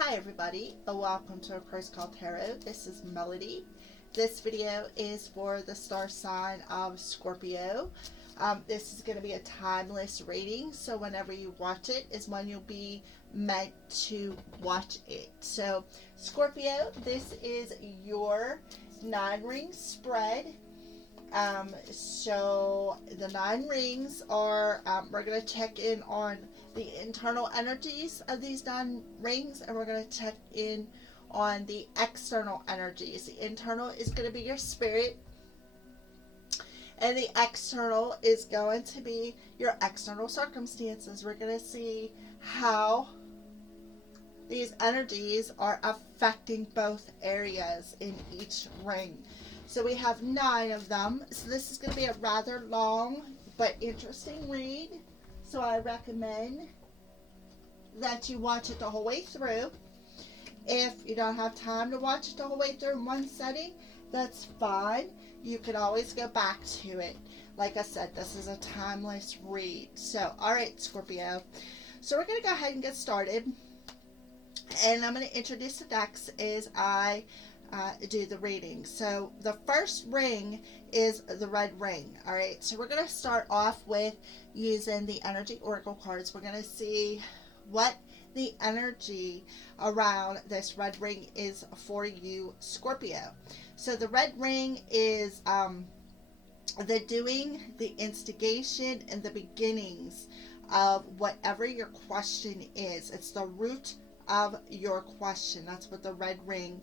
Hi everybody, welcome to A Course Called Tarot. This is Melody. This video is for the star sign of Scorpio. This is going to be a timeless reading, so whenever you watch it is when you'll be meant to watch it. So Scorpio, this is your 9-ring spread. So the 9 rings are, we're going to check in on the internal energies of these 9 rings, and we're going to check in on the external energies. The internal is going to be your spirit, and the external is going to be your external circumstances. We're going to see how these energies are affecting both areas in each ring. So we have 9 of them. So this is going to be a rather long but interesting read. So I recommend that you watch it the whole way through. If you don't have time to watch it the whole way through in one setting, that's fine. You can always go back to it. Like I said, this is a timeless read. So, alright, Scorpio. So we're going to go ahead and get started. And I'm going to introduce the decks as I do the reading. So the first ring is the red ring. All right, so we're going to start off with using the energy oracle cards. We're going to see what the energy around this red ring is for you, Scorpio. So the red ring is the doing, the instigation, and the beginnings of whatever your question is. It's the root of your question. That's what the red ring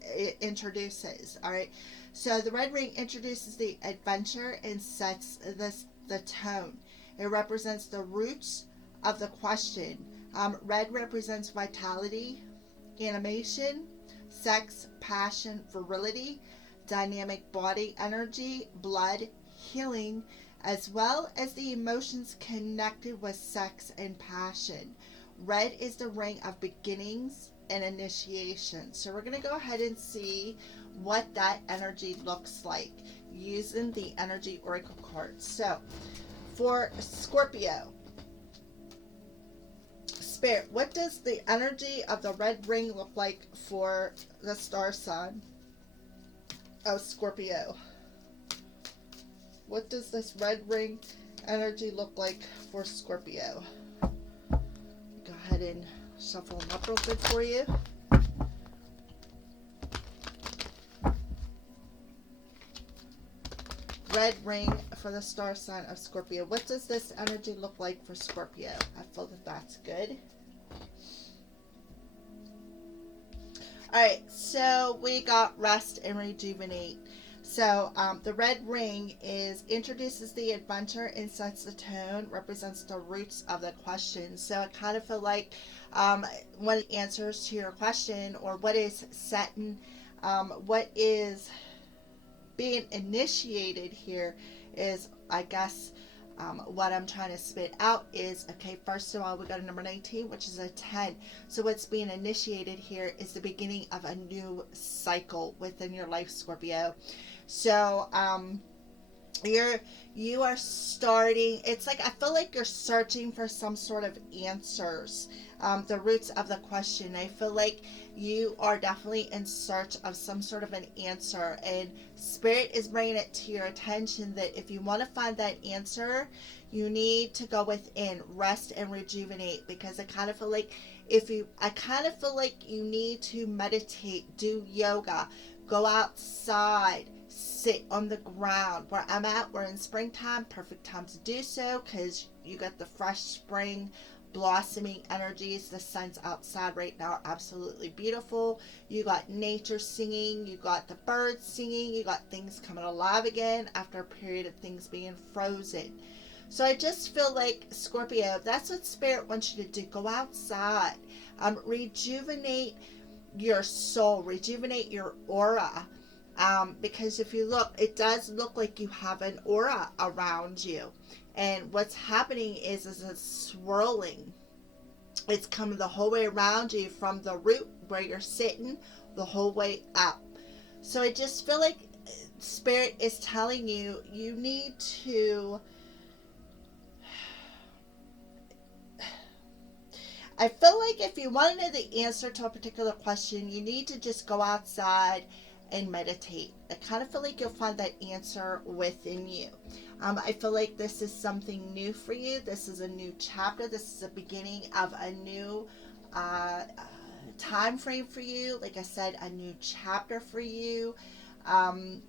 it introduces. All right, so the red ring introduces the adventure and sets the tone. It represents the roots of the question. Red represents vitality, animation, sex, passion, virility, dynamic body energy, blood, healing, as well as the emotions connected with sex and passion. Red is the ring of beginnings and initiation. So we're going to go ahead and see what that energy looks like using the energy oracle cards. So for Scorpio, Spirit, what does the energy of the red ring look like for the star sign of Scorpio? What does this red ring energy look like for Scorpio? Go ahead and shuffle them up real good for you. Red ring for the star sign of Scorpio. What does this energy look like for Scorpio? I feel that that's good. Alright, so we got rest and rejuvenate. So the red ring introduces the adventure and sets the tone, represents the roots of the question. So I kind of feel like one of the answers to your question, or what is setting, what is being initiated here is, I guess, what I'm trying to spit out is, okay, first of all, we got a number 19, which is a 10. So what's being initiated here is the beginning of a new cycle within your life, Scorpio. So you are starting, it's like, I feel like you're searching for some sort of answers, the roots of the question. I feel like you are definitely in search of some sort of an answer, and Spirit is bringing it to your attention that if you want to find that answer, you need to go within, rest and rejuvenate, because I kind of feel like you need to meditate, do yoga, go outside, sit on the ground. Where I'm at, we're in springtime, perfect time to do so, because you got the fresh spring blossoming energies. The sun's outside right now, absolutely beautiful. You got nature singing, you got the birds singing, you got things coming alive again after a period of things being frozen. So I just feel like, Scorpio, that's what Spirit wants you to do. Go outside, rejuvenate your soul, rejuvenate your aura. Because if you look, it does look like you have an aura around you. And what's happening is a swirling. It's coming the whole way around you from the root where you're sitting the whole way up. So I just feel like Spirit is telling you, you need to I feel like if you want to know the answer to a particular question, you need to just go outside and meditate. I kind of feel like you'll find that answer within you. I feel like this is something new for you. This is a new chapter. This is the beginning of a new time frame for you. Like I said, a new chapter for you,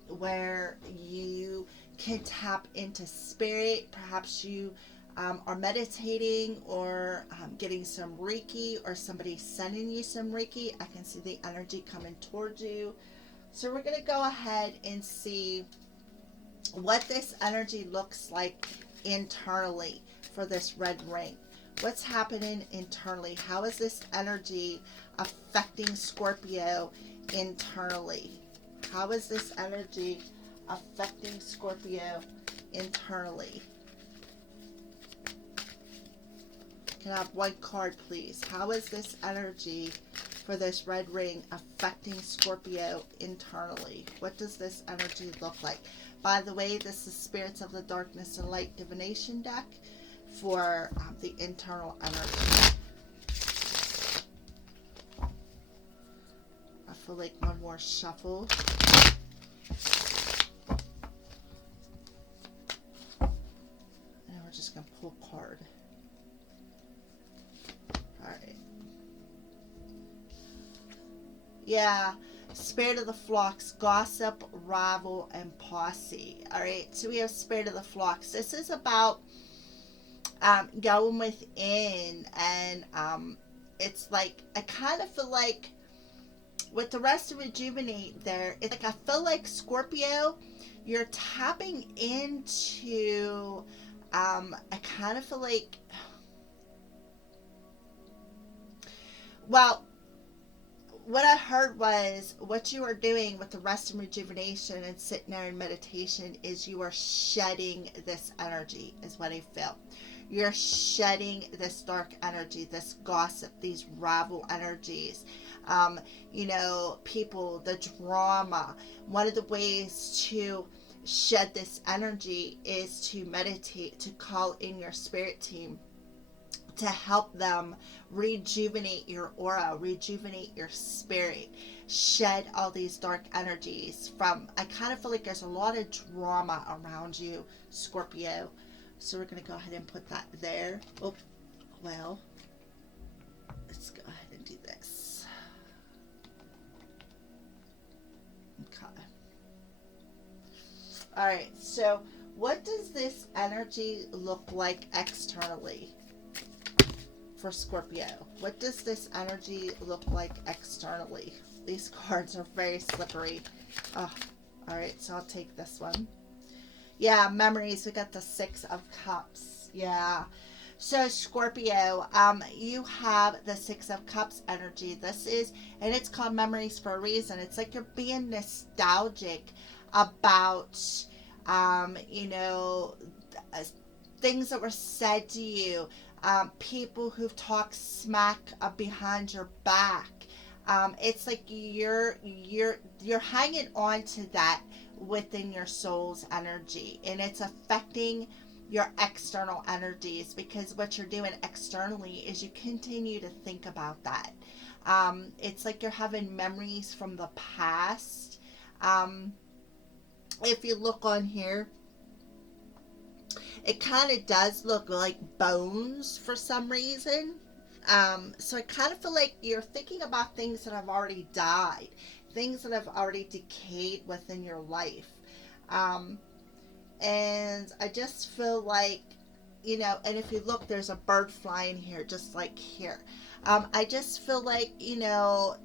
where you can tap into spirit. Perhaps you are meditating or getting some Reiki, or somebody sending you some Reiki. I can see the energy coming towards you. So we're going to go ahead and see what this energy looks like internally for this red ring. What's happening internally? How is this energy affecting Scorpio internally? How is this energy affecting Scorpio internally? Can I have one card, please? How is this energy for this red ring affecting Scorpio internally? What does this energy look like? By the way, this is Spirits of the Darkness and Light Divination deck for the internal energy. I feel like one more shuffle. And we're just going to pull a card. Alright. Yeah. Spirit of the Flocks, Gossip, Rival, and Posse. Alright. So we have Spirit of the Flocks. This is about going within, and it's like, I kind of feel like with the rest of Rejuvenate there, it's like I feel like Scorpio, you're tapping into, I kind of feel like, well, what I heard was what you are doing with the rest of Rejuvenation and sitting there in meditation is you are shedding this energy, is what I feel. You're shedding this dark energy, this gossip, these rival energies. You know, people, the drama. One of the ways to shed this energy is to meditate, to call in your spirit team to help them rejuvenate your aura, rejuvenate your spirit, shed all these dark energies from, I kind of feel like there's a lot of drama around you, Scorpio. So we're going to go ahead and put that there. Oh, well, let's go ahead and do this. Okay. All right, so what does this energy look like externally for Scorpio? What does this energy look like externally? These cards are very slippery. Oh, all right, so I'll take this one. Yeah, memories. We got the Six of Cups. Yeah. So Scorpio, you have the Six of Cups energy. This is, and it's called memories for a reason. It's like you're being nostalgic about, you know, things that were said to you, people who've talked smack behind your back. It's like you're hanging on to that within your soul's energy, and it's affecting your external energies, because what you're doing externally is you continue to think about that. It's like you're having memories from the past. If you look on here, it kind of does look like bones for some reason. So I kind of feel like you're thinking about things that have already died, things that have already decayed within your life. And I just feel like, you know, and if you look, there's a bird flying here, just like here. I just feel like, you know,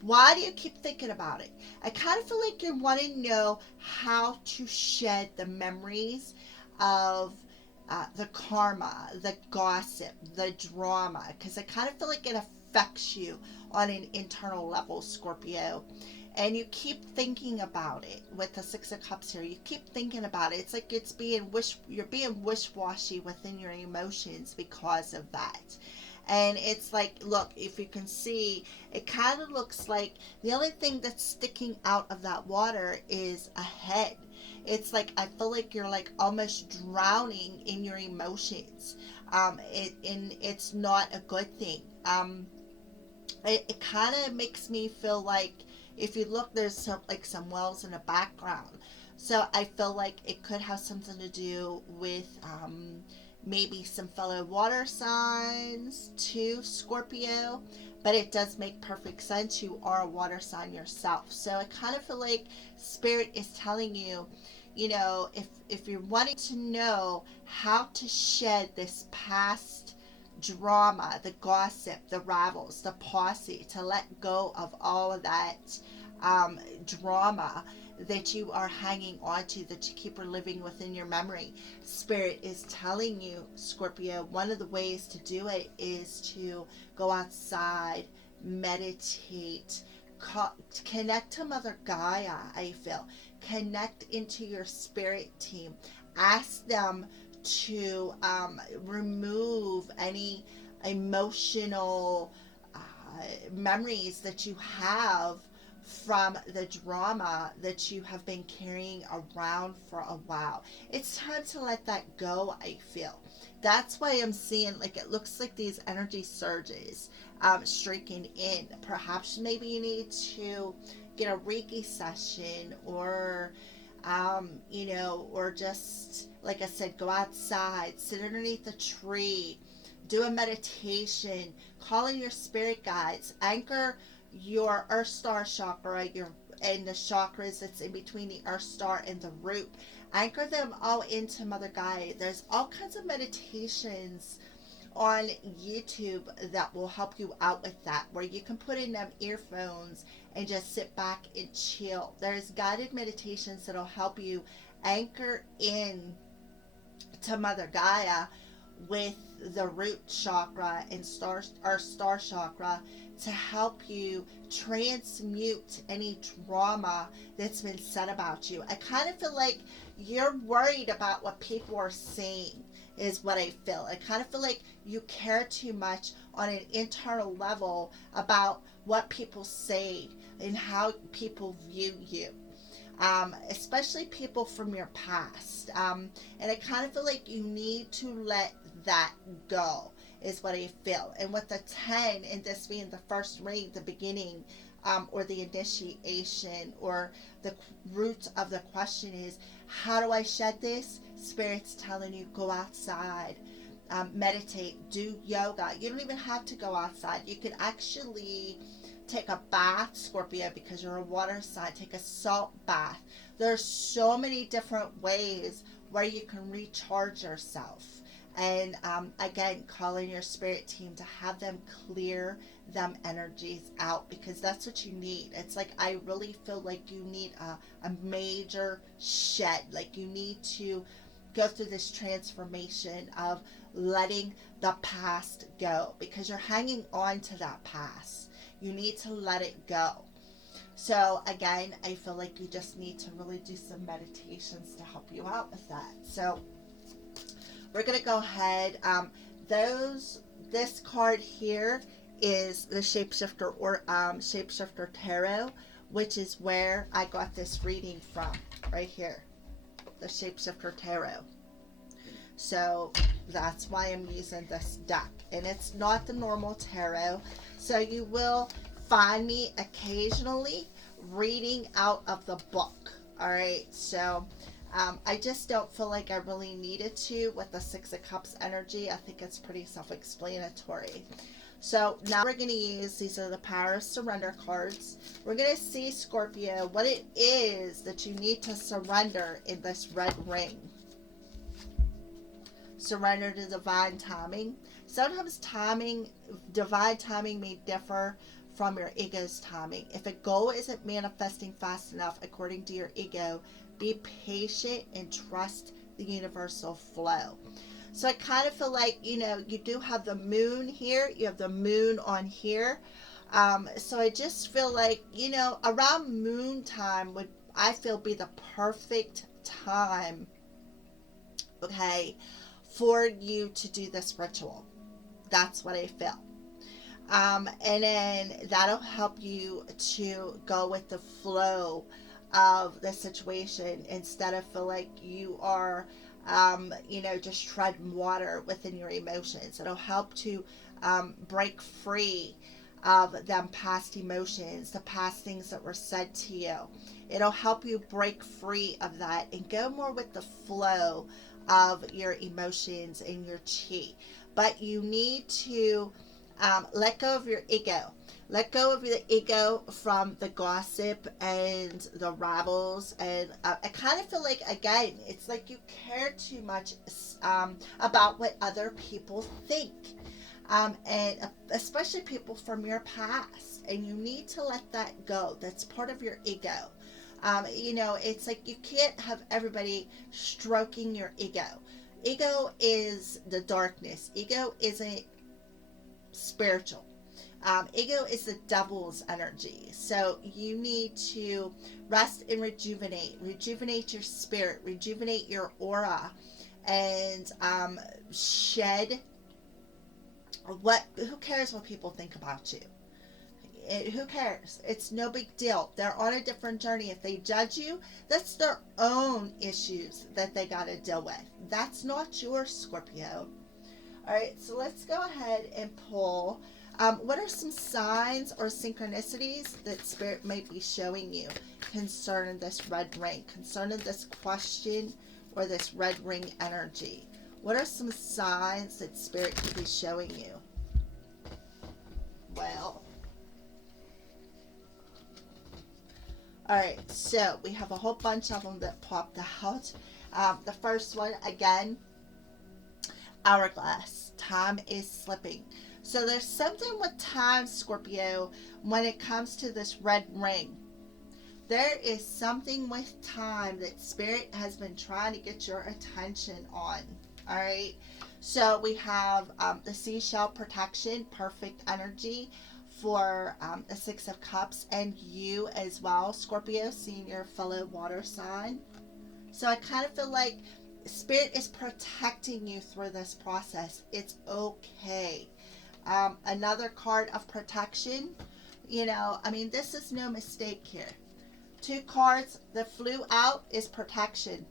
why do you keep thinking about it? I kind of feel like you want to know how to shed the memories of the karma, the gossip, the drama, because I kind of feel like it affects you on an internal level, Scorpio. And you keep thinking about it with the Six of Cups here. You keep thinking about it. It's like you're being wish-washy within your emotions because of that. And it's like, look, if you can see, it kind of looks like the only thing that's sticking out of that water is a head. It's like I feel like you're like almost drowning in your emotions. It's not a good thing. It kind of makes me feel like, if you look, there's some wells in the background. So I feel like it could have something to do with maybe some fellow water signs to Scorpio, but it does make perfect sense. You are a water sign yourself. So I kind of feel like Spirit is telling you, if you're wanting to know how to shed this past drama, the gossip, the rabbles, the posse, to let go of all of that drama that you are hanging on to, that you keep reliving within your memory. Spirit is telling you, Scorpio, one of the ways to do it is to go outside, meditate, connect to Mother Gaia. I feel connect into your spirit team. Ask them to remove any emotional memories that you have from the drama that you have been carrying around for a while. It's time to let that go, I feel. That's why I'm seeing, like, it looks like these energy surges streaking in. Perhaps maybe you need to get a Reiki session, or or just, like I said, go outside, sit underneath a tree, do a meditation, call in your spirit guides, anchor your Earth Star chakra, and the chakras that's in between the Earth Star and the root. Anchor them all into Mother Gaia. There's all kinds of meditations on YouTube that will help you out with that, where you can put in them earphones and just sit back and chill. There's guided meditations that'll help you anchor in to Mother Gaia with the root chakra and star chakra, to help you transmute any drama that's been said about you. I kind of feel like you're worried about what people are saying, is what I feel. I kind of feel like you care too much on an internal level about what people say and how people view you. Especially people from your past. And I kind of feel like you need to let that go, is what I feel. And with the 10, and this being the first ring, the beginning, or the initiation, or the root of the question is, how do I shed this? Spirit's telling you, go outside, meditate, do yoga. You don't even have to go outside. You can actually take a bath, Scorpio, because you're a water sign. Take a salt bath. There's so many different ways where you can recharge yourself. And again, call in your spirit team to have them clear them energies out, because that's what you need. It's like, I really feel like you need a major shed. Like, you need to go through this transformation of letting the past go, because you're hanging on to that past. You need to let it go. So again, I feel like you just need to really do some meditations to help you out with that. So we're going to go ahead. This card here is the Shapeshifter, or Shapeshifter Tarot, which is where I got this reading from, right here, the Shapeshifter Tarot. So that's why I'm using this deck, and it's not the normal tarot. So you will find me occasionally reading out of the book. All right, so I just don't feel like I really needed to with the Six of Cups energy. I think it's pretty self-explanatory. So now we're going to use, these are the Power of Surrender cards. We're going to see, Scorpio, what it is that you need to surrender in this red ring. Surrender to divine timing. Sometimes divine timing may differ from your ego's timing. If a goal isn't manifesting fast enough according to your ego, be patient and trust the universal flow. So I kind of feel like, you do have the moon here. You have the moon on here. So I just feel like, around moon time would, I feel, be the perfect time, okay, for you to do this ritual. That's what I feel. And then that'll help you to go with the flow of the situation instead of feel like you are, just treading water within your emotions. It'll help to break free of them past emotions, the past things that were said to you. It'll help you break free of that and go more with the flow of your emotions and your chi. But you need to let go of your ego. Let go of the ego from the gossip and the rabbles. And I kind of feel like, again, it's like you care too much about what other people think. And especially people from your past. And you need to let that go. That's part of your ego. It's like you can't have everybody stroking your ego. Ego is the darkness. Ego isn't spiritual. Ego is the devil's energy. So you need to rest and rejuvenate your spirit, rejuvenate your aura, and shed who cares what people think about you? Who cares? It's no big deal. They're on a different journey. If they judge you, that's their own issues that they got to deal with. That's not your Scorpio. All right, so let's go ahead and pull. What are some signs or synchronicities that Spirit might be showing you concerning this red ring, concerning this question or this red ring energy? What are some signs that Spirit could be showing you? Well, all right, so we have a whole bunch of them that popped out. The first one, again, hourglass. Time is slipping. So there's something with time, Scorpio, when it comes to this red ring. There is something with time that Spirit has been trying to get your attention on. All right. So we have the seashell protection, perfect energy for the Six of Cups, and you as well, Scorpio, seeing your fellow water sign. So I kind of feel like Spirit is protecting you through this process. It's okay. Another card of protection. This is no mistake here. Two cards that flew out is protection.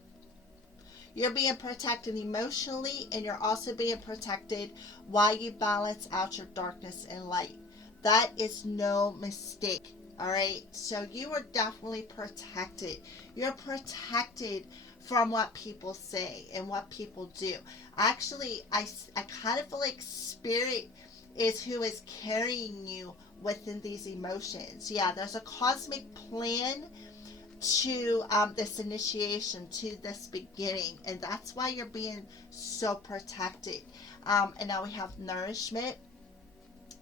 You're being protected emotionally, and you're also being protected while you balance out your darkness and light. That is no mistake. All right. So you are definitely protected. You're protected from what people say and what people do. Actually, I kind of feel like Spirit is who is carrying you within these emotions. Yeah, there's a cosmic plan to this initiation, to this beginning, and that's why you're being so protected. And now we have nourishment.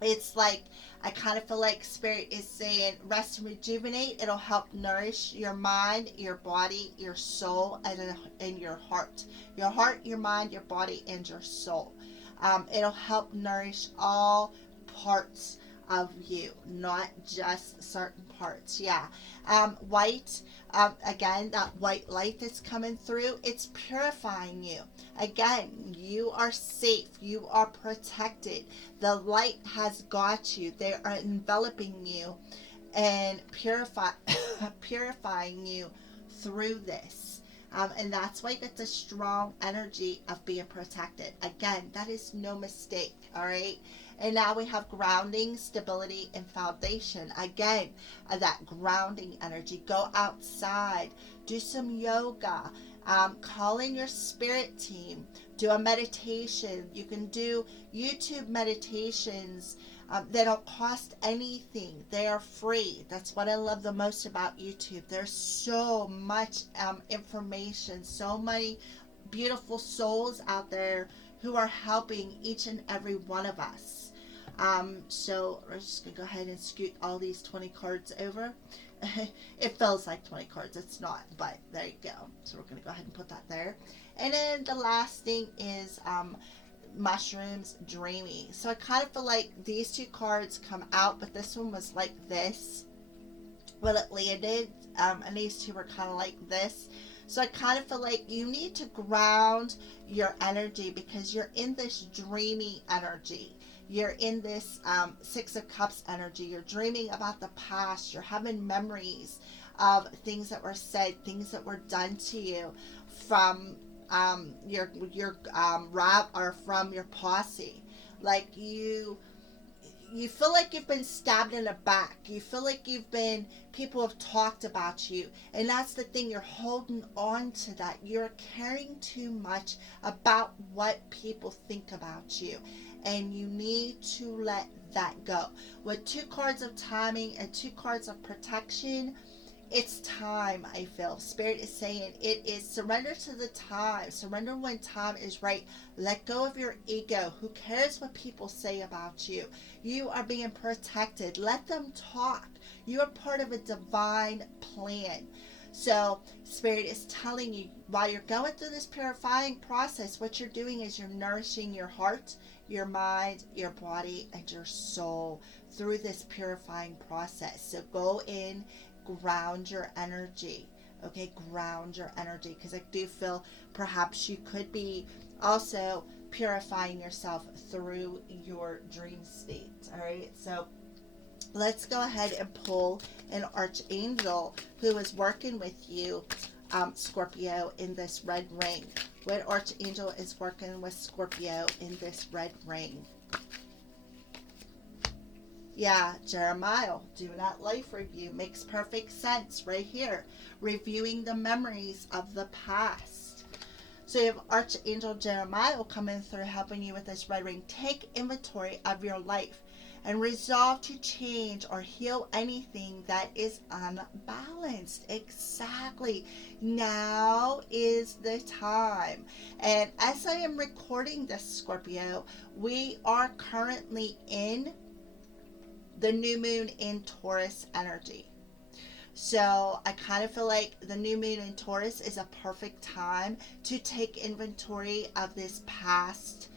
It's like, I kind of feel like Spirit is saying rest and rejuvenate. It'll help nourish your mind, your body, your soul, and your heart. Your heart, your mind, your body, and your soul. It'll help nourish all parts of you, not just certain parts. Yeah. White, again, that white light that's coming through, it's purifying you. Again, you are safe. You are protected. The light has got you. They are enveloping you and purifying you through this. And that's why you get the strong energy of being protected. Again, that is no mistake, all right? And now we have grounding, stability, and foundation. Again, that grounding energy. Go outside. Do some yoga. Call in your spirit team. Do a meditation. You can do YouTube meditations they don't cost anything. They are free. That's what I love the most about YouTube. There's so much information, so many beautiful souls out there who are helping each and every one of us. So we're just going to go ahead and scoot all these 20 cards over. It feels like 20 cards. It's not, but there you go. So we're going to go ahead and put that there. And then the last thing is mushrooms, dreamy. So I kind of feel like these two cards come out, but this one was like this when it landed, and these two were kind of like this. So I kind of feel like you need to ground your energy because you're in this dreamy energy. You're in this Six of Cups energy. You're dreaming about the past. You're having memories of things that were said, things that were done to you from your rap or from your posse. Like you feel like you've been stabbed in the back. You feel like people have talked about you. And that's the thing, you're holding on to that. You're caring too much about what people think about you. And you need to let that go. With 2 cards of timing and 2 cards of protection, it's time. I feel Spirit is saying it is surrender to the time. Surrender when time is right. Let go of your ego. Who cares what people say about you? You are being protected. Let them talk. You are part of a divine plan. So Spirit is telling you, while you're going through this purifying process, what you're doing is you're nourishing your heart, your mind, your body, and your soul through this purifying process. So go in, ground your energy. Okay, ground your energy, because I do feel perhaps you could be also purifying yourself through your dream state. All right, so let's go ahead and pull an archangel who is working with you, Scorpio, in this red ring. What archangel is working with Scorpio in this red ring? Yeah, Jeremiah, do that life review. Makes perfect sense right here. Reviewing the memories of the past. So you have Archangel Jeremiah coming through, helping you with this red ring. Take inventory of your life and resolve to change or heal anything that is unbalanced. Exactly. Now is the time. And as I am recording this, Scorpio, we are currently in the new moon in Taurus energy. So I kind of feel like the new moon in Taurus is a perfect time to take inventory of this past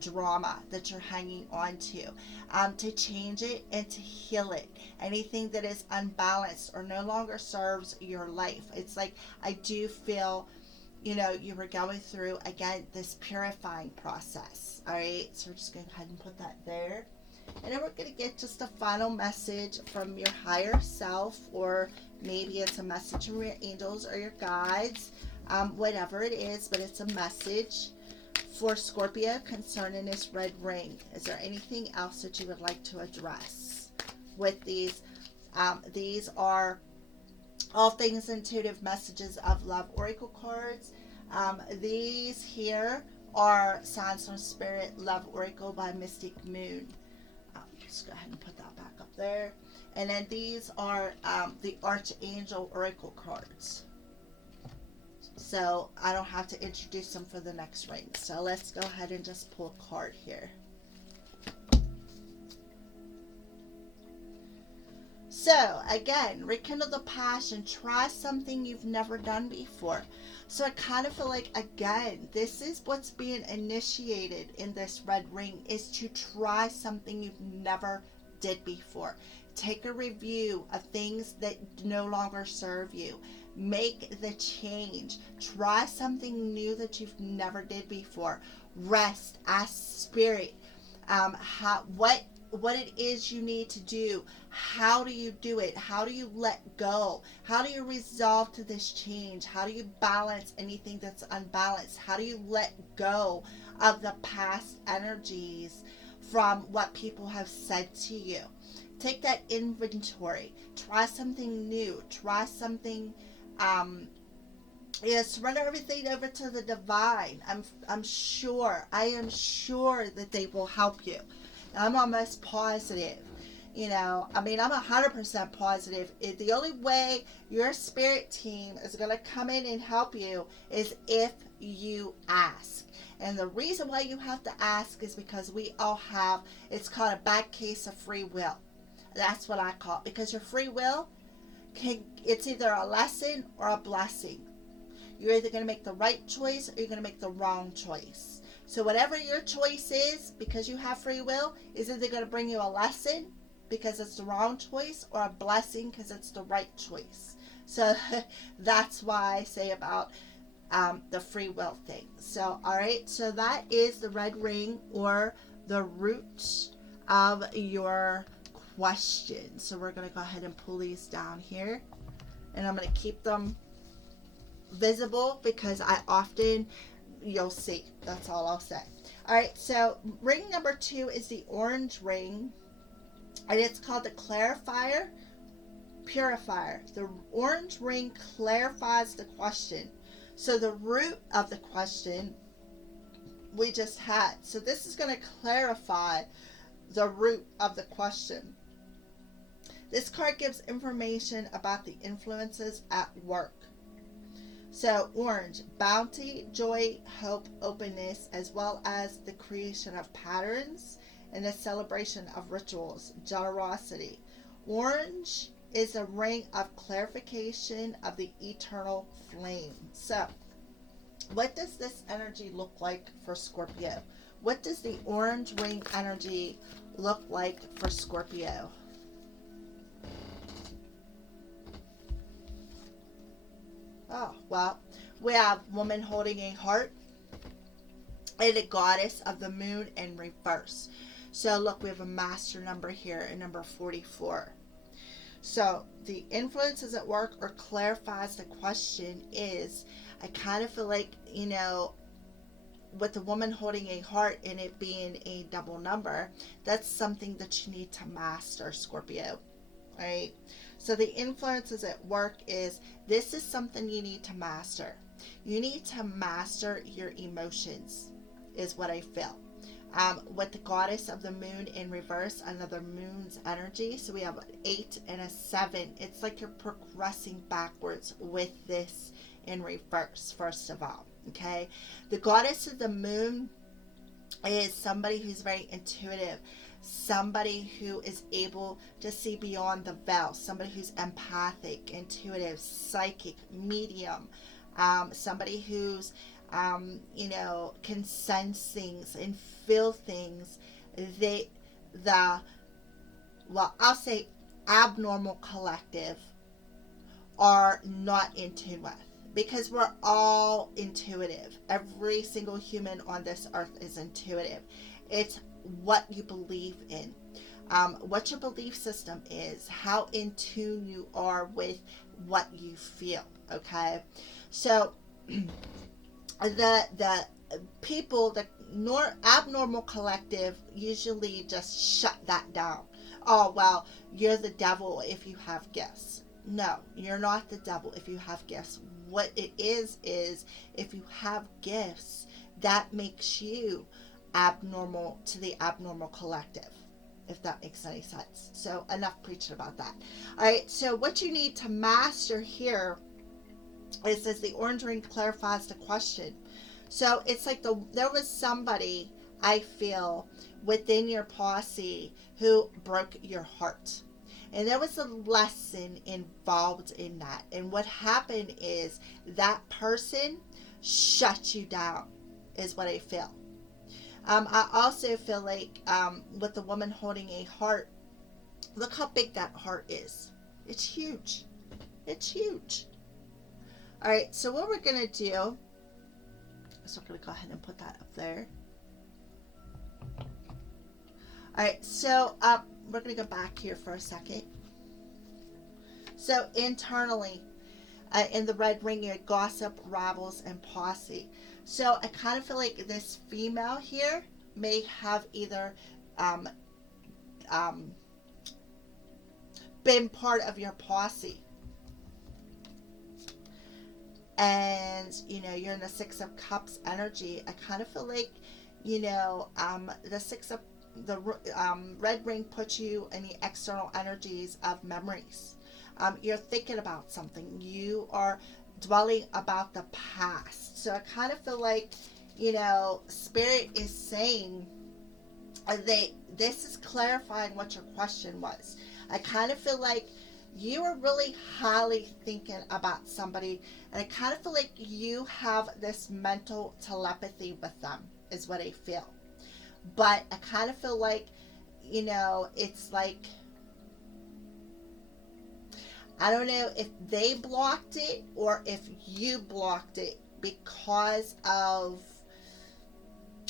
drama that you're hanging on to change it and to heal it. Anything that is unbalanced or no longer serves your life. It's like I do feel, you were going through, again, this purifying process. All right, so we're just going to go ahead and put that there. And then we're going to get just a final message from your higher self, or maybe it's a message from your angels or your guides, whatever it is, but it's a message for Scorpio concerning this red ring. Is there anything else that you would like to address with these? These are all things intuitive messages of love oracle cards. These here are Signs from Spirit Love Oracle by Mystic Moon. Just go ahead and put that back up there. And then these are the Archangel Oracle cards. So I don't have to introduce them for the next ring. So let's go ahead and just pull a card here. So again, rekindle the passion. Try something you've never done before. So I kind of feel like, again, this is what's being initiated in this red ring, is to try something you've never did before. Take a review of things that no longer serve you. Make the change. Try something new that you've never did before. Rest. Ask Spirit what it is you need to do. How do you do it? How do you let go? How do you resolve to this change? How do you balance anything that's unbalanced? How do you let go of the past energies from what people have said to you? Take that inventory. Try something new. Try something, surrender everything over to the divine. I am sure that they will help you. I'm almost positive. I'm 100% positive. The only way your spirit team is going to come in and help you is if you ask. And the reason why you have to ask is because we all have, it's called a bad case of free will. That's what I call it. Because your free will, it's either a lesson or a blessing. You're either going to make the right choice or you're going to make the wrong choice. So whatever your choice is, because you have free will, is either going to bring you a lesson because it's the wrong choice, or a blessing because it's the right choice. So that's why I say about the free will thing. So, all right. So that is the red ring, or the root of your question. So we're going to go ahead and pull these down here. And I'm going to keep them visible because I often, you'll see. That's all I'll say. All right, so ring number 2 is the orange ring, and it's called the clarifier purifier. The orange ring clarifies the question. So the root of the question we just had. So this is going to clarify the root of the question. This card gives information about the influences at work. So orange, bounty, joy, hope, openness, as well as the creation of patterns and the celebration of rituals, generosity. Orange is a ring of clarification of the eternal flame. So what does this energy look like for Scorpio? What does the orange ring energy look like for Scorpio? Oh, well, we have woman holding a heart and a goddess of the moon in reverse. So look, we have a master number here, in number 44. So the influences at work, or clarifies the question, is I kind of feel like, you know, with the woman holding a heart and it being a double number, that's something that you need to master, Scorpio. Right? So the influences at work is, this is something you need to master. You need to master your emotions, is what I feel. With the goddess of the moon in reverse, another moon's energy. So we have an 8 and a 7. It's like you're progressing backwards with this in reverse, first of all. Okay. The goddess of the moon is somebody who's very intuitive, somebody who is able to see beyond the veil, somebody who's empathic, intuitive, psychic, medium, somebody who's can sense things and feel things I'll say abnormal collective are not in tune with, because we're all intuitive. Every single human on this earth is intuitive. It's what you believe in, what your belief system is, how in tune you are with what you feel. Okay, so the people, the abnormal collective, usually just shut that down. Oh, well, you're the devil if you have gifts. No, you're not the devil if you have gifts. What it is if you have gifts, that makes you abnormal to the abnormal collective, if that makes any sense. So enough preaching about that. All right, so what you need to master here is, as the orange ring clarifies the question. So it's like there was somebody, I feel, within your posse who broke your heart. And there was a lesson involved in that. And what happened is that person shut you down, is what I feel. I also feel like with the woman holding a heart, look how big that heart is. It's huge. It's huge. All right, so what we're going to do, so we're going to go ahead and put that up there. All right, so we're going to go back here for a second. So internally, in the red ring, you had gossip, rabbles, and posse. So I kind of feel like this female here may have either been part of your posse. And, you're in the 6 of Cups energy. I kind of feel like, the 6 of the red ring puts you in the external energies of memories. You're thinking about something. You are dwelling about the past. So I kind of feel like, Spirit is saying this is clarifying what your question was. I kind of feel like you are really highly thinking about somebody, and I kind of feel like you have this mental telepathy with them, is what I feel. But I kind of feel like, it's like, I don't know if they blocked it or if you blocked it because of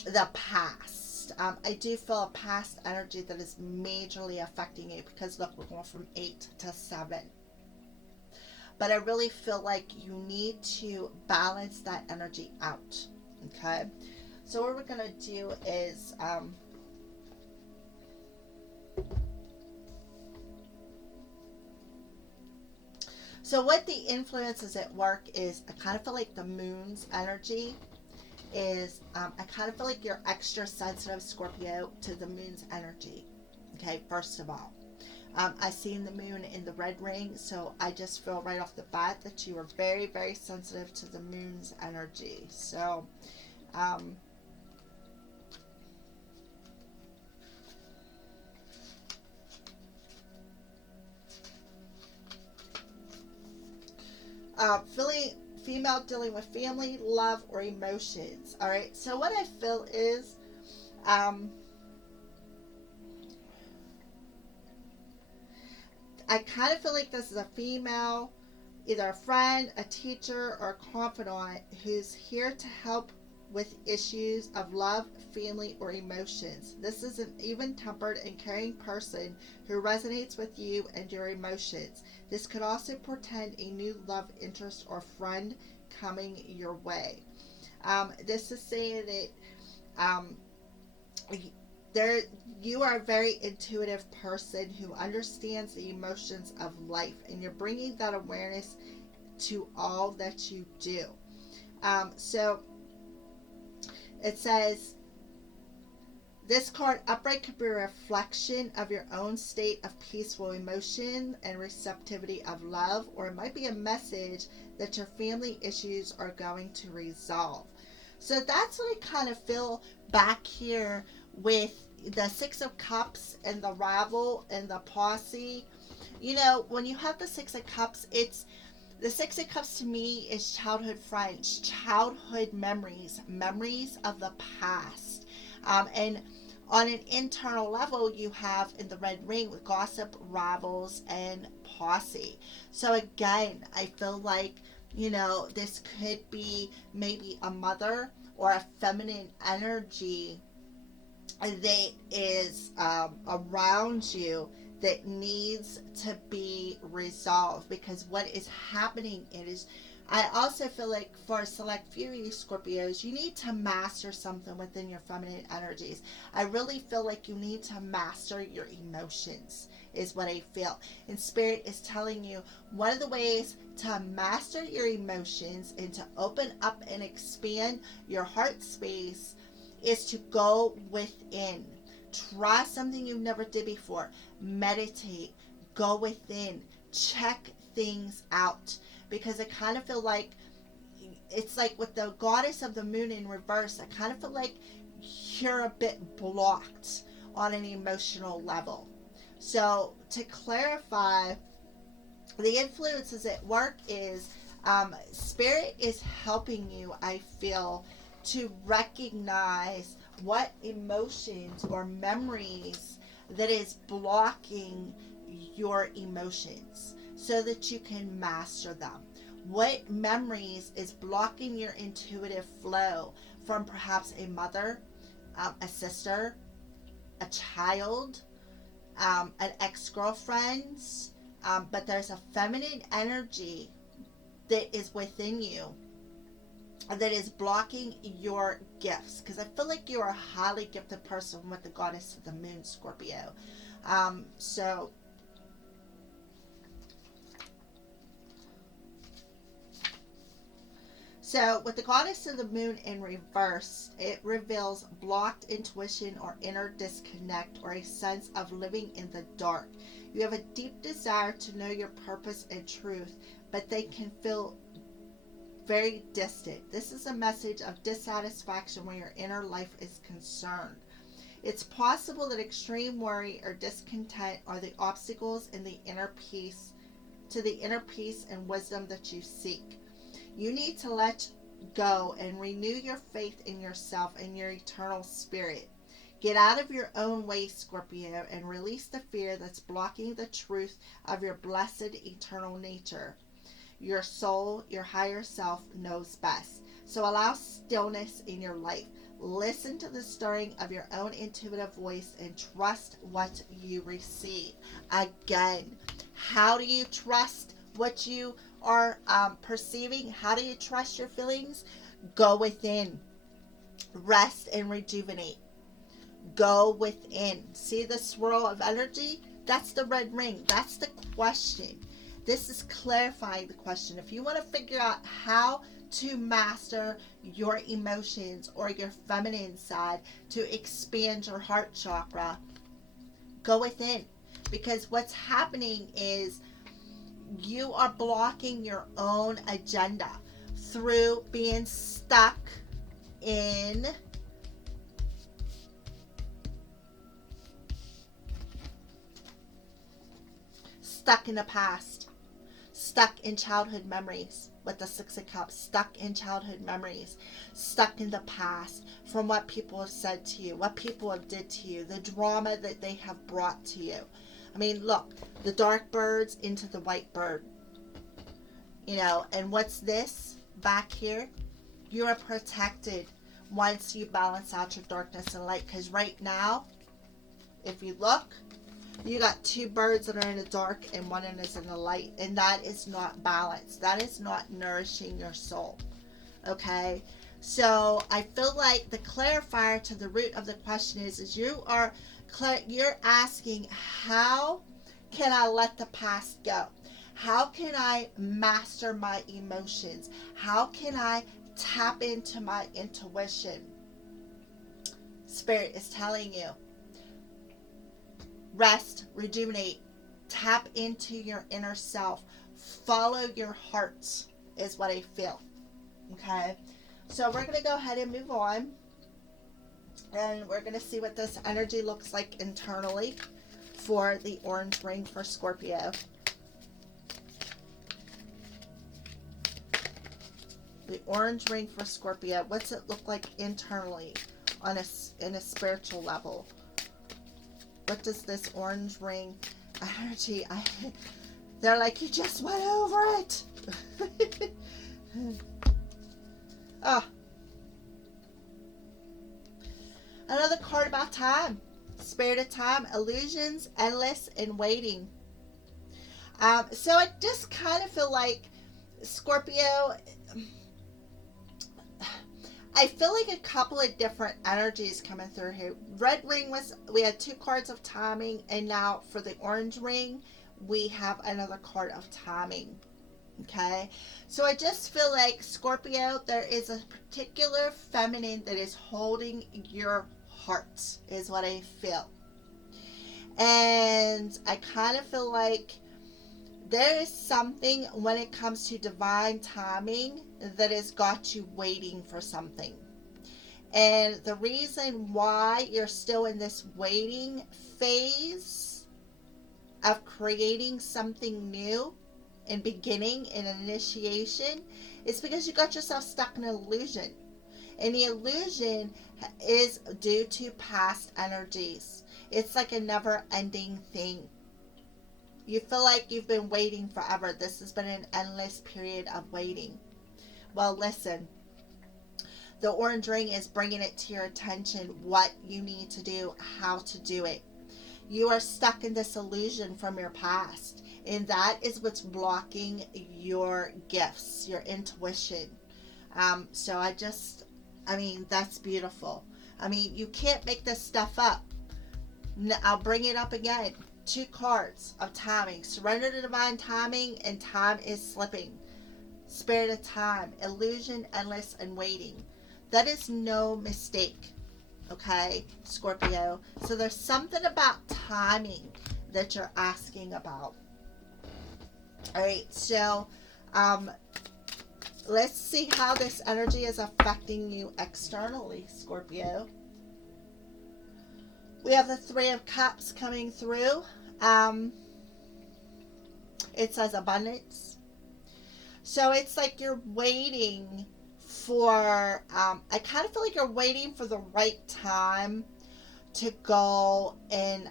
the past. I do feel a past energy that is majorly affecting you, because look, we're going from 8 to 7. but I really feel like you need to balance that energy out. Okay, so what we're going to do is so what the influences at work is, I kind of feel like the moon's energy is, I kind of feel like you're extra sensitive, Scorpio, to the moon's energy. Okay, first of all, I seen the moon in the red ring, so I just feel right off the bat that you are very, very sensitive to the moon's energy. So, um, feeling female dealing with family, love, or emotions. All right. So what I feel is, I kind of feel like this is a female, either a friend, a teacher, or a confidant who's here to help with issues of love, family, or emotions. This is an even tempered and caring person who resonates with you and your emotions. This could also portend a new love interest or friend coming your way. This is saying that um, there you are a very intuitive person who understands the emotions of life, and you're bringing that awareness to all that you do. So it says, this card upright could be a reflection of your own state of peaceful emotion and receptivity of love, or it might be a message that your family issues are going to resolve. So that's what I kind of feel back here with the Six of Cups and the Ravel and the Posse. You know, when you have the Six of Cups, it's the Six of Cups to me is childhood friends, childhood memories, memories of the past. And on an internal level, you have in the red ring with gossip, rivals, and posse. So again, I feel like, you know, this could be maybe a mother or a feminine energy that is around you that needs to be resolved, because what is happening is, I also feel like for a select few of you Scorpios, you need to master something within your feminine energies. I really feel like you need to master your emotions is what I feel. And Spirit is telling you one of the ways to master your emotions and to open up and expand your heart space is to go within. Try something you never did before. Meditate. Go within. Check things out. Because I kind of feel like it's like with the goddess of the moon in reverse, I kind of feel like you're a bit blocked on an emotional level. So to clarify, the influences at work is Spirit is helping you, I feel, to recognize what emotions or memories that is blocking your emotions so that you can master them. What memories is blocking your intuitive flow from perhaps a mother, a sister, a child, an ex-girlfriend, but there's a feminine energy that is within you that is blocking your gifts, because I feel like you're a highly gifted person with the goddess of the moon, Scorpio. So with the goddess of the moon in reverse, it reveals blocked intuition or inner disconnect or a sense of living in the dark. You have a deep desire to know your purpose and truth, but they can feel very distant. This is a message of dissatisfaction where your inner life is concerned. It's possible that extreme worry or discontent are the obstacles in the inner peace and wisdom that you seek. You need to let go and renew your faith in yourself and your eternal spirit. Get out of your own way, Scorpio, and release the fear that's blocking the truth of your blessed eternal nature. Your soul, your higher self, knows best. So allow stillness in your life. Listen to the stirring of your own intuitive voice and trust what you receive. Again, how do you trust what you are perceiving, how do you trust your feelings? Go within, rest and rejuvenate. Go within. See the swirl of energy? That's the red ring. That's the question. This is clarifying the question. If you want to figure out how to master your emotions or your feminine side to expand your heart chakra, go within. Because what's happening is you are blocking your own agenda through being in stuck in the past, stuck in childhood memories with the Six of Cups, stuck in childhood memories, stuck in the past from what people have said to you, what people have did to you, the drama that they have brought to you. I mean, look, the dark birds into the white bird. You know, and what's this back here? You are protected once you balance out your darkness and light. Because right now, if you look, you got two birds that are in the dark and one is in the light. And that is not balanced. That is not nourishing your soul. Okay? So I feel like the clarifier to the root of the question is you're asking, how can I let the past go? How can I master my emotions? How can I tap into my intuition? Spirit is telling you, rest, rejuvenate, tap into your inner self, follow your heart is what I feel. Okay, so we're going to go ahead and move on, and we're going to see what this energy looks like internally for the orange ring for Scorpio. The orange ring for Scorpio, what's it look like internally on in a spiritual level? What does this orange ring energy, they're like, you just went over it. Oh. Another card about time. Spirit of time, illusions, endless, and waiting. So I just kind of feel like Scorpio, I feel like a couple of different energies coming through here. Red ring we had two cards of timing, and now for the orange ring, we have another card of timing. Okay, so I just feel like Scorpio, there is a particular feminine that is holding your heart, is what I feel. And I kind of feel like there is something when it comes to divine timing that has got you waiting for something. And the reason why you're still in this waiting phase of creating something new and beginning and initiation is because you got yourself stuck in an illusion. And the illusion is due to past energies. It's like a never-ending thing. You feel like you've been waiting forever. This has been an endless period of waiting. Well, listen. The orange ring is bringing it to your attention what you need to do, how to do it. You are stuck in this illusion from your past. And that is what's blocking your gifts, your intuition. So I mean, that's beautiful. I mean, you can't make this stuff up. I'll bring it up again. Two cards of timing. Surrender to divine timing, and time is slipping. Spirit of time. Illusion, endless, and waiting. That is no mistake. Okay, Scorpio. So there's something about timing that you're asking about. Alright, so let's see how this energy is affecting you externally, Scorpio. We have the Three of Cups coming through. It says abundance. So it's like you're waiting for, I kind of feel like you're waiting for the right time to go and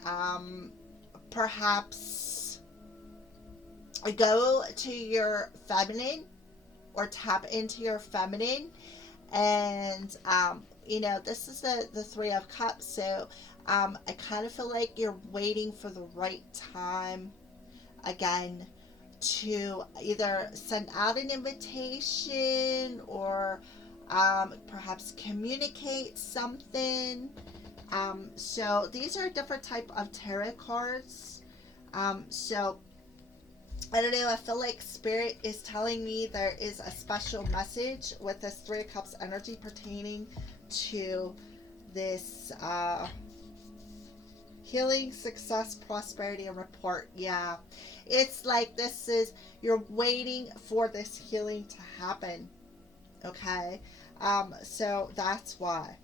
perhaps go to your feminine or tap into your feminine. And, you know, this is the Three of Cups. So I kind of feel like you're waiting for the right time again to either send out an invitation or perhaps communicate something. So these are different type of tarot cards. So I don't know, I feel like Spirit is telling me there is a special message with this Three of Cups energy pertaining to this healing, success, prosperity, and report. Yeah. It's like this is, you're waiting for this healing to happen. Okay. So that's why.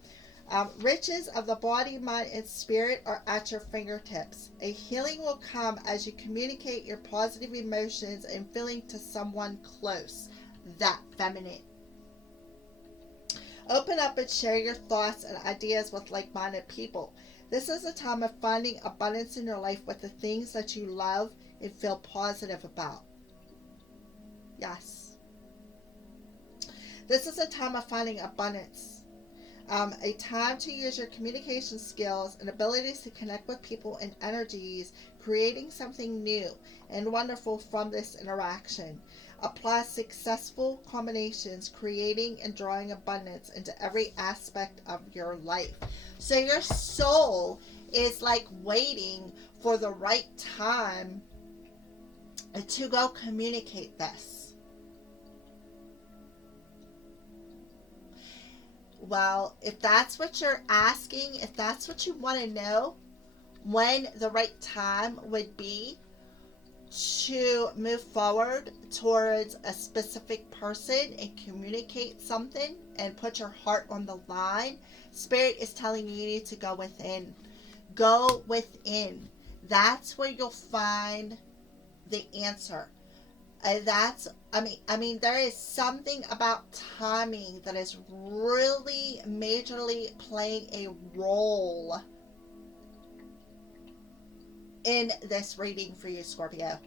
Riches of the body, mind, and spirit are at your fingertips. A healing will come as you communicate your positive emotions and feeling to someone close. That feminine. Open up and share your thoughts and ideas with like-minded people. This is a time of finding abundance in your life with the things that you love and feel positive about. Yes. This is a time of finding abundance. A time to use your communication skills and abilities to connect with people and energies, creating something new and wonderful from this interaction. Apply successful combinations, creating and drawing abundance into every aspect of your life. So your soul is like waiting for the right time to go communicate this. Well, if that's what you're asking, if that's what you want to know, when the right time would be to move forward towards a specific person and communicate something and put your heart on the line, Spirit is telling you need to go within. Go within. That's where you'll find the answer. There is something about timing that is really majorly playing a role in this reading for you, Scorpio.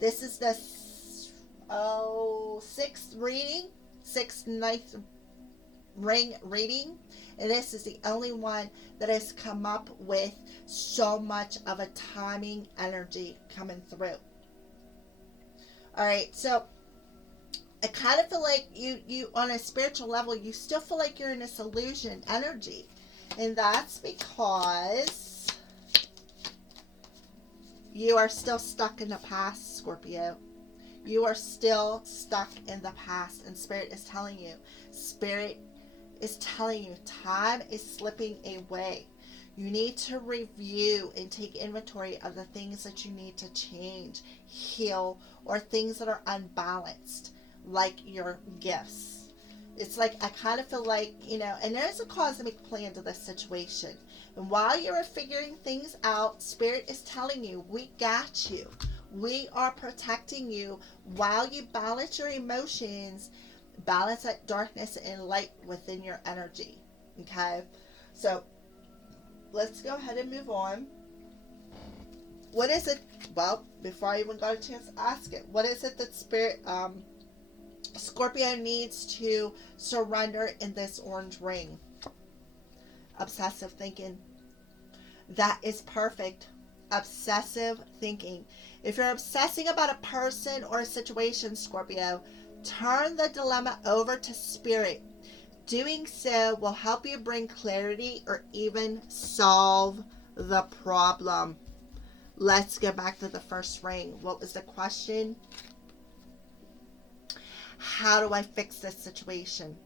This is the sixth ninth ring reading, and this is the only one that has come up with so much of a timing energy coming through. All right, so I kind of feel like you on a spiritual level, you still feel like you're in this illusion energy. And that's because you are still stuck in the past, Scorpio. You are still stuck in the past, and Spirit is telling you time is slipping away. You need to review and take inventory of the things that you need to change, heal, or things that are unbalanced, like your gifts. It's like, I kind of feel like, and there's a cosmic plan to this situation. And while you're figuring things out, Spirit is telling you, we got you. We are protecting you while you balance your emotions, balance that darkness and light within your energy. Okay? So, let's go ahead and move on. What is it? Well, before I even got a chance to ask it, what is it that Spirit, Scorpio needs to surrender in this orange ring? Obsessive thinking. That is perfect. Obsessive thinking. If you're obsessing about a person or a situation, Scorpio, turn the dilemma over to Spirit. Doing so will help you bring clarity or even solve the problem. Let's go back to the first ring. What was the question? How do I fix this situation?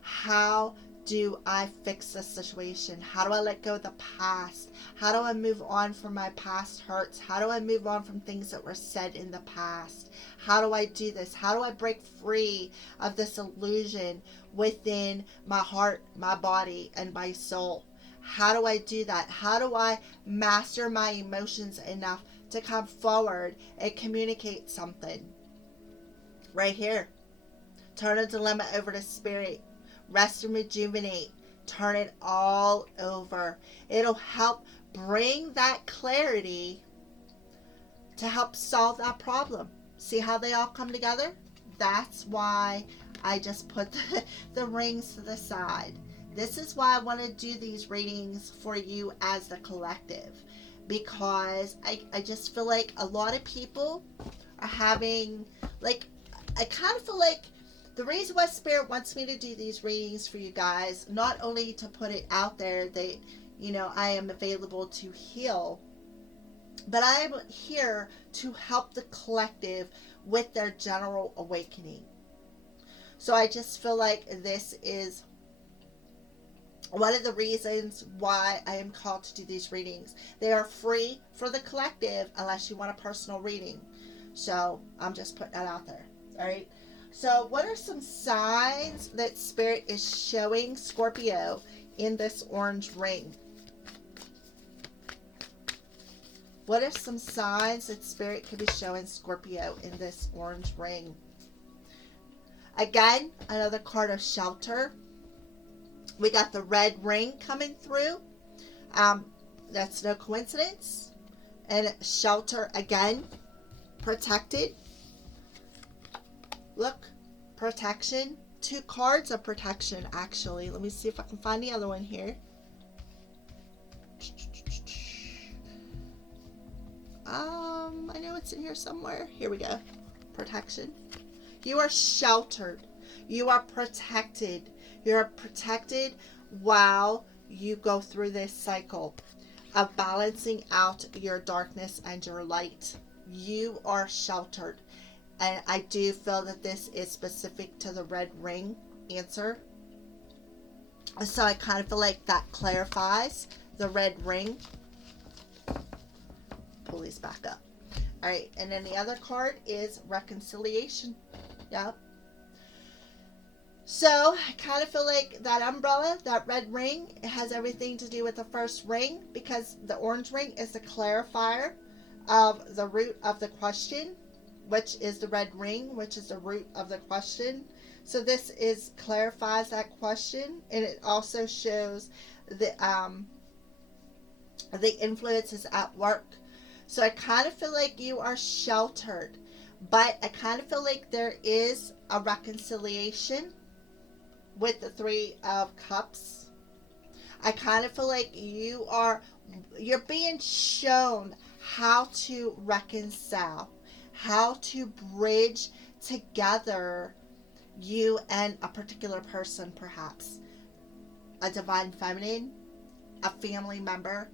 How do I fix this situation? How do I let go of the past? How do I move on from my past hurts? How do I move on from things that were said in the past? How do I do this? How do I break free of this illusion within my heart, my body, and my soul? How do I do that? How do I master my emotions enough to come forward and communicate something? Right here. Turn a dilemma over to Spirit. Rest and rejuvenate. Turn it all over. It'll help bring that clarity to help solve that problem. See how they all come together? That's why I just put the rings to the side. This is why I want to do these readings for you as the collective, because I just feel like a lot of people are having, like, I kind of feel like the reason why Spirit wants me to do these readings for you guys, not only to put it out there that, I am available to heal, but I am here to help the collective with their general awakening. So I just feel like this is one of the reasons why I am called to do these readings. They are free for the collective unless you want a personal reading. So I'm just putting that out there. All right. So what are some signs that Spirit is showing Scorpio in this orange ring? What are some signs that Spirit could be showing Scorpio in this orange ring? Again, another card of shelter. We got the red ring coming through. That's no coincidence. And shelter again. Protected. Look. Protection. 2 cards of protection, actually. Let me see if I can find the other one here. I know it's in here somewhere. Here we go. Protection. You are sheltered. You are protected. You're protected while you go through this cycle of balancing out your darkness and your light. You are sheltered. And I do feel that this is specific to the red ring answer. So I kind of feel like that clarifies the red ring. Pull these back up. All right. And then the other card is reconciliation. Yep. So I kind of feel like that umbrella, that red ring, it has everything to do with the first ring, because the orange ring is the clarifier of the root of the question, which is the red ring, which is the root of the question. So this is clarifies that question, and it also shows the influences at work. So I kind of feel like you are sheltered, but I kind of feel like there is a reconciliation with the 3 of Cups. I kind of feel like you're being shown how to reconcile, how to bridge together you and a particular person, perhaps a divine feminine, a family member,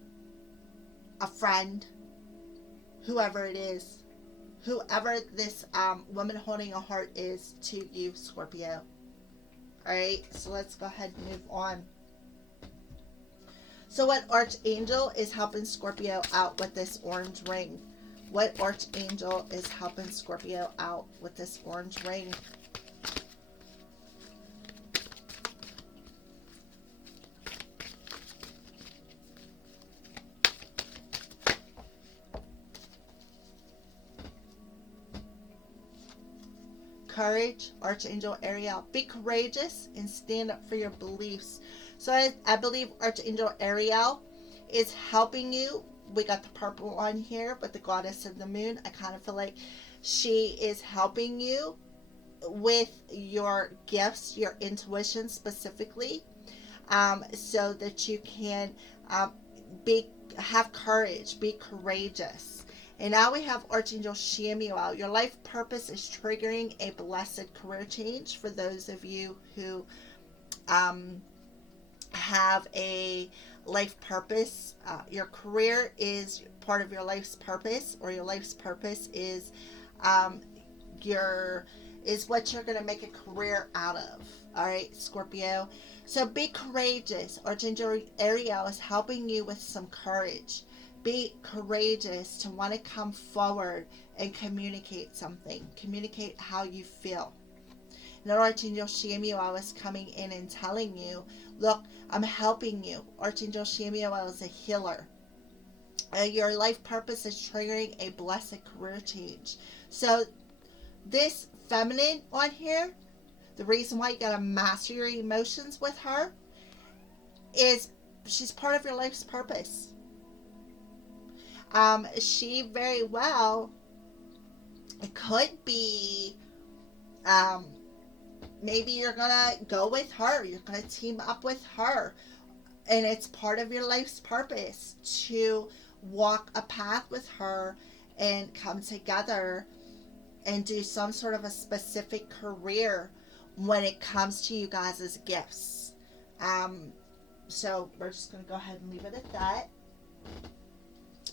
a friend, whoever it is, whoever this woman holding a heart is to you, Scorpio. Alright, so let's go ahead and move on. So what archangel is helping Scorpio out with this orange ring? What archangel is helping Scorpio out with this orange ring? Courage, Archangel Ariel. Be courageous and stand up for your beliefs. So I believe Archangel Ariel is helping you. We got the purple on here with the goddess of the moon. I kind of feel like she is helping you with your gifts, your intuition specifically, so that you can have courage, be courageous. And now we have Archangel Chamuel. Your life purpose is triggering a blessed career change for those of you who have a life purpose. Your career is part of your life's purpose, or your life's purpose is what you're going to make a career out of. All right, Scorpio. So be courageous. Archangel Ariel is helping you with some courage. Be courageous to want to come forward and communicate something. Communicate how you feel. And Archangel Chamuel is coming in and telling you, look, I'm helping you. Archangel Chamuel is a healer. Your life purpose is triggering a blessed career change. So this feminine on here, the reason why you got to master your emotions with her is she's part of your life's purpose. She very well, it could be, maybe you're gonna go with her, you're gonna team up with her, and it's part of your life's purpose to walk a path with her and come together and do some sort of a specific career when it comes to you guys' gifts. So we're just going to go ahead and leave it at that.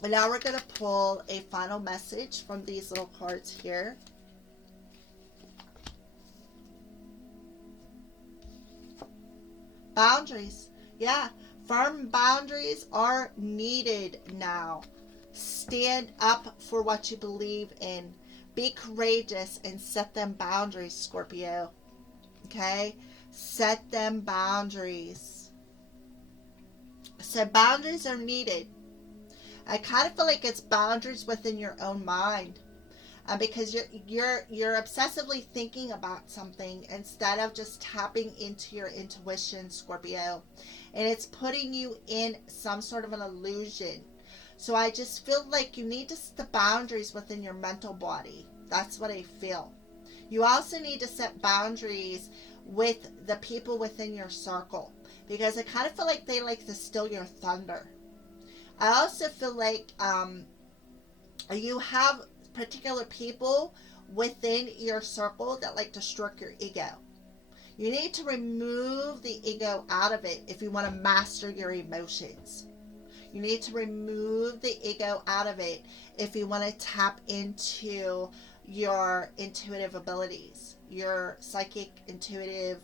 And now we're going to pull a final message from these little cards here. Boundaries. Yeah, firm boundaries are needed now. Stand up for what you believe in. Be courageous and set them boundaries, Scorpio. Okay? Set them boundaries. So boundaries are needed. I kind of feel like it's boundaries within your own mind. Because you're obsessively thinking about something instead of just tapping into your intuition, Scorpio. And it's putting you in some sort of an illusion. So I just feel like you need to set the boundaries within your mental body. That's what I feel. You also need to set boundaries with the people within your circle, because I kind of feel like they like to steal your thunder. I also feel like you have particular people within your circle that like to stroke your ego. You need to remove the ego out of it if you want to master your emotions. You need to remove the ego out of it if you want to tap into your intuitive abilities, your psychic, intuitive,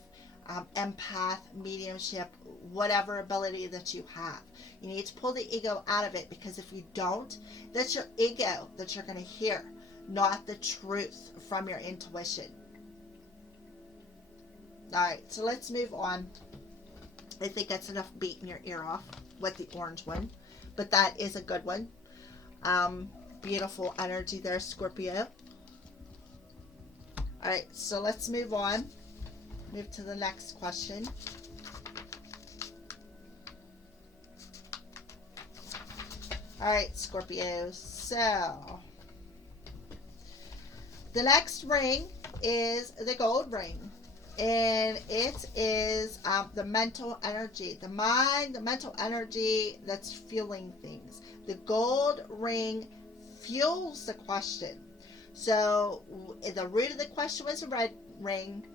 empath, mediumship, whatever ability that you have. You need to pull the ego out of it, because if you don't, that's your ego that you're going to hear, not the truth from your intuition. Alright, so let's move on. I think that's enough beating your ear off with the orange one, but that is a good one. Beautiful energy there, Scorpio. Alright, so let's move on. Move to the next question. Alright, Scorpio. So, the next ring is the gold ring. And it is the mental energy, the mind, the mental energy that's fueling things. The gold ring fuels the question. So the root of the question was a red ring.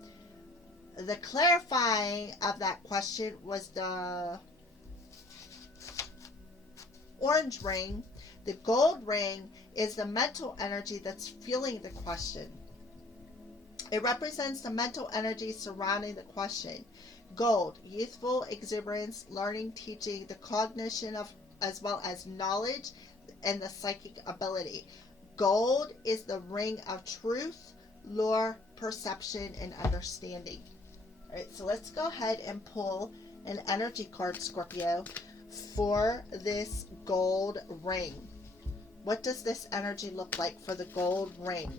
The clarifying of that question was the orange ring. The gold ring is the mental energy that's fueling the question. It represents the mental energy surrounding the question. Gold, youthful exuberance, learning, teaching, the cognition of, as well as knowledge and the psychic ability. Gold is the ring of truth, lore, perception, and understanding. All right, so let's go ahead and pull an energy card, Scorpio, for this gold ring. What does this energy look like for the gold ring?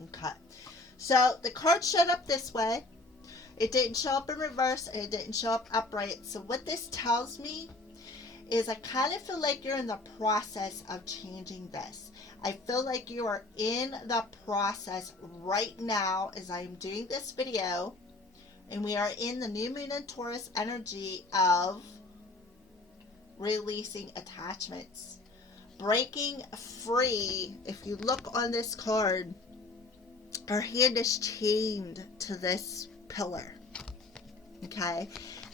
Okay, so the card showed up this way. It didn't show up in reverse, and it didn't show up upright. So what this tells me is I kind of feel like you're in the process of changing this. I feel like you are in the process right now as I am doing this video, and we are in the new moon and Taurus energy of releasing attachments, breaking free. If you look on this card, her hand is chained to this pillar, okay?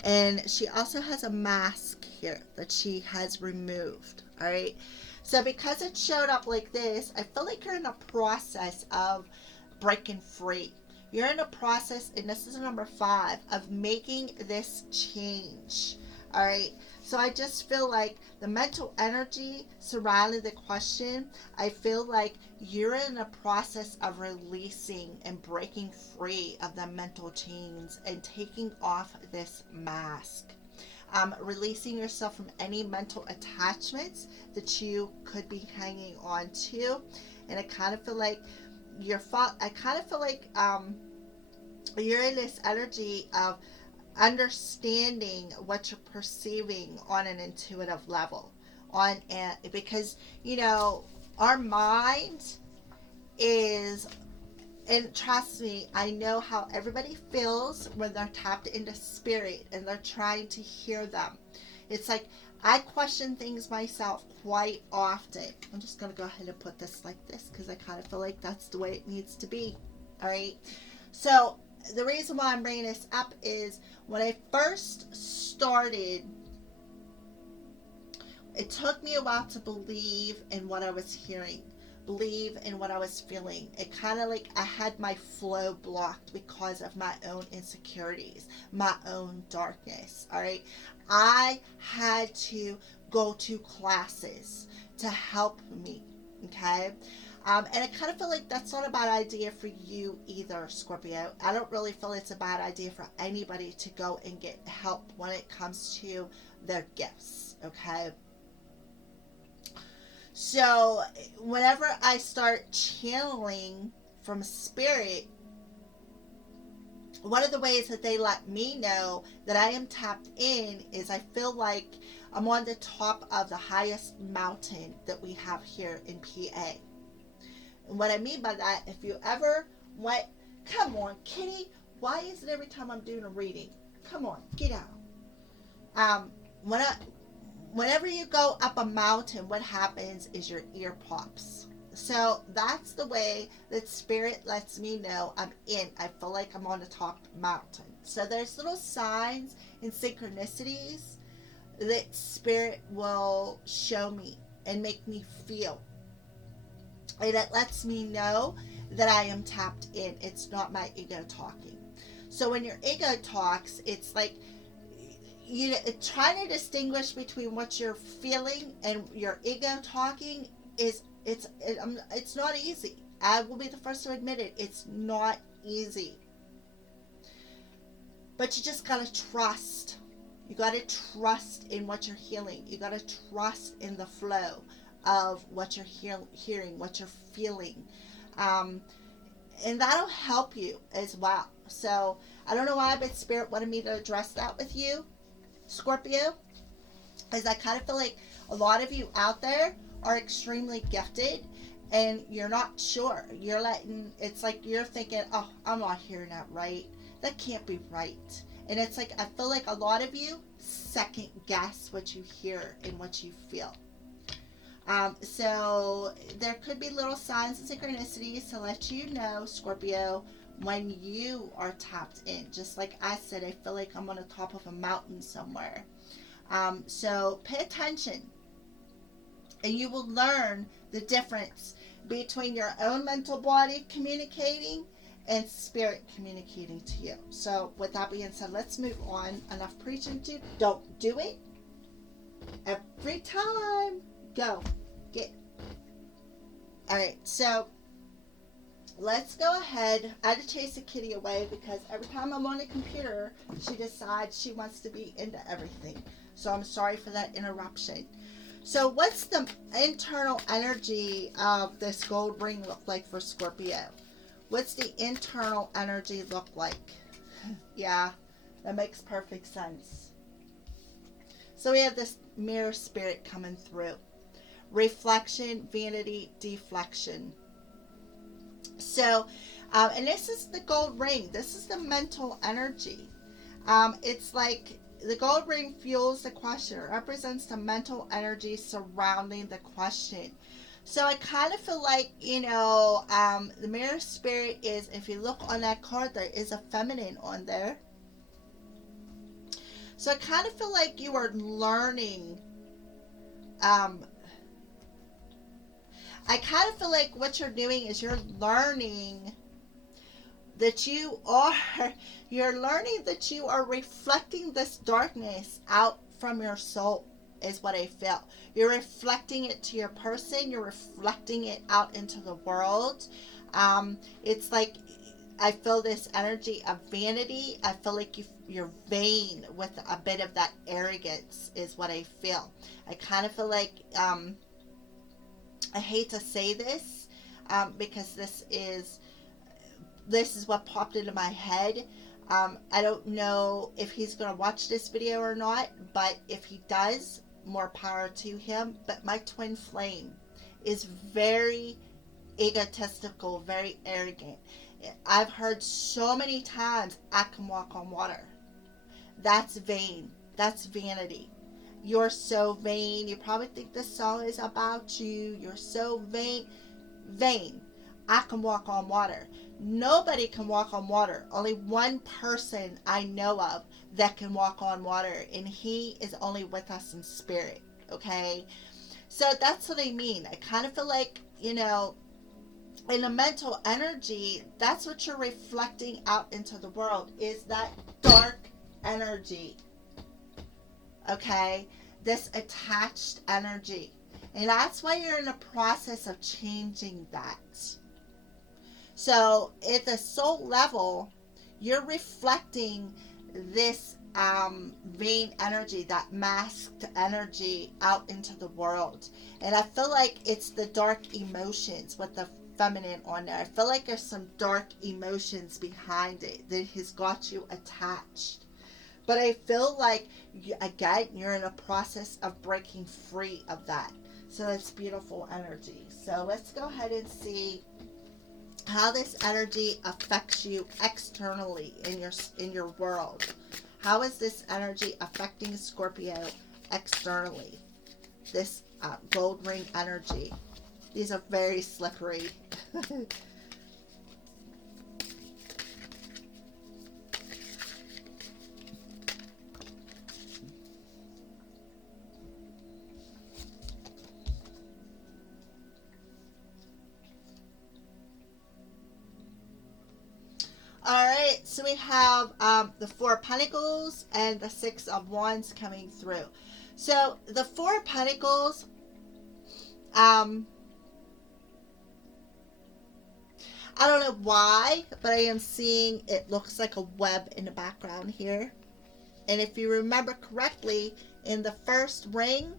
And she also has a mask here that she has removed, all right? So because it showed up like this, I feel like you're in a process of breaking free. You're in a process, and this is number 5, of making this change, all right? So I just feel like the mental energy surrounding the question, I feel like you're in a process of releasing and breaking free of the mental chains and taking off this mask. Releasing yourself from any mental attachments that you could be hanging on to. And I kind of feel like you're in this energy of understanding what you're perceiving on an intuitive level, because our mind is, and trust me, I know how everybody feels when they're tapped into spirit and they're trying to hear them. It's like I question things myself quite often. I'm just going to go ahead and put this like this because I kind of feel like that's the way it needs to be. All right. So the reason why I'm bringing this up is when I first started, it took me a while to believe in what I was hearing, believe in what I was feeling. It kind of like I had my flow blocked because of my own insecurities, my own darkness. All right. I had to go to classes to help me. Okay. And I kind of feel like that's not a bad idea for you either, Scorpio. I don't really feel it's a bad idea for anybody to go and get help when it comes to their gifts. Okay. So whenever I start channeling from spirit, one of the ways that they let me know that I am tapped in is I feel like I'm on the top of the highest mountain that we have here in PA. And what I mean by that, if you ever went, come on, Kitty, why is it every time I'm doing a reading? Come on, get out. Whenever you go up a mountain, what happens is your ear pops. So that's the way that spirit lets me know I'm in. I feel like I'm on the top mountain. So there's little signs and synchronicities that spirit will show me and make me feel. And it lets me know that I am tapped in. It's not my ego talking. So when your ego talks, it's like trying to distinguish between what you're feeling and your ego talking is it's not easy. I will be the first to admit it. It's not easy. But you just gotta trust. You gotta trust in what you're healing. You gotta trust in the flow of what you're hearing, what you're feeling. And that'll help you as well. So I don't know why, but Spirit wanted me to address that with you, Scorpio, is I kind of feel like a lot of you out there are extremely gifted and you're not sure. It's like you're thinking, oh, I'm not hearing that right. That can't be right. And it's like, I feel like a lot of you second guess what you hear and what you feel. So there could be little signs and synchronicities to let you know, Scorpio, when you are tapped in. Just like I said, I feel like I'm on the top of a mountain somewhere. So pay attention and you will learn the difference between your own mental body communicating and spirit communicating to you. So with that being said, let's move on. Enough preaching to don't do it. Every time. Go. Get. Alright, so let's go ahead. I had to chase the kitty away because every time I'm on the computer, she decides she wants to be into everything. So I'm sorry for that interruption. So what's the internal energy of this gold ring look like for Scorpio? What's the internal energy look like? Yeah, that makes perfect sense. So we have this mirror spirit coming through. Reflection, vanity, deflection. So, and this is the gold ring. This is the mental energy. It's like the gold ring fuels the question. It represents the mental energy surrounding the question. So I kind of feel like, the mirror spirit is, if you look on that card, there is a feminine on there. So I kind of feel like you are learning, I kind of feel like what you're doing is you're learning that you're learning that you are reflecting this darkness out from your soul, is what I feel. You're reflecting it to your person. You're reflecting it out into the world. It's like I feel this energy of vanity. I feel like you're vain with a bit of that arrogance is what I feel. I kind of feel like, I hate to say this, because this is what popped into my head. I don't know if he's going to watch this video or not, but if he does, more power to him. But my twin flame is very egotistical, very arrogant. I've heard so many times, I can walk on water. That's vain. That's vanity. you're so vain. You probably think this song is about you. You're so vain. Vain. I can walk on water. Nobody can walk on water. Only one person I know of that can walk on water, and he is only with us in spirit. Okay? So that's what I mean. I kind of feel like, in a mental energy, that's what you're reflecting out into the world, is that dark energy. Okay? This attached energy. And that's why you're in the process of changing that. So at the soul level, you're reflecting this vain energy, that masked energy out into the world. And I feel like it's the dark emotions with the feminine on there. I feel like there's some dark emotions behind it that has got you attached. But I feel like, again, you're in a process of breaking free of that. So that's beautiful energy. So let's go ahead and see how this energy affects you externally in your world. How is this energy affecting Scorpio externally? This gold ring energy. These are very slippery. Alright, so we have the Four of Pentacles and the Six of Wands coming through. So the Four of Pentacles, I don't know why, but I am seeing it looks like a web in the background here. And if you remember correctly, in the first ring,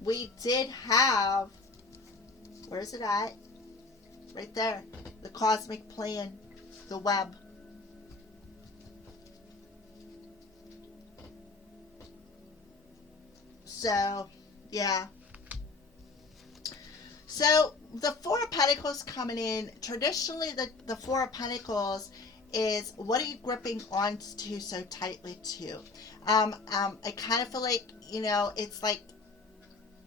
we did have, where's it at? Right there, the cosmic plan. The web. So, yeah. So, the Four of Pentacles coming in, traditionally the Four of Pentacles is, what are you gripping onto so tightly to? I kind of feel like, it's like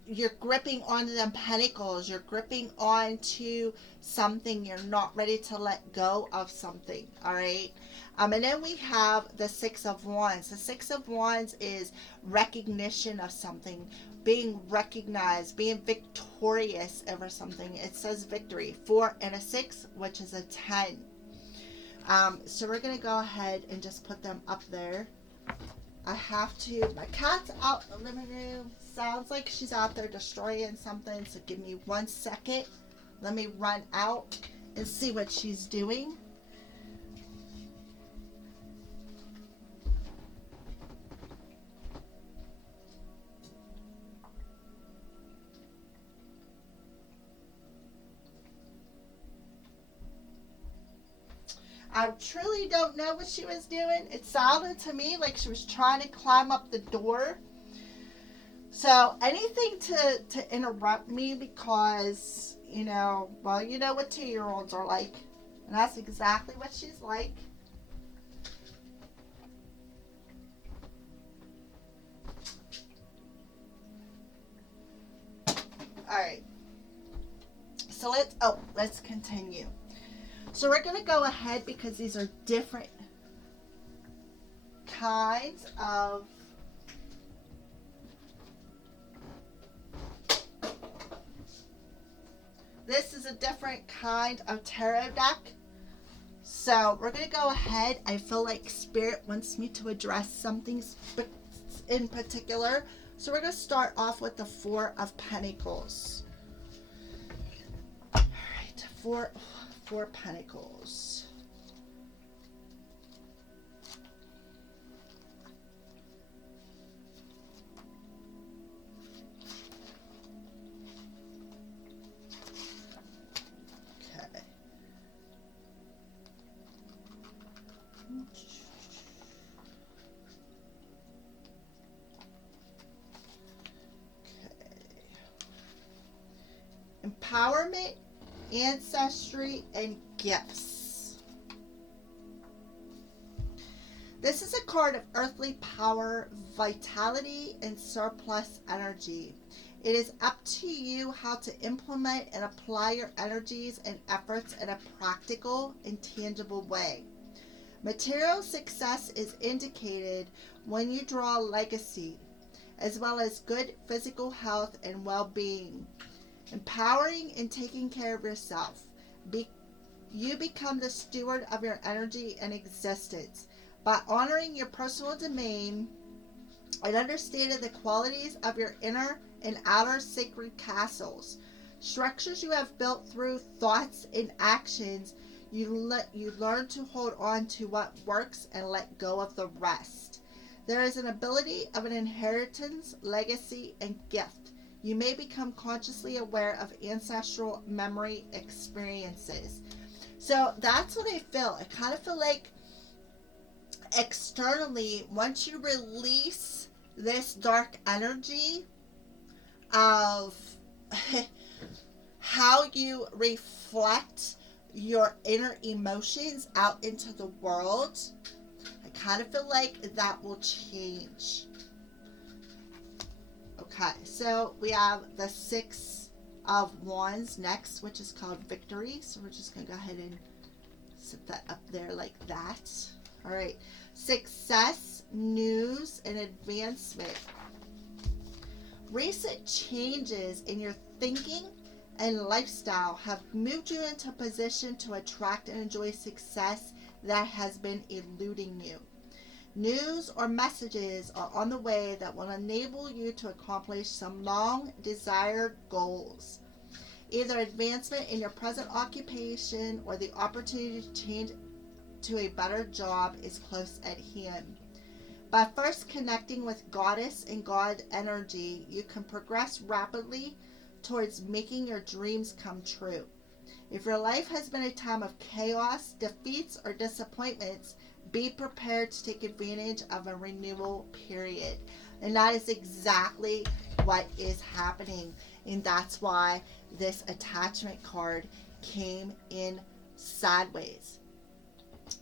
you're gripping onto them pentacles, you're gripping onto something, you're not ready to let go of something. All right. And then we have the Six of Wands. The Six of Wands is recognition of something, being recognized, being victorious over something. It says victory. 4 and a 6, which is a 10. So we're going to go ahead and just put them up there. I have to, my cat's out in the living room. Sounds like she's out there destroying something. So give me 1 second. Let me run out and see what she's doing. I truly don't know what she was doing. It sounded to me like she was trying to climb up the door. So anything to interrupt me, because, well, you know what 2-year-olds are like. And that's exactly what she's like. Alright. So let's continue. So we're going to go ahead, because these are different kinds of this is a different kind of tarot deck. So we're going to go ahead. I feel like Spirit wants me to address something in particular. So we're going to start off with the Four of Pentacles. All right, Four Pentacles. Okay. Empowerment, ancestry, and gifts. This is a card of earthly power, vitality, and surplus energy. It is up to you how to implement and apply your energies and efforts in a practical and tangible way. Material success is indicated when you draw legacy, as well as good physical health and well-being. Empowering and taking care of yourself. You become the steward of your energy and existence. By honoring your personal domain and understanding the qualities of your inner and outer sacred castles, structures you have built through thoughts and actions, you learn to hold on to what works and let go of the rest. There is an ability of an inheritance, legacy, and gift. You may become consciously aware of ancestral memory experiences. So that's what I feel. I kind of feel like externally, once you release this dark energy of how you reflect your inner emotions out into the world, I kind of feel like that will change. Okay, so we have the Six of Wands next, which is called Victory. So we're just going to go ahead and set that up there like that. All right, success, news, and advancement. Recent changes in your thinking and lifestyle have moved you into a position to attract and enjoy success that has been eluding you. News or messages are on the way that will enable you to accomplish some long desired goals. Either advancement in your present occupation or the opportunity to change to a better job is close at hand. By first connecting with Goddess and God energy, you can progress rapidly towards making your dreams come true. If your life has been a time of chaos, defeats, or disappointments, be prepared to take advantage of a renewal period. And that is exactly what is happening. And that's why this attachment card came in sideways.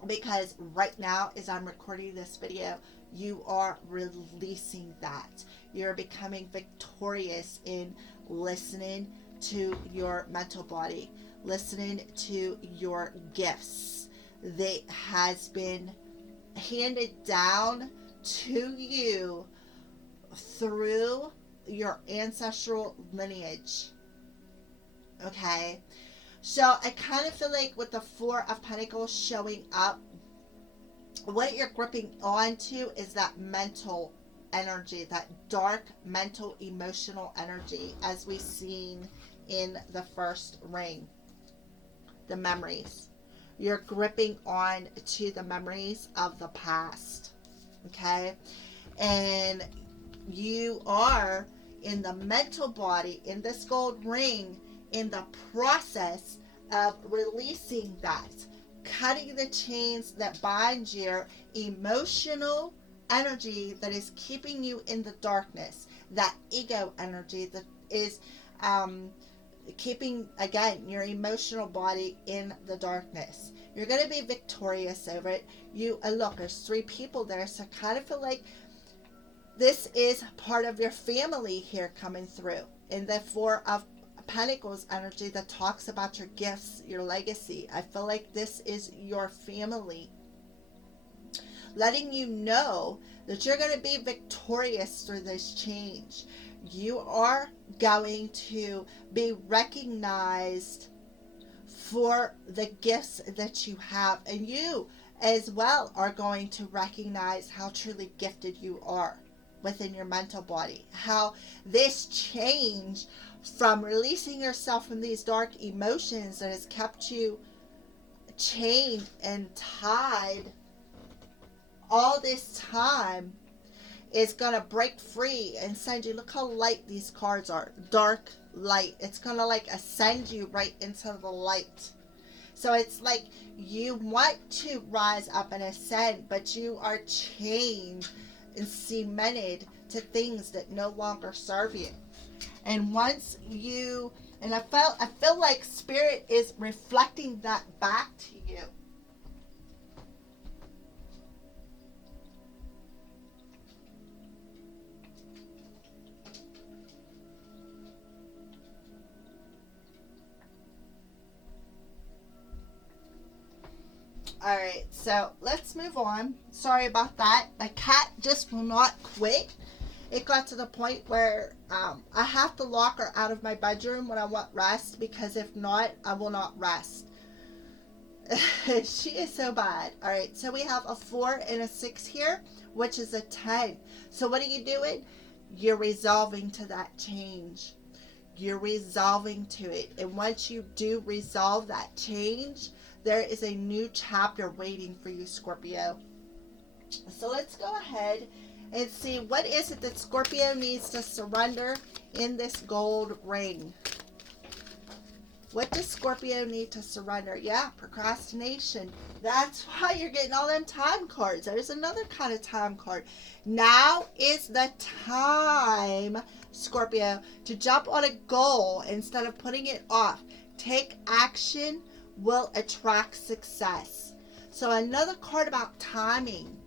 Because right now, as I'm recording this video, you are releasing that. You're becoming victorious in listening to your mental body, listening to your gifts that has been handed down to you through your ancestral lineage. Okay, so I kind of feel like with the Four of Pentacles showing up, what you're gripping onto is that mental energy, that dark mental emotional energy, as we've seen in the first ring, the memories. You're gripping on to the memories of the past. Okay, and you are in the mental body, in this gold ring, in the process of releasing that, cutting the chains that bind your emotional energy that is keeping you in the darkness, that ego energy that is keeping, again, your emotional body in the darkness. You're going to be victorious over it. Look, there's three people there, so I kind of feel like this is part of your family here coming through. In the Four of Pentacles energy that talks about your gifts, your legacy, I feel like this is your family letting you know that you're going to be victorious through this change. You are going to be recognized for the gifts that you have, and you as well are going to recognize how truly gifted you are within your mental body. How this change from releasing yourself from these dark emotions that has kept you chained and tied all this time is going to break free and send you. Look how light these cards are. Dark light. It's going to like ascend you right into the light. So it's like you want to rise up and ascend, but you are chained and cemented to things that no longer serve you. And once you, and I feel like Spirit is reflecting that back to you. All right, so let's move on. Sorry about that. My cat just will not quit. It got to the point where I have to lock her out of my bedroom when I want rest, because if not, I will not rest. She is so bad. All right, so we have a 4 and a 6 here, which is a 10. So what are you doing? You're resolving to that change. You're resolving to it. And once you do resolve that change, there is a new chapter waiting for you, Scorpio. So let's go ahead and see, what is it that Scorpio needs to surrender in this gold ring? What does Scorpio need to surrender? Yeah, procrastination. That's why you're getting all them time cards. There's another kind of time card. Now is the time, Scorpio, to jump on a goal instead of putting it off. Take action will attract success. So another card about timing.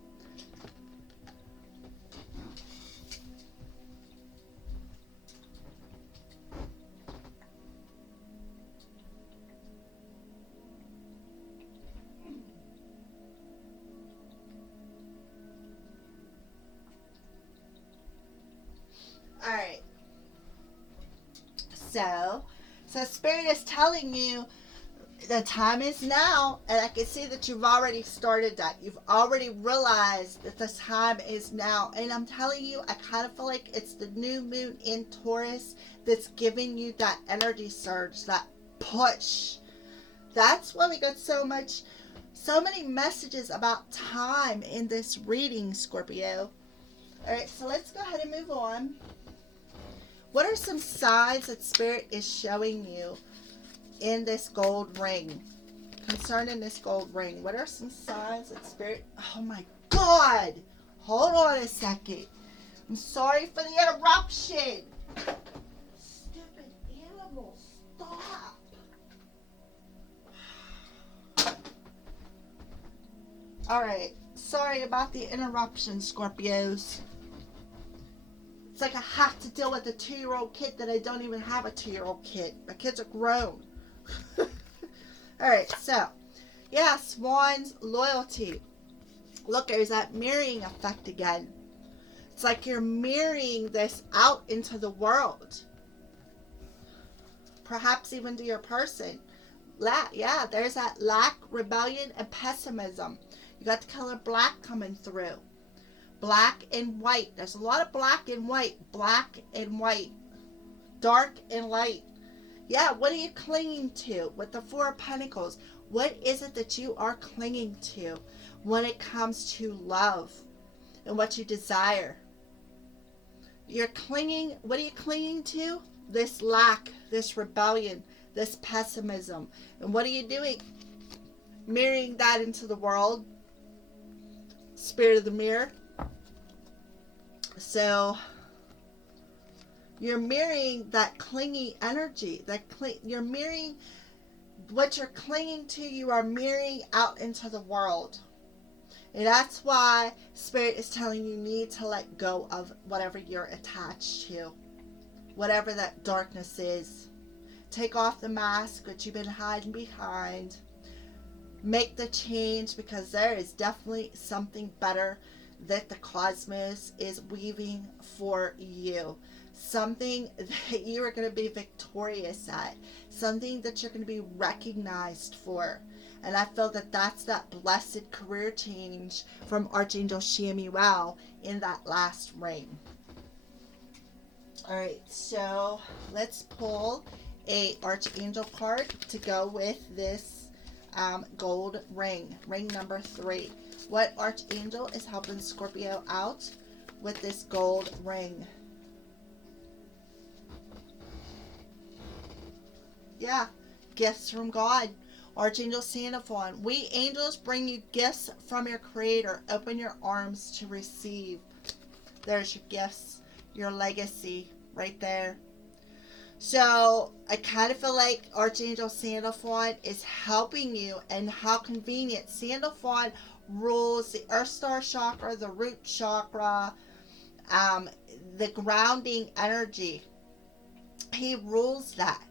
All right. So Spirit is telling you the time is now, and I can see that you've already started that. You've already realized that the time is now. And I'm telling you, I kind of feel like it's the new moon in Taurus that's giving you that energy surge, that push. That's why we got so many messages about time in this reading, Scorpio. All right, so let's go ahead and move on. What are some signs that Spirit is showing you in this gold ring? Concerning this gold ring, what are some signs that Spirit... Oh my God! Hold on a second. I'm sorry for the interruption. Stupid animal, stop. Alright, sorry about the interruption, Scorpios. It's like I have to deal with a 2-year-old kid that I don't even have a 2-year-old kid. My kids are grown. Alright, so, yeah, swans, loyalty. Look, there's that mirroring effect again. It's like you're mirroring this out into the world. Perhaps even to your person. Yeah, there's that lack, rebellion, and pessimism. You got the color black coming through. Black and white. There's a lot of black and white. Black and white. Dark and light. Yeah, what are you clinging to with the 4 of Pentacles? What is it that you are clinging to when it comes to love and what you desire? You're clinging, what are you clinging to? This lack, this rebellion, this pessimism. And what are you doing? Mirroring that into the world. Spirit of the mirror. So you're mirroring that clingy energy. You're mirroring what you're clinging to. You are mirroring out into the world. And that's why Spirit is telling you need to let go of whatever you're attached to. Whatever that darkness is. Take off the mask that you've been hiding behind. Make the change, because there is definitely something better that the cosmos is weaving for you. Something that you are going to be victorious at. Something that you're going to be recognized for. And I feel that that's that blessed career change from Archangel Chamuel in that last ring. Alright, so let's pull a Archangel card to go with this gold ring. Ring number 3. What Archangel is helping Scorpio out with this gold ring? Yeah, gifts from God. Archangel Sandalphon. We angels bring you gifts from your Creator. Open your arms to receive. There's your gifts, your legacy right there. So I kind of feel like Archangel Sandalphon is helping you, and how convenient. Sandalphon rules the Earth Star chakra, the root chakra, the grounding energy. He rules that.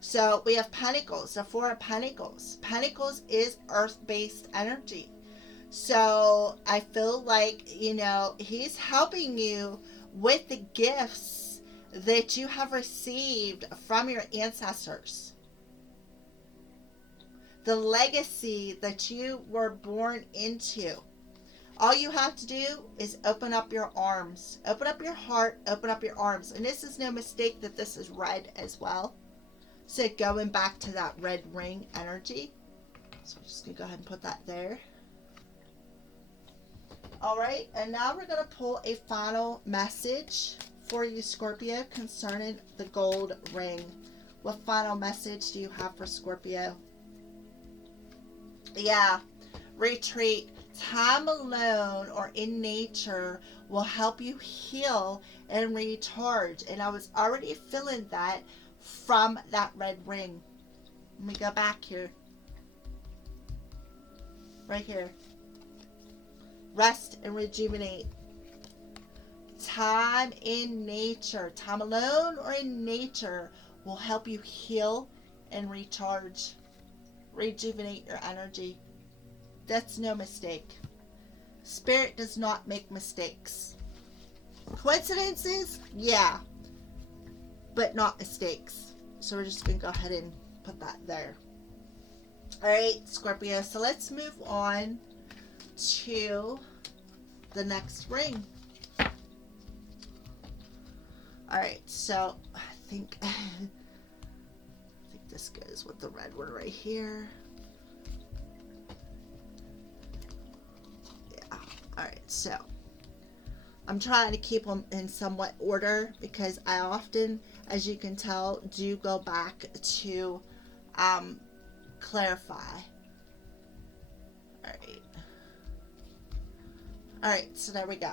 So we have Pentacles, the Four of Pentacles. Pentacles is earth-based energy. So I feel like, he's helping you with the gifts that you have received from your ancestors. The legacy that you were born into. All you have to do is open up your arms. Open up your heart, open up your arms. And this is no mistake that this is red as well. So going back to that red ring energy. So I'm just going to go ahead and put that there. All right, and now we're going to pull a final message for you, Scorpio, concerning the gold ring. What final message do you have for Scorpio? Yeah, retreat. Time alone or in nature will help you heal and recharge. And I was already feeling that from that red ring. Let me go back here. Right here. Rest and rejuvenate. Time in nature, time alone or in nature will help you heal and recharge. Rejuvenate your energy. That's no mistake. Spirit does not make mistakes. Coincidences? Yeah. But not mistakes. So we're just going to go ahead and put that there. Alright, Scorpio. So let's move on to the next ring. Alright, so I think this goes with the red one right here. Yeah. Alright, so I'm trying to keep them in somewhat order because I often, as you can tell, do go back to clarify. Alright. Alright, so there we go.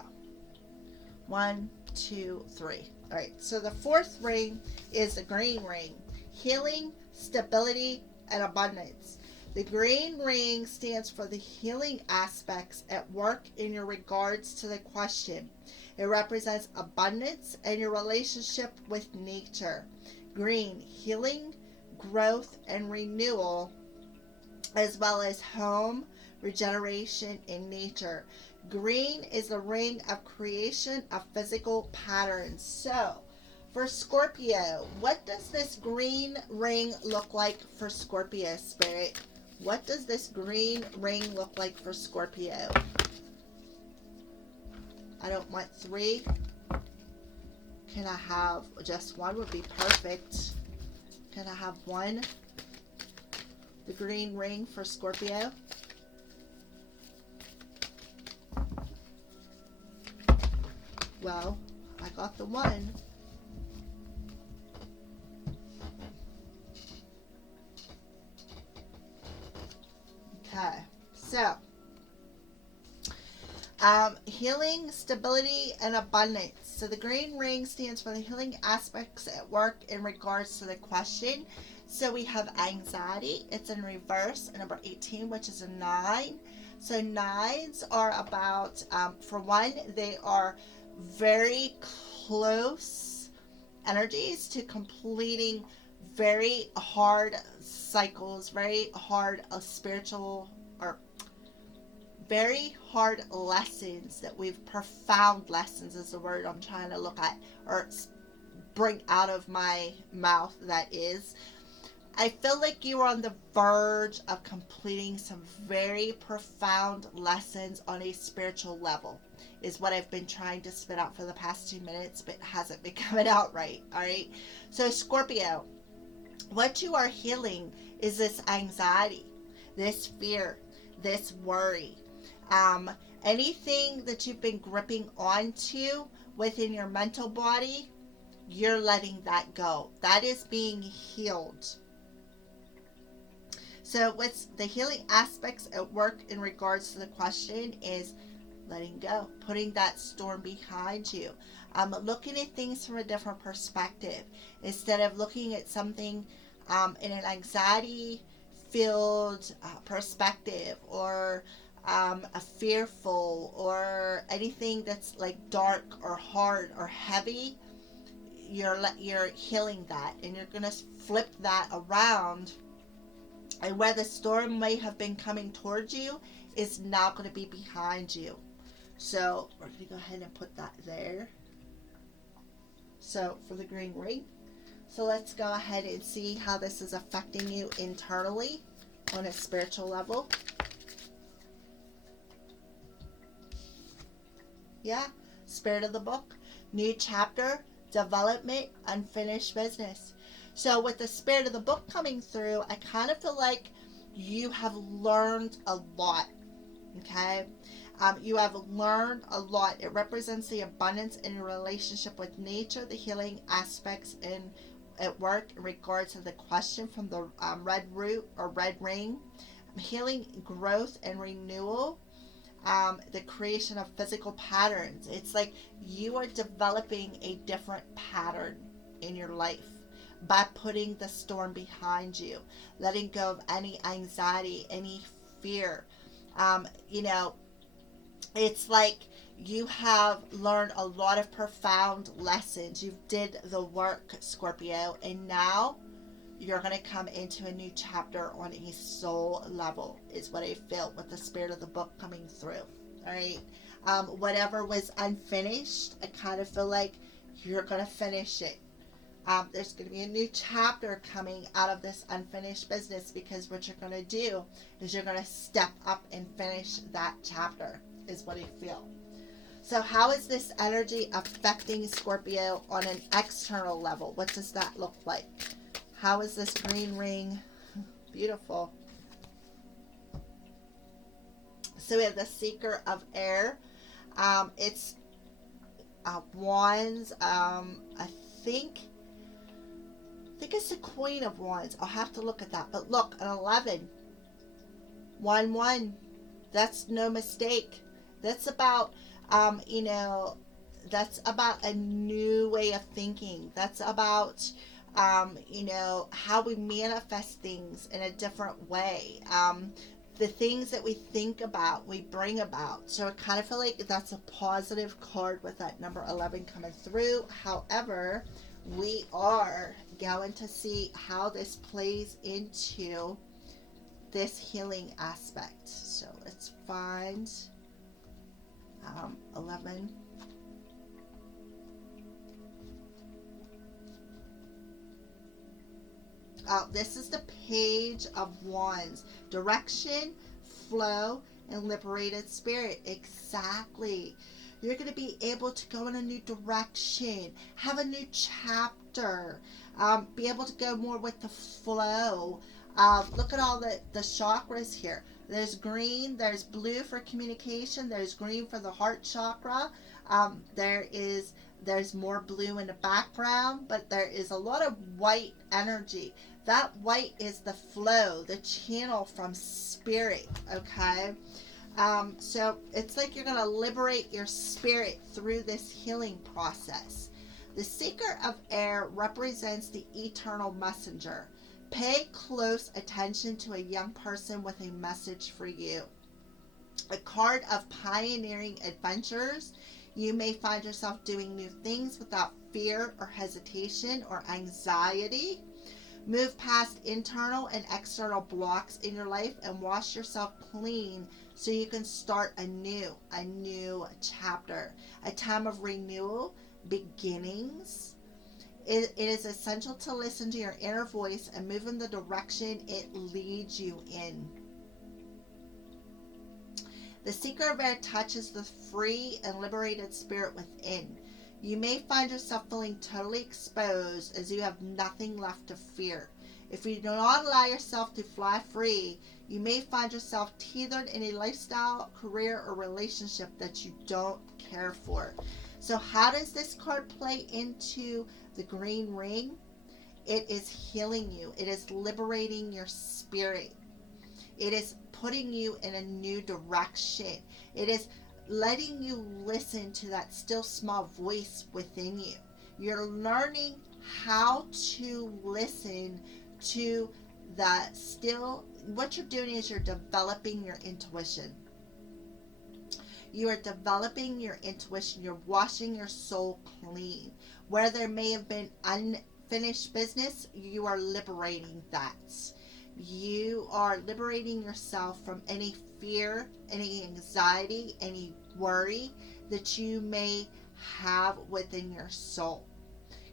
1, 2, 3. Alright, so the fourth ring is the green ring. Healing, stability, and abundance. The green ring stands for the healing aspects at work in your regards to the question. It represents abundance and your relationship with nature. Green, healing, growth, and renewal, as well as home, regeneration, in nature. Green is the ring of creation of physical patterns. So, for Scorpio, what does this green ring look like for Scorpio, Spirit? What does this green ring look like for Scorpio? I don't want 3. Can I have just 1? Would be perfect. Can I have 1? The green ring for Scorpio. Well, I got the 1. Okay, so healing, stability, and abundance. So the green ring stands for the healing aspects at work in regards to the question. So we have anxiety. It's in reverse, number 18, which is a 9. So 9s are about, for one, they are very close energies to completing very hard cycles, very hard spiritual, or very hard lessons that we've, profound lessons is the word I'm trying to look at, or bring out of my mouth, that is. I feel like you are on the verge of completing some very profound lessons on a spiritual level, is what I've been trying to spit out for the past 2 minutes, but hasn't been coming out right. All right. So Scorpio, what you are healing is this anxiety, this fear, this worry. Anything that you've been gripping onto within your mental body, you're letting that go. That is being healed. So what's the healing aspects at work in regards to the question is letting go, putting that storm behind you, looking at things from a different perspective. Instead of looking at something in an anxiety-filled perspective, or a fearful, or anything that's like dark or hard or heavy, you're healing that, and you're going to flip that around, and where the storm may have been coming towards you is now going to be behind you. So we're going to go ahead and put that there. So for the green ring. So let's go ahead and see how this is affecting you internally on a spiritual level. Yeah, spirit of the book, new chapter, development, unfinished business. So with the spirit of the book coming through, I kind of feel like you have learned a lot. Okay, you have learned a lot. It represents the abundance in your relationship with nature, the healing aspects at work in regards to the question from the red root or red ring, healing, growth, and renewal. The creation of physical patterns. It's like you are developing a different pattern in your life by putting the storm behind you, letting go of any anxiety, any fear. It's like you have learned a lot of profound lessons. You did the work, Scorpio, and now you're going to come into a new chapter on a soul level, is what I feel with the spirit of the book coming through. All right. Whatever was unfinished, I kind of feel like you're going to finish it. There's going to be a new chapter coming out of this unfinished business, because what you're going to do is you're going to step up and finish that chapter, is what I feel. So how is this energy affecting Scorpio on an external level? What does that look like? How is this green ring? Beautiful. So we have the Seeker of Air. It's Wands. I think it's the Queen of Wands. I'll have to look at that. But look, an 11. 1-1. That's no mistake. That's about, that's about a new way of thinking. That's about how we manifest things in a different way. The things that we think about, we bring about. So I kind of feel like that's a positive card with that number 11 coming through. However, we are going to see how this plays into this healing aspect. So let's find 11. This is the Page of Wands. Direction, flow, and liberated spirit. Exactly. You're going to be able to go in a new direction, have a new chapter, be able to go more with the flow. Look at all the chakras here. There's green, there's blue for communication, there's green for the heart chakra. There's more blue in the background, but there is a lot of white energy. That white is the flow, the channel from spirit, okay? So it's like you're going to liberate your spirit through this healing process. The Seeker of Air represents the eternal messenger. Pay close attention to a young person with a message for you. A card of pioneering adventures. You may find yourself doing new things without fear or hesitation or anxiety. Move past internal and external blocks in your life and wash yourself clean so you can start a new chapter. A time of renewal, beginnings. It is essential to listen to your inner voice and move in the direction it leads you in. The Seeker of Air touches the free and liberated spirit within. You may find yourself feeling totally exposed as you have nothing left to fear. If you do not allow yourself to fly free, you may find yourself tethered in a lifestyle, career, or relationship that you don't care for. So how does this card play into the green ring? It is healing you. It is liberating your spirit. It is putting you in a new direction. It is letting you listen to that still small voice within you. You're learning how to listen to the still. What you're doing is you're developing your intuition. You are developing your intuition. You're washing your soul clean. Where there may have been unfinished business, you are liberating that. You are liberating yourself from any fear, any anxiety, any worry that you may have within your soul.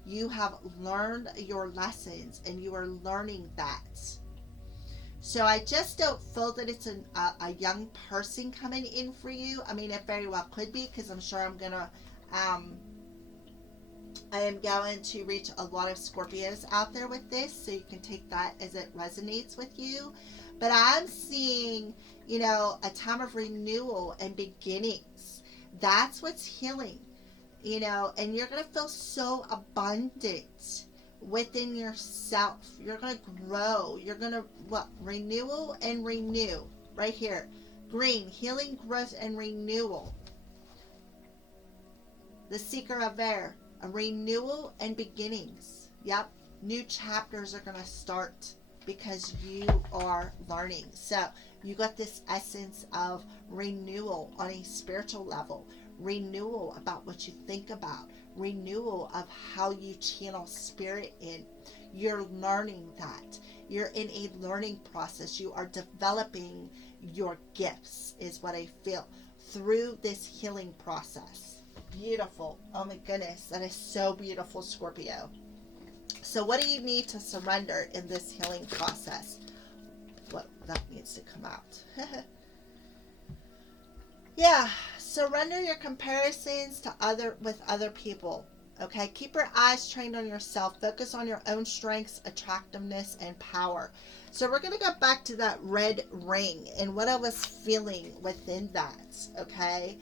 You have learned your lessons and you are learning that. So I just don't feel that it's a young person coming in for you. I mean, it very well could be, because I'm sure I am going to reach a lot of Scorpios out there with this, so you can take that as it resonates with you. But I'm seeing, a time of renewal and beginnings. That's what's healing, and you're going to feel so abundant within yourself. You're going to grow. You're going to, renewal and renew. Right here. Green, healing, growth, and renewal. The seeker of air. A renewal and beginnings. Yep. New chapters are going to start because you are learning. So you got this essence of renewal on a spiritual level. Renewal about what you think about. Renewal of how you channel spirit in. You're learning that. You're in a learning process. You are developing your gifts, is what I feel, through this healing process. Beautiful. Oh my goodness. That is so beautiful, Scorpio. So what do you need to surrender in this healing process? What that needs to come out. Yeah. Surrender your comparisons with other people. Okay. Keep your eyes trained on yourself. Focus on your own strengths, attractiveness, and power. So we're going to go back to that red ring and what I was feeling within that. Okay.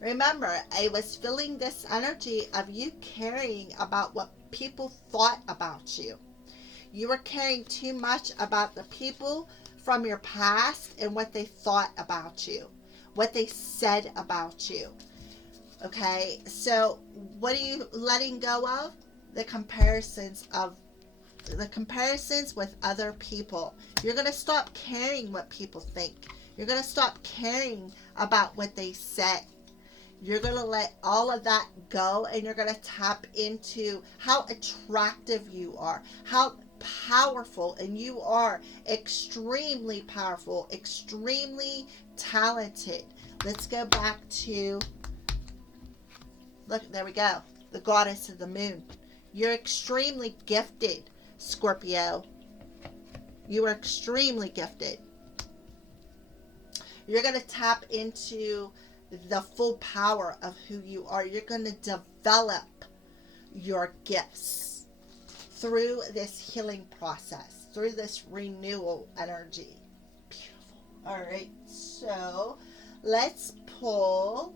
Remember, I was feeling this energy of you caring about what people thought about you. You were caring too much about the people from your past and what they thought about you, what they said about you. Okay, so what are you letting go of? The comparisons with other people. You're going to stop caring what people think. You're going to stop caring about what they say. You're going to let all of that go, and you're going to tap into how attractive you are, how powerful, and you are extremely powerful, extremely talented. Let's go back to, look, there we go, the goddess of the moon. You're extremely gifted, Scorpio. You are extremely gifted. You're going to tap into the full power of who you are. You're going to develop your gifts through this healing process, through this renewal energy. Beautiful. All right, so let's pull.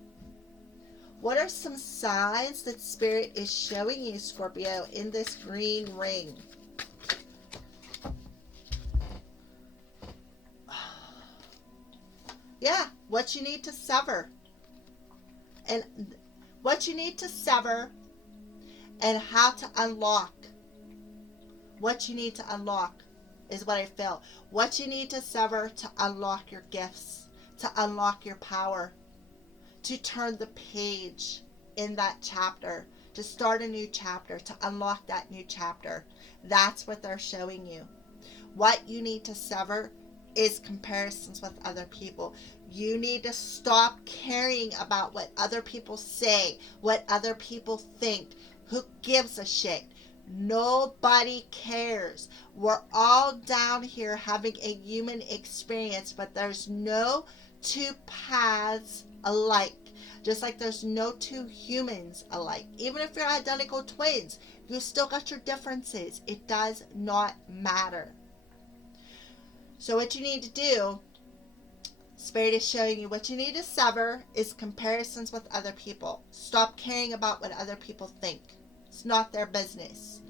What are some signs that Spirit is showing you, Scorpio, in this green ring? Yeah, what you need to sever. And what you need to sever and how to unlock. What you need to unlock is what I feel. What you need to sever to unlock your gifts, to unlock your power, to turn the page in that chapter, to start a new chapter, to unlock that new chapter. That's what they're showing you. What you need to sever is comparisons with other people. You need to stop caring about what other people say, what other people think. Who gives a shit? Nobody cares. We're all down here having a human experience, but there's no two paths alike. Just like there's no two humans alike. Even if you're identical twins, you still got your differences. It does not matter. So what you need to do, Spirit is showing you, what you need to sever is comparisons with other people. Stop caring about what other people think. It's not their business.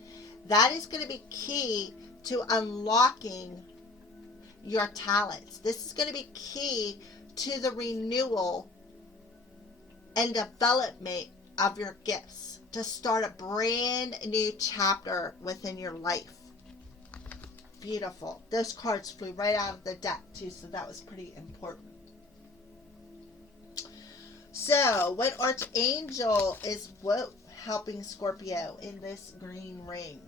That is going to be key to unlocking your talents. This is going to be key to the renewal and development of your gifts, to start a brand new chapter within your life. Beautiful. Those cards flew right out of the deck too, so that was pretty important. So, what archangel is helping Scorpio in this green ring?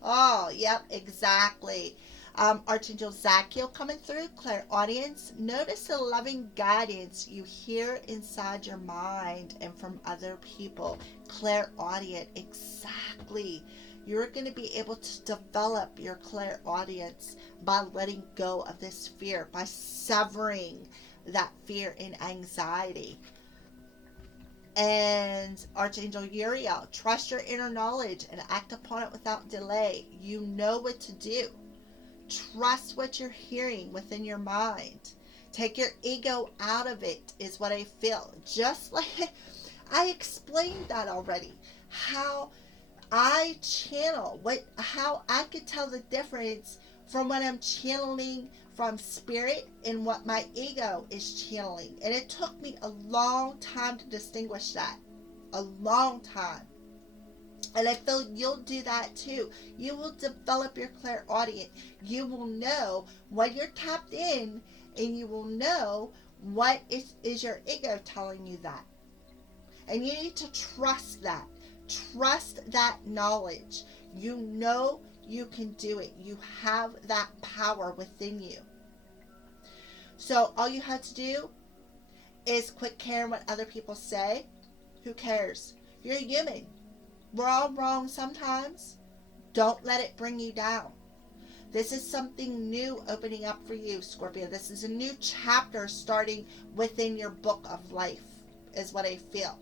Oh, yep, exactly. Archangel Zachiel coming through, clairaudience. Notice the loving guidance you hear inside your mind and from other people. Clairaudient, exactly. You're going to be able to develop your clairaudience by letting go of this fear, by severing that fear and anxiety. And Archangel Uriel, trust your inner knowledge and act upon it without delay. You know what to do. Trust what you're hearing within your mind. Take your ego out of it, is what I feel. Just like I explained that already. How I channel, how I could tell the difference from when I'm channeling from spirit and what my ego is channeling. And it took me a long time to distinguish that. A long time. And I feel you'll do that too. You will develop your clairaudient. You will know when you're tapped in, and you will know what is your ego telling you that. And you need to trust that. Trust that knowledge. You know you can do it. You have that power within you. So all you have to do is quit caring what other people say. Who cares? You're human. We're all wrong sometimes. Don't let it bring you down. This is something new opening up for you, Scorpio. This is a new chapter starting within your book of life, is what I feel.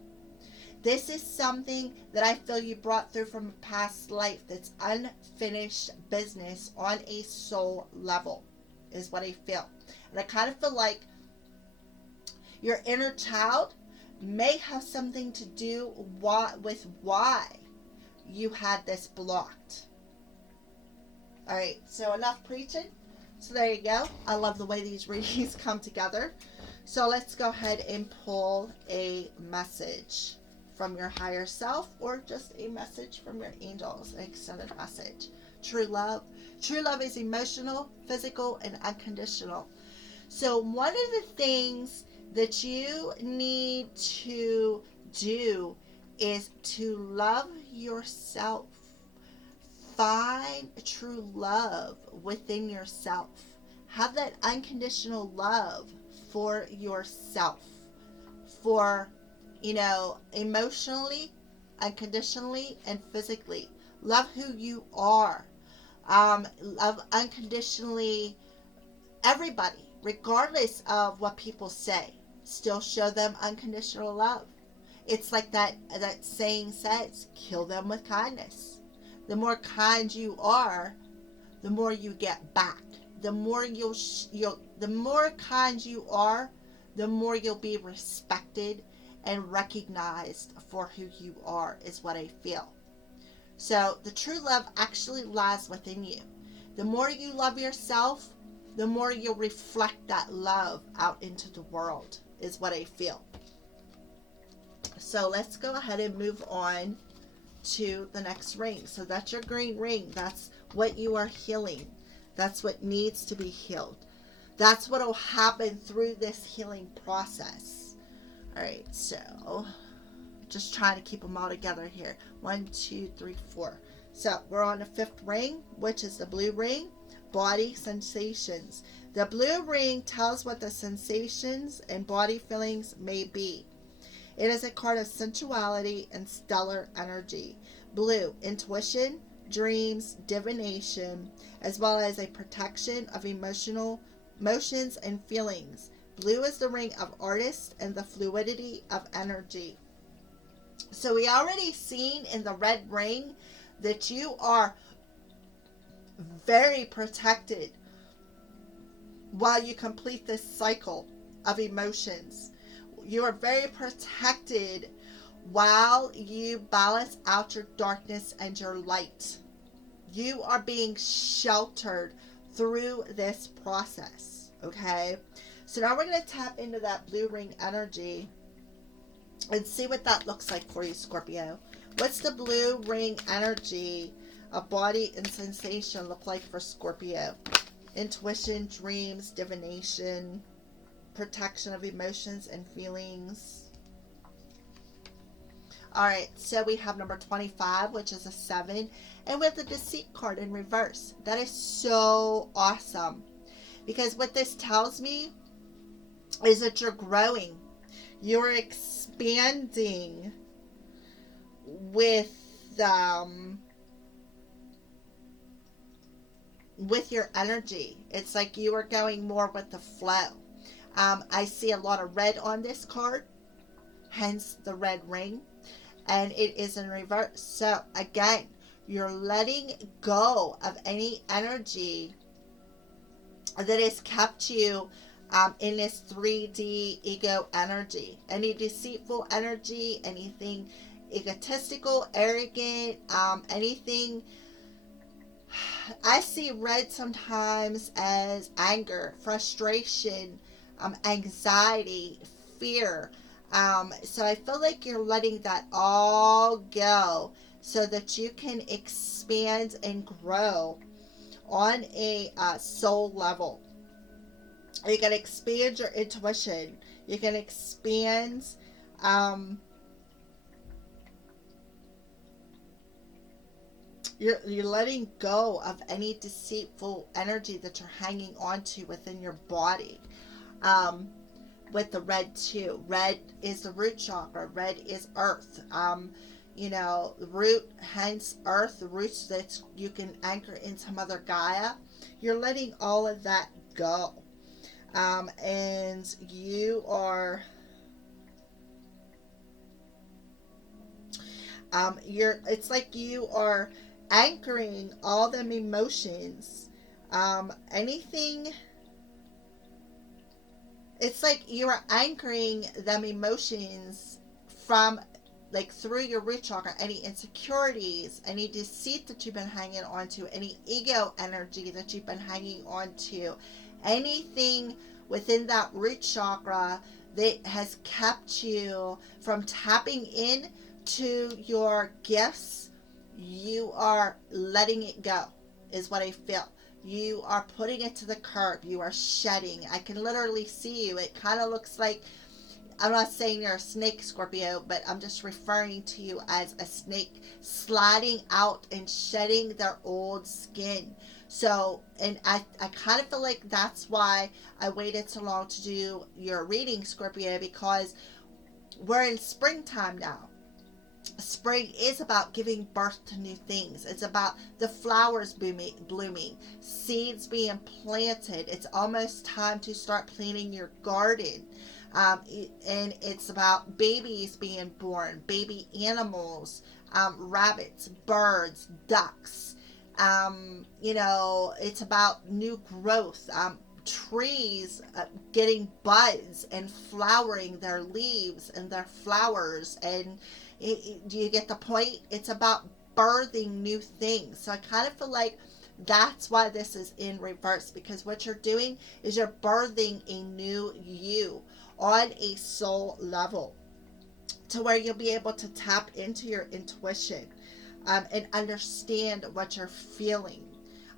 This is something that I feel you brought through from a past life that's unfinished business on a soul level, is what I feel. And I kind of feel like your inner child may have something to do with why you had this blocked. Alright, so enough preaching. So there you go. I love the way these readings come together. So let's go ahead and pull a message from your higher self, or just a message from your angels, an extended message. True love. True love is emotional, physical, and unconditional. So one of the things that you need to do is to love yourself. Find true love within yourself. Have that unconditional love for yourself. For, emotionally, unconditionally, and physically. Love who you are. Love unconditionally everybody, regardless of what people say. Still show them unconditional love. It's like that saying says, kill them with kindness. The more kind you are, the more you get back. The more the more kind you are, the more you'll be respected and recognized for who you are, is what I feel. So the true love actually lies within you. The more you love yourself, the more you'll reflect that love out into the world, is what I feel. So let's go ahead and move on to the next ring. So that's your green ring. That's what you are healing. That's what needs to be healed. That's what will happen through this healing process. All right, so just trying to keep them all together here. 1, 2, 3, 4. So we're on the 5th ring, which is the blue ring. Body sensations. The blue ring tells what the sensations and body feelings may be. It is a card of sensuality and stellar energy. Blue, intuition, dreams, divination, as well as a protection of emotions and feelings. Blue is the ring of artists and the fluidity of energy. So we already seen in the red ring that you are very protected while you complete this cycle of emotions. You are very protected while you balance out your darkness and your light. You are being sheltered through this process, okay? So now we're going to tap into that blue ring energy and see what that looks like for you, Scorpio. What's the blue ring energy of body and sensation look like for Scorpio? Intuition, dreams, divination. protection of emotions and feelings. All right, so we have number 25, which is a 7, and with the deceit card in reverse. That is so awesome, because what this tells me is that you're growing. You're expanding with your energy. It's like you are going more with the flow. I see a lot of red on this card, hence the red ring, and it is in reverse. So again, you're letting go of any energy that has kept you in this 3D ego energy. Any deceitful energy, anything egotistical, arrogant, anything. I see red sometimes as anger, frustration, anxiety, fear. So I feel like you're letting that all go so that you can expand and grow on a soul level. You can expand your intuition. You can expand you're letting go of any deceitful energy that you're hanging on to within your body. With the red too. Red is the root chakra. Red is earth. Root, hence earth, the roots that you can anchor into Mother Gaia. You're letting all of that go. And you are it's like you are anchoring all them emotions. Anything, it's like you are anchoring them emotions from, like, through your root chakra, any insecurities, any deceit that you've been hanging on to, any ego energy that you've been hanging on to, anything within that root chakra that has kept you from tapping in to your gifts. You are letting it go, is what I feel. You are putting it to the curb. You are shedding. I can literally see you. It kind of looks like, I'm not saying you're a snake, Scorpio, but I'm just referring to you as a snake sliding out and shedding their old skin. So, and I kind of feel like that's why I waited so long to do your reading, Scorpio, because we're in springtime now. Spring is about giving birth to new things. It's about the flowers blooming, seeds being planted. It's almost time to start planting your garden. And it's about babies being born, baby animals, rabbits, birds, ducks. It's about new growth. Trees getting buds and flowering their leaves and their flowers. And do you get the point? It's about birthing new things. So I kind of feel like that's why this is in reverse, because what you're doing is you're birthing a new you on a soul level, to where you'll be able to tap into your intuition, and understand what you're feeling,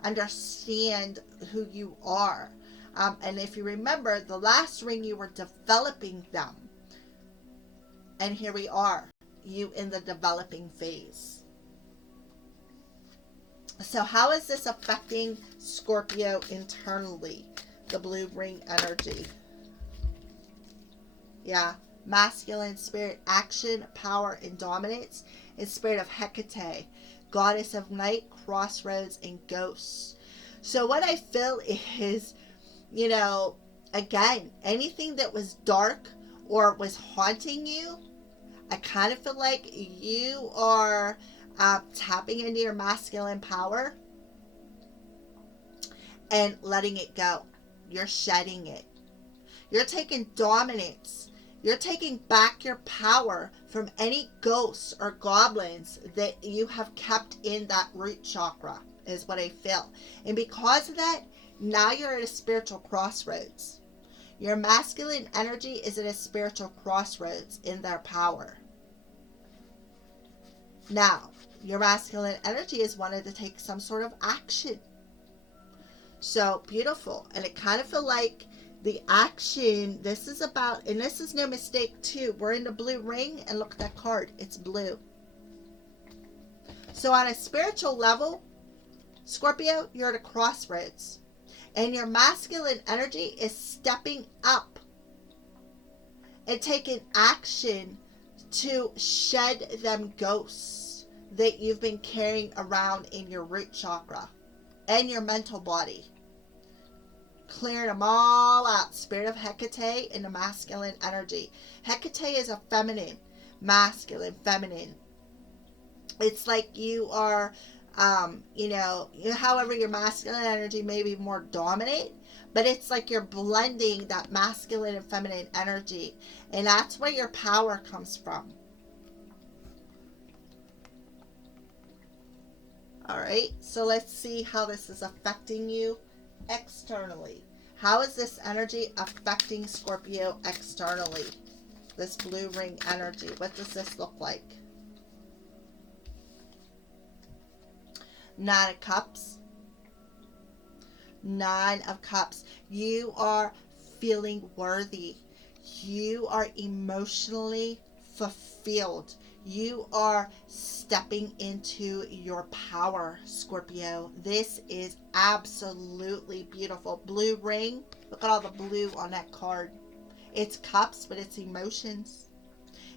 understand who you are. And if you remember, the last ring you were developing them, and here we are, you in the developing phase. So how is this affecting Scorpio internally? The blue ring energy. Yeah. Masculine spirit, action, power, and dominance. And spirit of Hecate, goddess of night, crossroads, and ghosts. So what I feel is, again, anything that was dark or was haunting you, I kind of feel like you are tapping into your masculine power and letting it go. You're shedding it. You're taking dominance. You're taking back your power from any ghosts or goblins that you have kept in that root chakra, is what I feel. And because of that, now you're at a spiritual crossroads. Your masculine energy is at a spiritual crossroads in their power. Now, your masculine energy is wanting to take some sort of action. So beautiful. And it kind of feel like The action, this is about, and this is no mistake too, we're in the blue ring, and look at that card, it's blue. So on a spiritual level, Scorpio, you're at a crossroads, and your masculine energy is stepping up and taking action to shed them ghosts that you've been carrying around in your root chakra and your mental body. Clearing them all out. Spirit of Hecate in the masculine energy. Hecate is a feminine, masculine, feminine. It's like you are, however your masculine energy may be more dominant, but it's like you're blending that masculine and feminine energy. And that's where your power comes from. All right, so let's see how this is affecting you externally. How is this energy affecting Scorpio externally? This blue ring energy. What does this look like? Nine of Cups. Nine of Cups. You are feeling worthy. You are emotionally fulfilled. You are stepping into your power, Scorpio. This is absolutely beautiful. Blue ring. Look at all the blue on that card. It's cups, but it's emotions.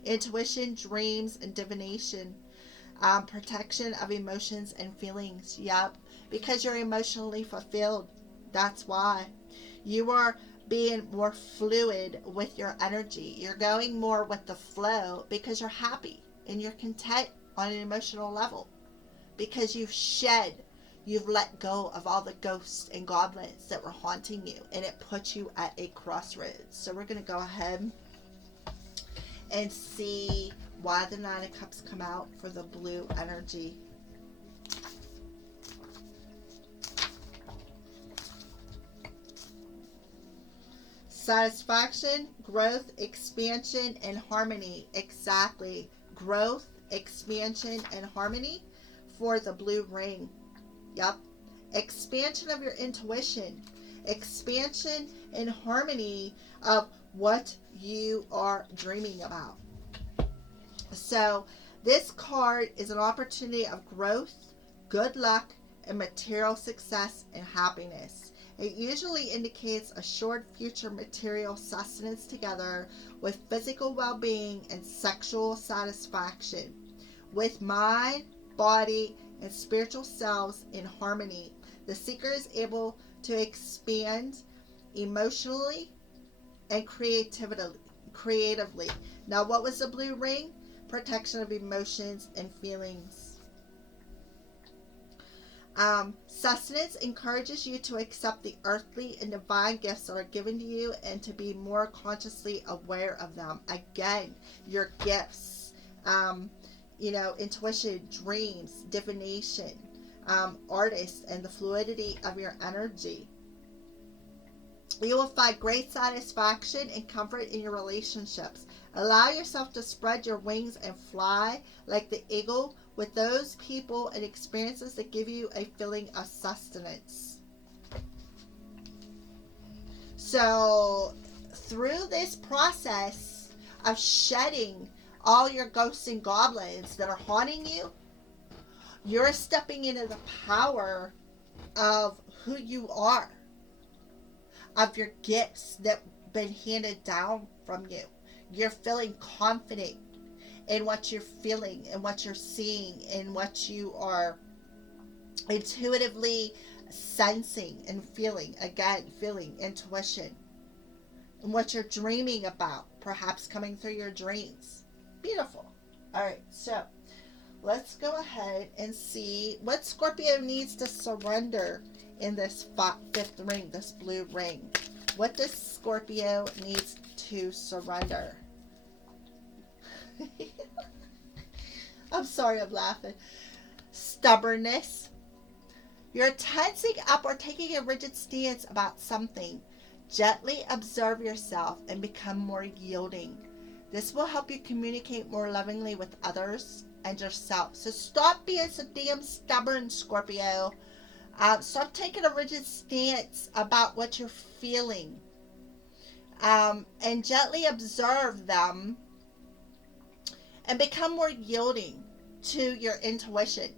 Intuition, dreams, and divination. Protection of emotions and feelings. Yep. Because you're emotionally fulfilled. That's why. You are being more fluid with your energy. You're going more with the flow because you're happy and you're content on an emotional level. Because you've let go of all the ghosts and goblins that were haunting you, and it puts you at a crossroads. So we're going to go ahead and see why the Nine of Cups come out for the blue energy. Satisfaction, growth, expansion, and harmony. Exactly. Growth, expansion, and harmony for the blue ring. Yep. Expansion of your intuition. Expansion and harmony of what you are dreaming about. So this card is an opportunity of growth, good luck, and material success and happiness. It usually indicates assured future material sustenance together with physical well-being and sexual satisfaction. With mind, body, and spiritual selves in harmony, the seeker is able to expand emotionally and creatively. Now, what was the blue ring? Protection of emotions and feelings. Sustenance encourages you to accept the earthly and divine gifts that are given to you and to be more consciously aware of them. Again, your gifts, intuition, dreams, divination, artists, and the fluidity of your energy. You will find great satisfaction and comfort in your relationships. Allow yourself to spread your wings and fly like the eagle with those people and experiences that give you a feeling of sustenance. So, through this process of shedding all your ghosts and goblins that are haunting you, you're stepping into the power of who you are, of your gifts that have been handed down from you. You're feeling confident in what you're feeling and what you're seeing and what you are intuitively sensing and feeling. Again, feeling, intuition, and what you're dreaming about, perhaps coming through your dreams. Beautiful. All right, so let's go ahead and see what Scorpio needs to surrender in this fifth ring, this blue ring. What does Scorpio needs to surrender? I'm sorry, I'm laughing. Stubbornness. You're tensing up or taking a rigid stance about something. Gently observe yourself and become more yielding. This will help you communicate more lovingly with others and yourself. So stop being so damn stubborn, Scorpio. Stop taking a rigid stance about what you're feeling. and gently observe them and become more yielding to your intuition.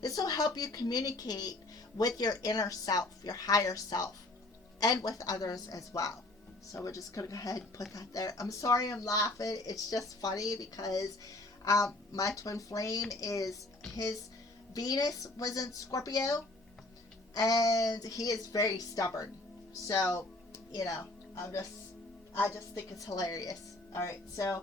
This will help you communicate with your inner self, your higher self, and with others as well. So we're just going to go ahead and put that there. I'm sorry I'm laughing. It's just funny because my twin flame is, his Venus was in Scorpio, and he is very stubborn. So, you know, I just think it's hilarious. All right, so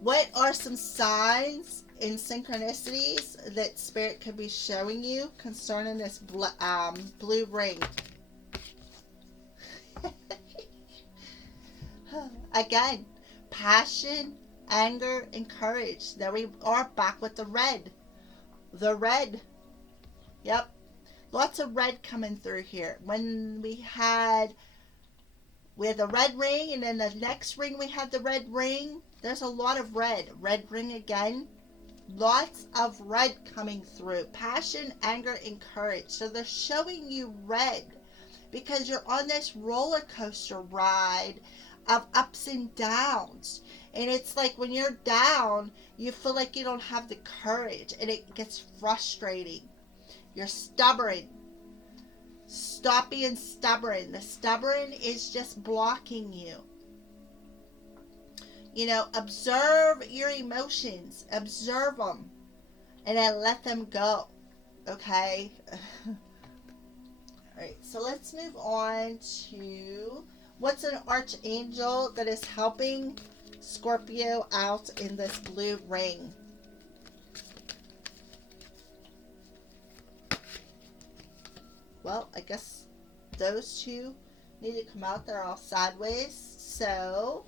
what are some signs and synchronicities that Spirit could be showing you concerning this blue ring? Again, passion, anger, and courage. There we are, back with the red. The red. Yep. Lots of red coming through here. When we had the red ring, and then the next ring we had the red ring. There's a lot of red. Red ring again. Lots of red coming through. Passion, anger, and courage. So they're showing you red because you're on this roller coaster ride of ups and downs. And it's like when you're down, you feel like you don't have the courage, and it gets frustrating. You're stubborn. Stop being stubborn. The stubborn is just blocking you. You know, observe your emotions. Observe them. And then let them go. Okay? Alright, so let's move on to what's an archangel that is helping Scorpio out in this blue ring. Well, I guess those two need to come out. They're all sideways. So,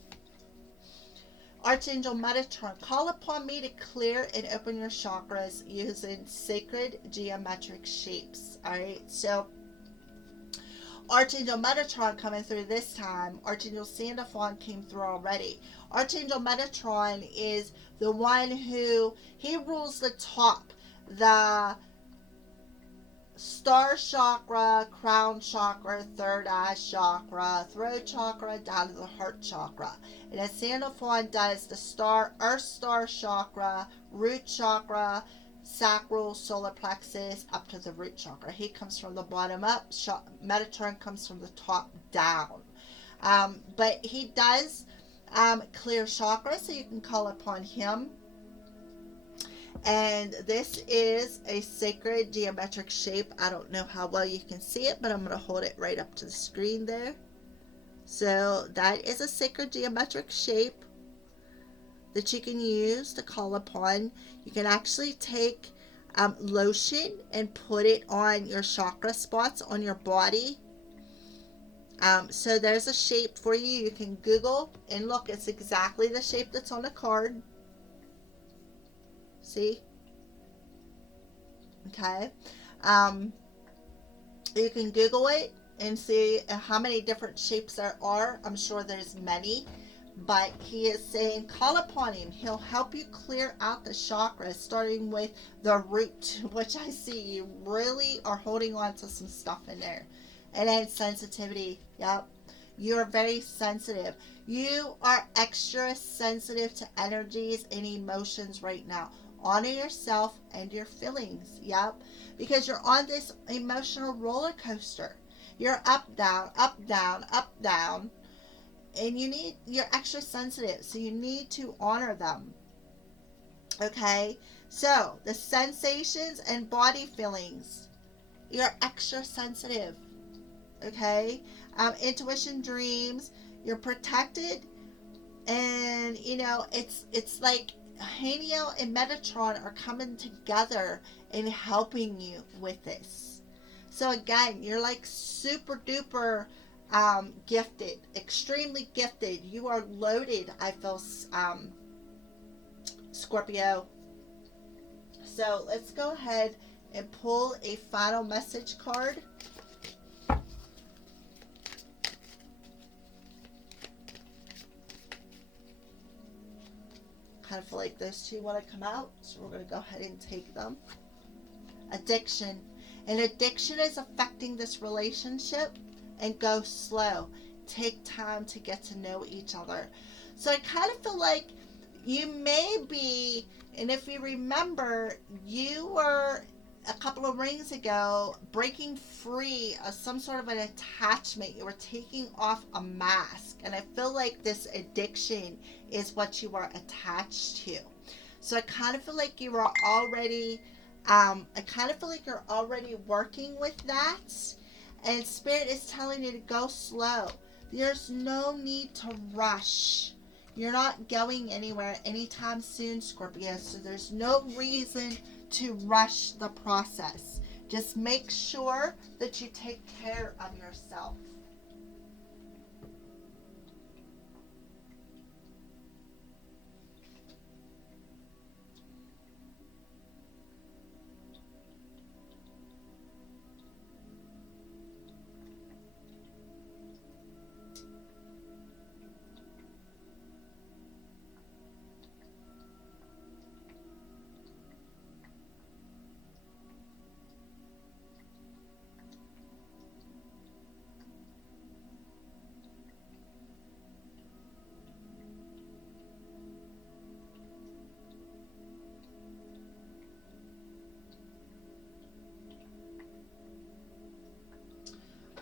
Archangel Metatron, call upon me to clear and open your chakras using sacred geometric shapes. Alright, so Archangel Metatron coming through this time. Archangel Sandalphon came through already. Archangel Metatron is the one who, he rules the top, the star chakra, crown chakra, third eye chakra, throat chakra, down to the heart chakra. And as Sandalphon does the star, earth star chakra, root chakra, sacral, solar plexus, up to the root chakra. He comes from the bottom up. Metatron comes from the top down. But he does clear chakra, so you can call upon him. And this is a sacred geometric shape. I don't know how well you can see it, but I'm going to hold it right up to the screen there. So that is a sacred geometric shape that you can use to call upon. You can actually take lotion and put it on your chakra spots on your body. So there's a shape for you. You can Google and look. It's exactly the shape that's on the card. See? Okay. You can Google it and see how many different shapes there are. I'm sure there's many. But he is saying, call upon him. He'll help you clear out the chakras, starting with the root, which I see you really are holding on to some stuff in there. And then sensitivity. Yep. You're very sensitive. You are extra sensitive to energies and emotions right now. Honor yourself and your feelings. Yep. Because you're on this emotional roller coaster. You're up, down, up, down, up, down. And you're extra sensitive, so you need to honor them. Okay? So, the sensations and body feelings. You're extra sensitive. Okay? Intuition, dreams. You're protected. And, you know, it's like Haniel and Metatron are coming together and helping you with this. So, again, you're like super duper gifted, extremely gifted. You are loaded, I feel, Scorpio. So let's go ahead and pull a final message card. Kind of feel like those two want to come out, so we're going to go ahead and take them. Addiction. And addiction is affecting this relationship. and go slow. Take time to get to know each other. So I kind of feel like you may be, and if you remember, you were a couple of rings ago breaking free of some sort of an attachment. You were taking off a mask. And I feel like this addiction is what you are attached to. So I kind of feel like you are already, I kind of feel like you're already working with that. And Spirit is telling you to go slow. There's no need to rush. You're not going anywhere anytime soon, Scorpio. So there's no reason to rush the process. Just make sure that you take care of yourself.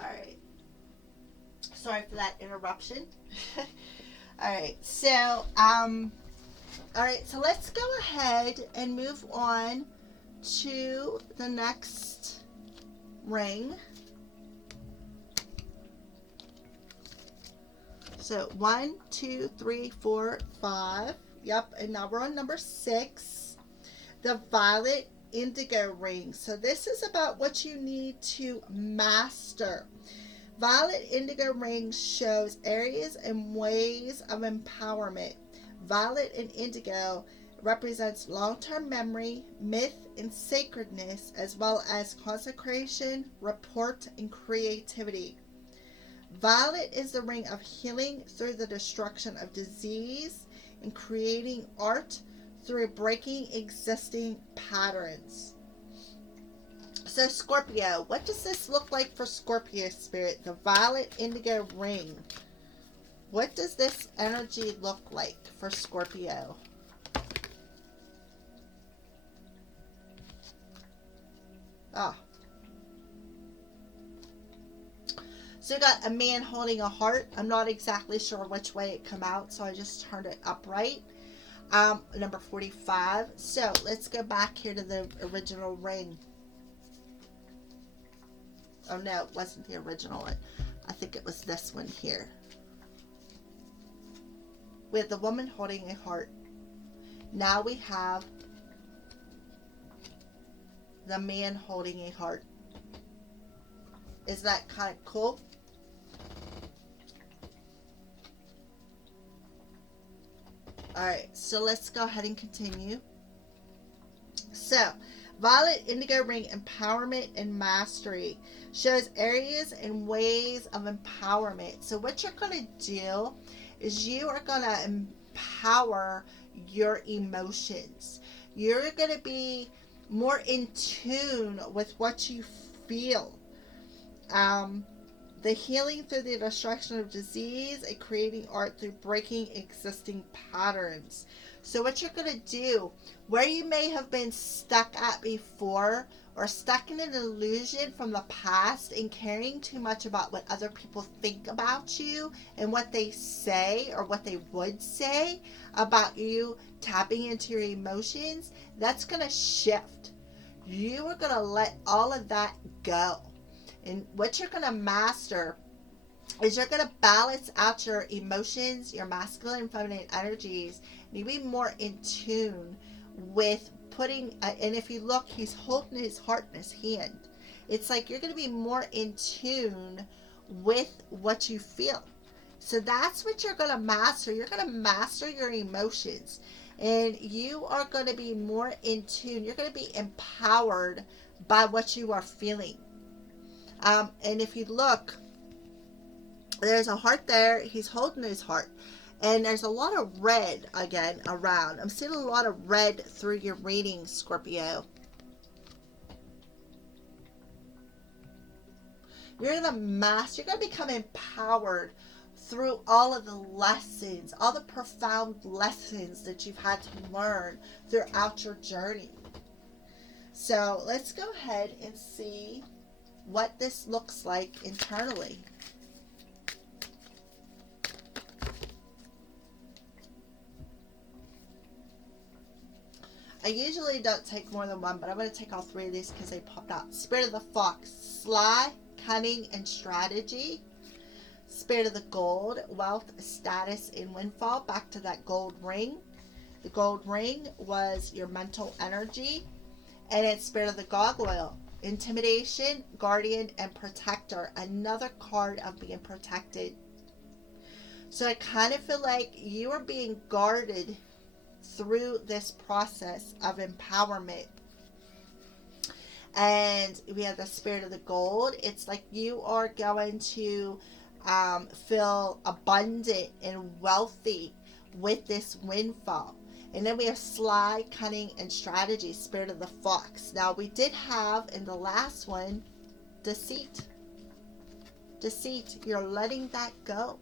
All right. Sorry for that interruption. All right, so let's go ahead and move on to the next ring. So 1, 2, 3, 4, 5. Yep, and now we're on number 6. The violet indigo ring. So this is about what you need to master. Violet indigo ring shows areas and ways of empowerment. Violet and indigo represents long-term memory, myth, and sacredness, as well as consecration, report, and creativity. Violet is the ring of healing through the destruction of disease and creating art through breaking existing patterns. So Scorpio, what does this look like for Scorpio Spirit? The violet indigo ring. What does this energy look like for Scorpio? Ah. So we got a man holding a heart. I'm not exactly sure which way it come out, so I just turned it upright. Number 45. So let's go back here to the original ring. Oh no, it wasn't the original one. I think it was this one here. We have the woman holding a heart. Now we have the man holding a heart. Is that kind of cool? Alright, so let's go ahead and continue. So, violet indigo ring, empowerment and mastery, shows areas and ways of empowerment. So what you're going to do is you are going to empower your emotions. You're going to be more in tune with what you feel. The healing through the destruction of disease and creating art through breaking existing patterns. So what you're going to do, where you may have been stuck at before or stuck in an illusion from the past and caring too much about what other people think about you and what they say or what they would say about you tapping into your emotions, that's going to shift. You are going to let all of that go. And what you're going to master is you're going to balance out your emotions, your masculine and feminine energies, and you be more in tune with putting, and if you look, he's holding his heart in his hand. It's like you're going to be more in tune with what you feel. So that's what you're going to master. You're going to master your emotions, and you are going to be more in tune. You're going to be empowered by what you are feeling. And if you look, there's a heart there. He's holding his heart. And there's a lot of red, again, around. I'm seeing a lot of red through your reading, Scorpio. You're going to master, you're going to become empowered through all of the lessons, all the profound lessons that you've had to learn throughout your journey. So let's go ahead and see what this looks like internally. I usually don't take more than one, but I'm going to take all three of these because they popped out. Spirit of the Fox, sly, cunning, and strategy. Spirit of the Gold, wealth, status, and windfall. Back to that gold ring. The gold ring was your mental energy. And it's Spirit of the Gargoyle, intimidation, guardian, and protector. Another card of being protected. So I kind of feel like you are being guarded through this process of empowerment. And we have the Spirit of the Gold. It's like you are going to feel abundant and wealthy with this windfall. And then we have sly, cunning, and strategy, Spirit of the Fox. Now we did have in the last one deceit. Deceit. You're letting that go.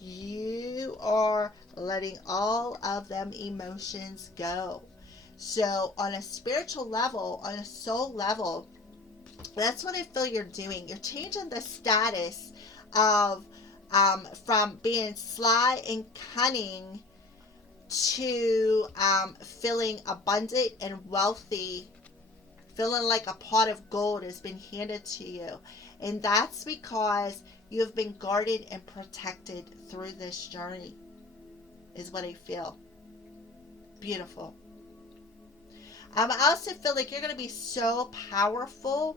You are letting all of them emotions go. So on a spiritual level, on a soul level, that's what I feel you're doing. You're changing the status of from being sly and cunning to feeling abundant and wealthy, feeling like a pot of gold has been handed to you. And that's because you have been guarded and protected through this journey, is what I feel. Beautiful. I also feel like you're going to be so powerful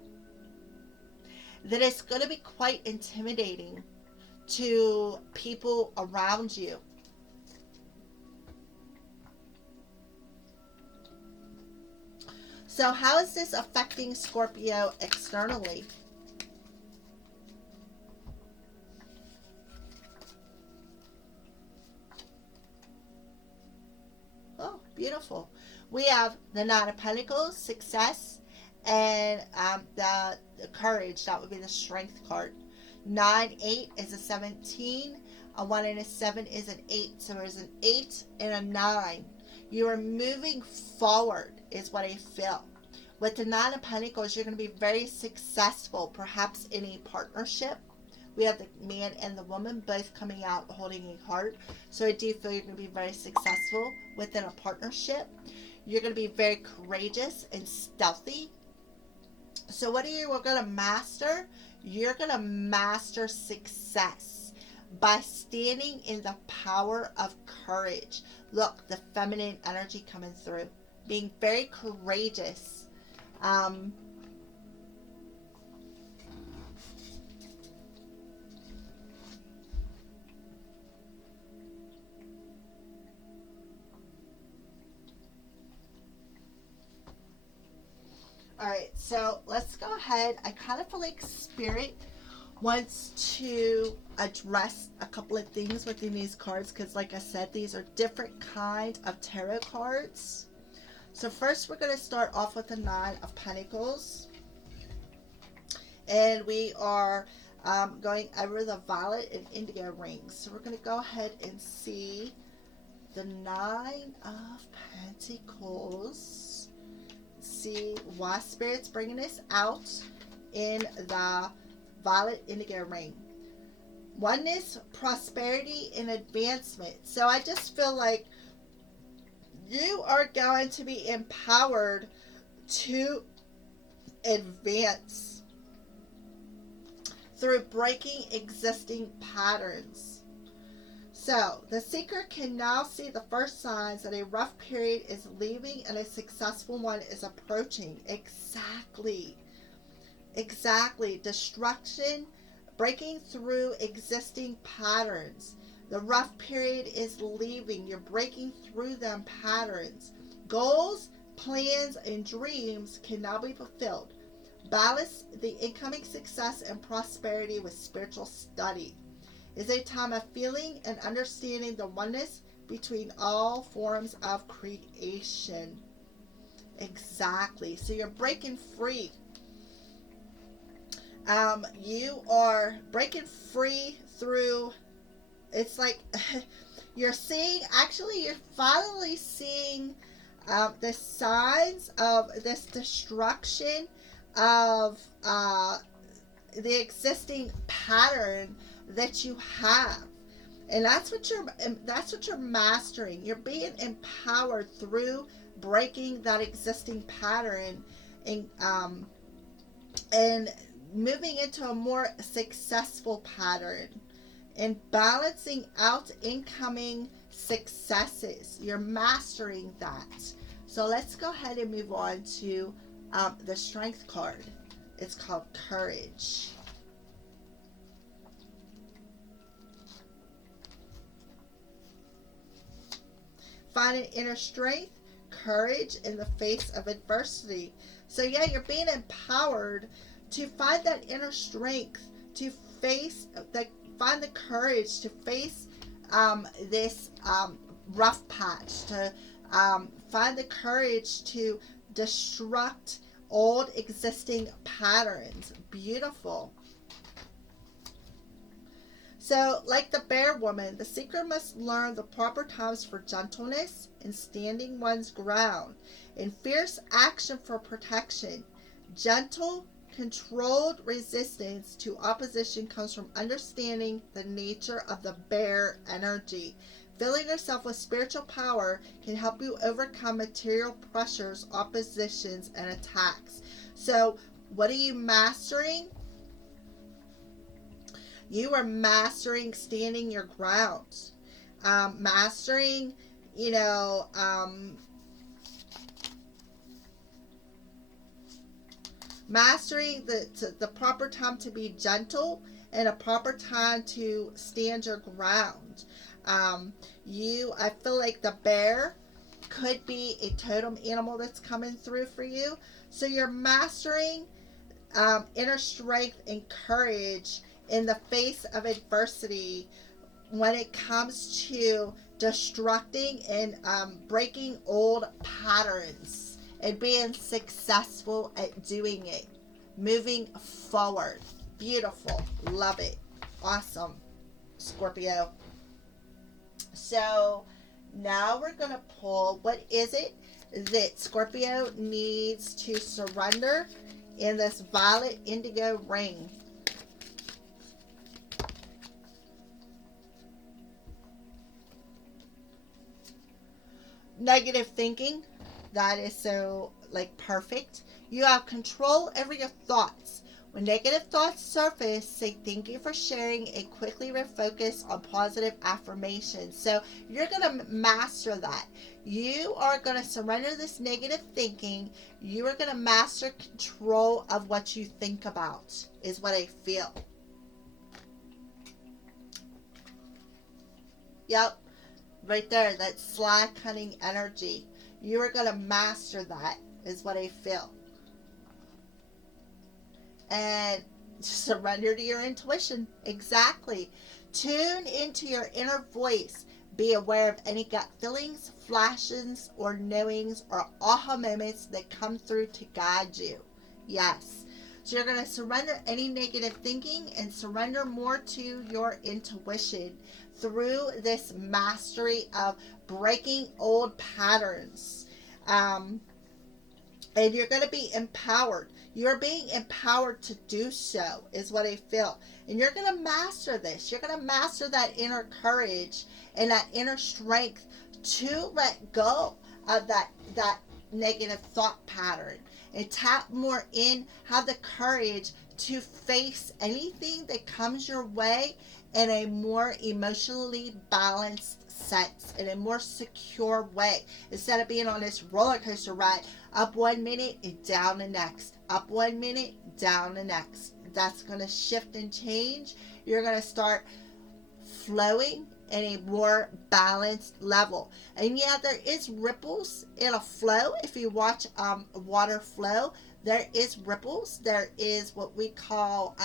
that it's going to be quite intimidating to people around you. So how is this affecting Scorpio externally? Oh, beautiful. We have the Nine of Pentacles, success, and the courage. That would be the strength card. 9, 8 is a 17. A 1 and a 7 is an 8. So there's an 8 and a 9. You are moving forward is what I feel. With the Nine of Pentacles, you're going to be very successful, perhaps in a partnership. We have the man and the woman both coming out holding a heart. So I do feel you're going to be very successful within a partnership. You're going to be very courageous and stealthy. So what are you going to master? You're going to master success by standing in the power of courage. Look, the feminine energy coming through. Being very courageous. Alright, so let's go ahead. I kind of feel like Spirit wants to address a couple of things within these cards because, like I said, these are different kind of tarot cards. So first we're going to start off with the Nine of Pentacles. And we are going over the violet and indigo rings. So we're going to go ahead and see the Nine of Pentacles. See why Spirit's bringing this out in the violet indigo ring. Oneness, prosperity, and advancement. So I just feel like you are going to be empowered to advance through breaking existing patterns. So, the seeker can now see the first signs that a rough period is leaving and a successful one is approaching. Exactly. Exactly. Destruction, breaking through existing patterns. The rough period is leaving. You're breaking through them patterns. Goals, plans, and dreams can now be fulfilled. Balance the incoming success and prosperity with spiritual study. Is a time of feeling and understanding the oneness between all forms of creation. Exactly. So you're breaking free. You are breaking free through, it's like you're seeing, actually, you're finally seeing the signs of this destruction of the existing pattern that you have. And that's what you're mastering. You're being empowered through breaking that existing pattern, and moving into a more successful pattern and balancing out incoming successes. You're mastering that. So let's go ahead and move on to the strength card. It's called Courage. Find an inner strength, courage in the face of adversity. So yeah, you're being empowered to find that inner strength, to face the find the courage to face this rough patch, to find the courage to destruct old existing patterns. Beautiful. So, like the bear woman, the seeker must learn the proper times for gentleness and standing one's ground, and fierce action for protection. Gentle, controlled resistance to opposition comes from understanding the nature of the bear energy. Filling yourself with spiritual power can help you overcome material pressures, oppositions, and attacks. So, what are you mastering? You are mastering standing your ground, mastering, you know, mastering the proper time to be gentle and a proper time to stand your ground. I feel like the bear could be a totem animal that's coming through for you. So you're mastering inner strength and courage in the face of adversity when it comes to destructing and breaking old patterns and being successful at doing it, moving forward. Beautiful. Love it. Awesome, Scorpio. So now we're going to pull, what is it that Scorpio needs to surrender in this violet indigo ring? Negative thinking. That is so, like, perfect. You have control over your thoughts. When negative thoughts surface, say thank you for sharing and quickly refocus on positive affirmations. So you're going to master that. You are going to surrender this negative thinking. You are going to master control of what you think about, is what I feel. Yep. Right there, that sly, cunning energy. You are going to master that, is what I feel. And surrender to your intuition. Exactly. Tune into your inner voice. Be aware of any gut feelings, flashes, or knowings, or aha moments that come through to guide you. Yes. So you're going to surrender any negative thinking and surrender more to your intuition through this mastery of breaking old patterns. And you're going to be empowered. You're being empowered to do so, is what I feel. And you're going to master this. You're going to master that inner courage and that inner strength to let go of that negative thought pattern, and tap more in, have the courage to face anything that comes your way in a more emotionally balanced sense, in a more secure way, instead of being on this roller coaster ride, up 1 minute and down the next, up 1 minute, down the next. That's going to shift and change. You're going to start flowing in a more balanced level. And yeah, there is ripples in a flow. If you watch water flow, there is ripples. There is what we call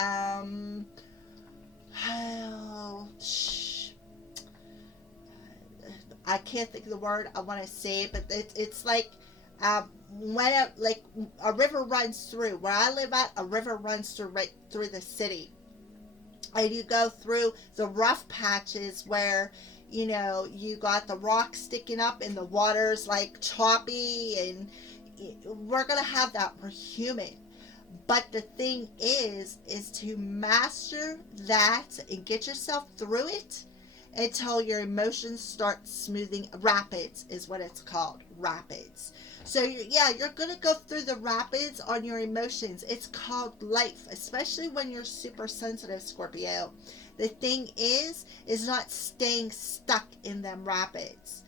I can't think of the word I want to say, but it's like When like a river runs through where I live at, a river runs through right through the city, and you go through the rough patches where you got the rocks sticking up and the water's like choppy, and we're gonna have that. We're human. But the thing is to master that and get yourself through it until your emotions start smoothing. Rapids is what it's called. Rapids. So you're gonna go through the rapids on your emotions. It's called life, especially when you're super sensitive, Scorpio. The thing is not staying stuck in them rapids.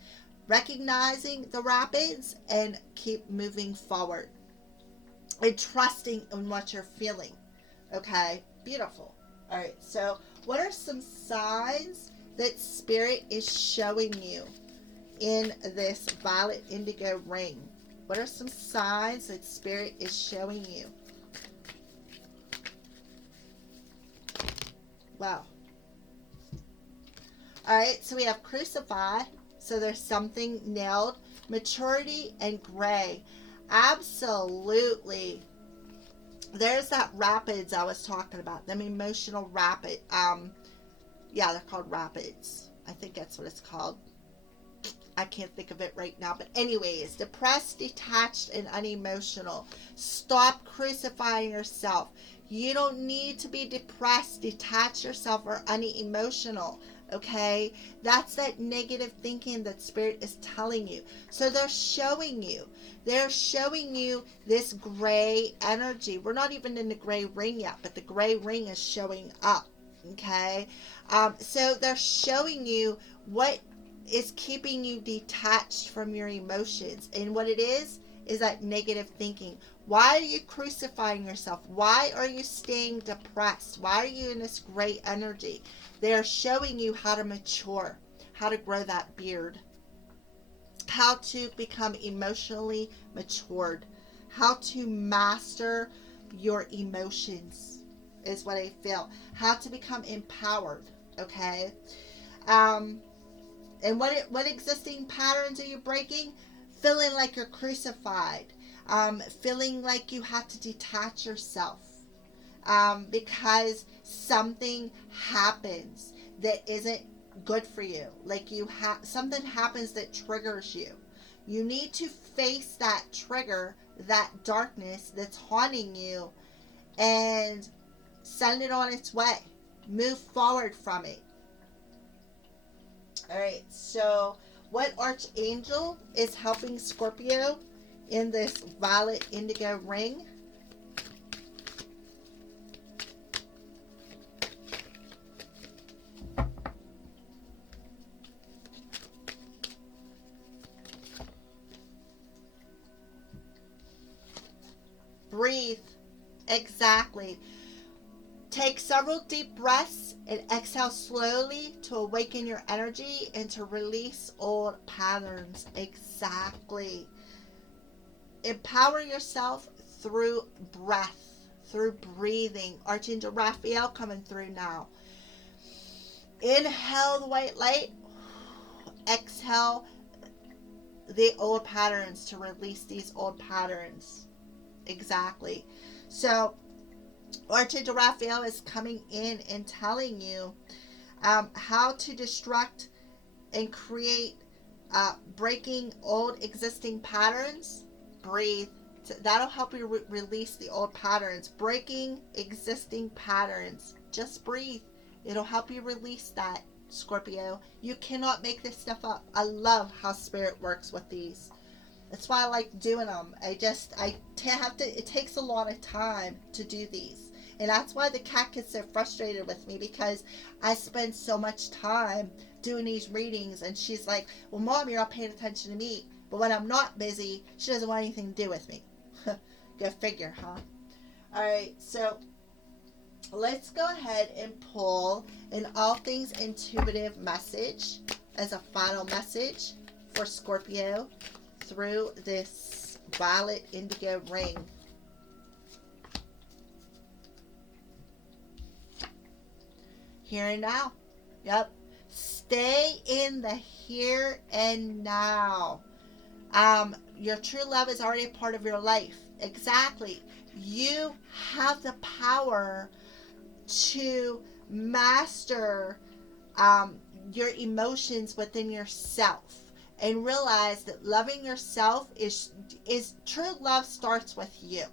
Recognizing the rapids and keep moving forward and trusting in what you're feeling. Okay, beautiful. All right, so what are some signs that Spirit is showing you in this violet indigo ring? What are some signs that Spirit is showing you? Wow. All right, so we have crucified. So there's something nailed. Maturity and gray. Absolutely. There's that rapids I was talking about. Them emotional rapid. Yeah, they're called rapids. I think that's what it's called. I can't think of it right now. But anyways, depressed, detached, and unemotional. Stop crucifying yourself. You don't need to be depressed, detached yourself, or unemotional. Okay? That's that negative thinking that Spirit is telling you. So they're showing you. They're showing you this gray energy. We're not even in the gray ring yet, but the gray ring is showing up. Okay? So they're showing you what is keeping you detached from your emotions. And what it is that negative thinking. Why are you crucifying yourself? Why are you staying depressed? Why are you in this gray energy? They're showing you how to mature, how to grow that beard, how to become emotionally matured, how to master your emotions is what I feel. How to become empowered, okay? And what existing patterns are you breaking? Feeling like you're crucified. Feeling like you have to detach yourself. Because something happens that isn't good for you. Like something happens that triggers you. You need to face that trigger, that darkness that's haunting you, and send it on its way. Move forward from it. All right, so what archangel is helping Scorpio in this violet indigo ring? Breathe. Exactly. Take several deep breaths and exhale slowly to awaken your energy and to release old patterns. Exactly. Empower yourself through breath, through breathing. Archangel Raphael coming through now. Inhale the white light. Exhale the old patterns to release these old patterns. Exactly. So Archangel Raphael is coming in and telling you how to destruct and create breaking old existing patterns. Breathe. That'll help you release the old patterns. Breaking existing patterns. Just breathe. It'll help you release that, Scorpio. You cannot make this stuff up. I love how Spirit works with these. That's why I like doing them. It takes a lot of time to do these. And that's why the cat gets so frustrated with me, because I spend so much time doing these readings, and she's like, well, Mom, you're not paying attention to me. But when I'm not busy, she doesn't want anything to do with me. Go figure, huh? All right, so let's go ahead and pull an all things intuitive message as a final message for Scorpio through this violet indigo ring. Here and now. Yep. Stay in the here and now. Your true love is already a part of your life. Exactly. You have the power to master your emotions within yourself, and realize that loving yourself is true love starts with you.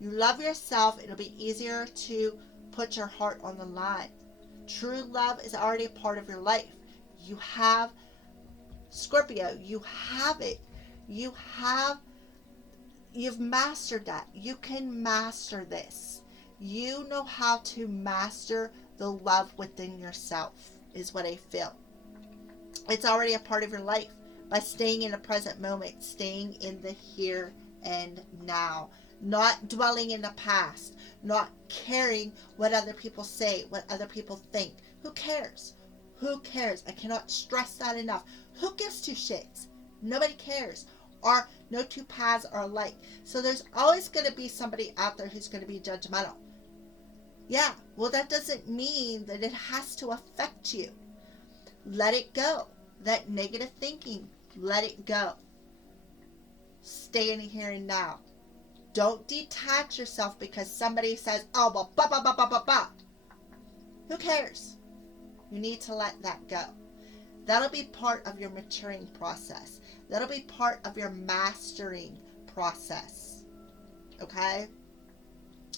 You love yourself, it'll be easier to put your heart on the line. True love is already a part of your life. You have Scorpio, you have it. You've mastered that. You can master this. You know how to master the love within yourself, is what I feel. It's already a part of your life by staying in the present moment, staying in the here and now, not dwelling in the past, not caring what other people say, what other people think. Who cares? Who cares? I cannot stress that enough. Who gives two shits? Nobody cares. Or no two paths are alike. So there's always going to be somebody out there who's going to be judgmental. Yeah, well, that doesn't mean that it has to affect you. Let it go. That negative thinking, let it go. Stay in the here and now. Don't detach yourself because somebody says, oh, well, ba, ba, ba, ba, ba, ba. Who cares? You need to let that go. That'll be part of your maturing process. That'll be part of your mastering process. Okay?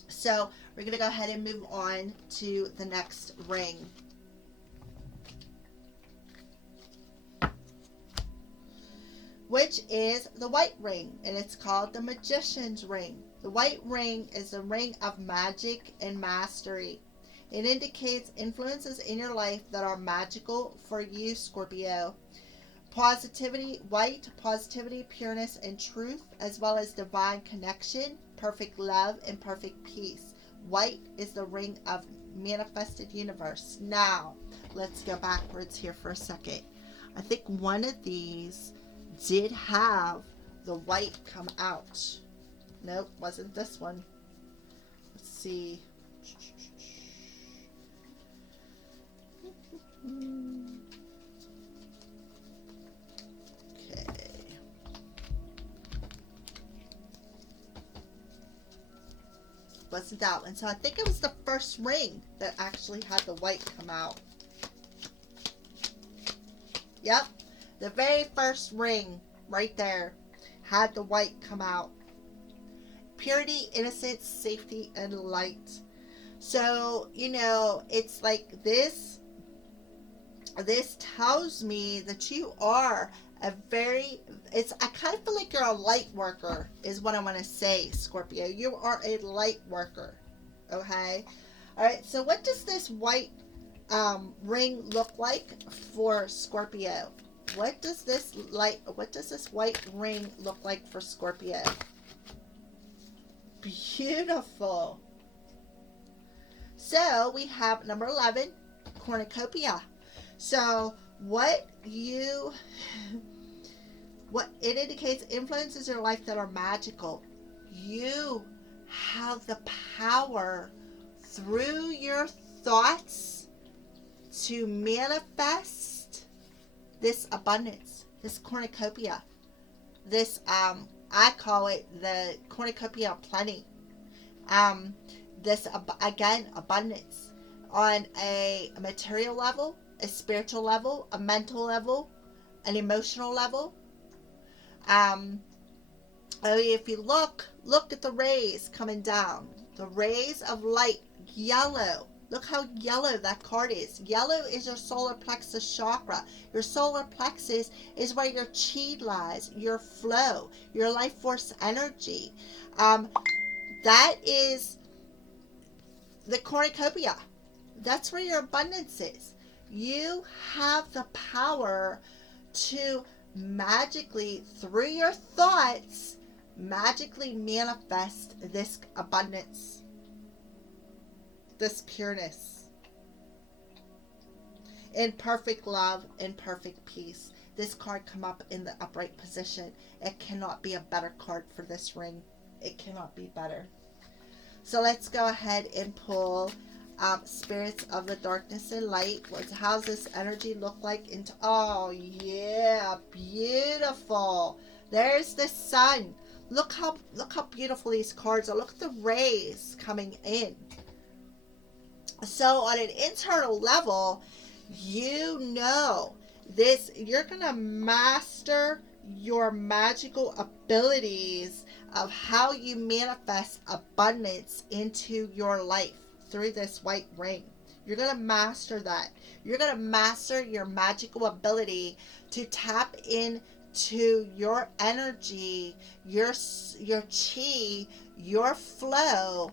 So we're going to go ahead and move on to the next ring. Which is the white ring, and it's called the Magician's ring. The white ring is a ring of magic and mastery. It indicates influences in your life that are magical for you, Scorpio. Positivity, white, positivity, pureness, and truth, as well as divine connection, perfect love, and perfect peace. White is the ring of manifested universe. Now, let's go backwards here for a second. I think one of these did have the white come out. Nope, wasn't this one. Let's see. Okay. Wasn't that one. So I think it was the first ring that actually had the white come out. Yep. The very first ring right there had the white come out. Purity, innocence, safety, and light. So, it's like this tells me that you are I kind of feel like you're a light worker is what I want to say, Scorpio. You are a light worker. Okay? Alright, so what does this white ring look like for Scorpio? What does this white ring look like for Scorpio? Beautiful. So we have number 11, cornucopia. So what it indicates influences your life that are magical. You have the power through your thoughts to manifest this abundance, this cornucopia, this I call it the cornucopia of plenty. This again, abundance on a material level, a spiritual level, a mental level, an emotional level. If you look at the rays coming down, the rays of light, yellow. Look how yellow that card is. Yellow is your solar plexus chakra. Your solar plexus is where your chi lies, your flow, your life force energy. That is the cornucopia. That's where your abundance is. You have the power to magically, through your thoughts, magically manifest this abundance, this pureness, in perfect love and perfect peace. This card come up in the upright position. It cannot be a better card for this ring. It cannot be better. So let's go ahead and pull spirits of the darkness and light. How's this energy look like? Oh yeah, beautiful. There's the sun. Look how beautiful these cards are. Look at the rays coming in. So on an internal level, you know this, you're gonna master your magical abilities of how you manifest abundance into your life through this white ring. You're gonna master that. You're gonna master your magical ability to tap into your energy, your chi, your flow,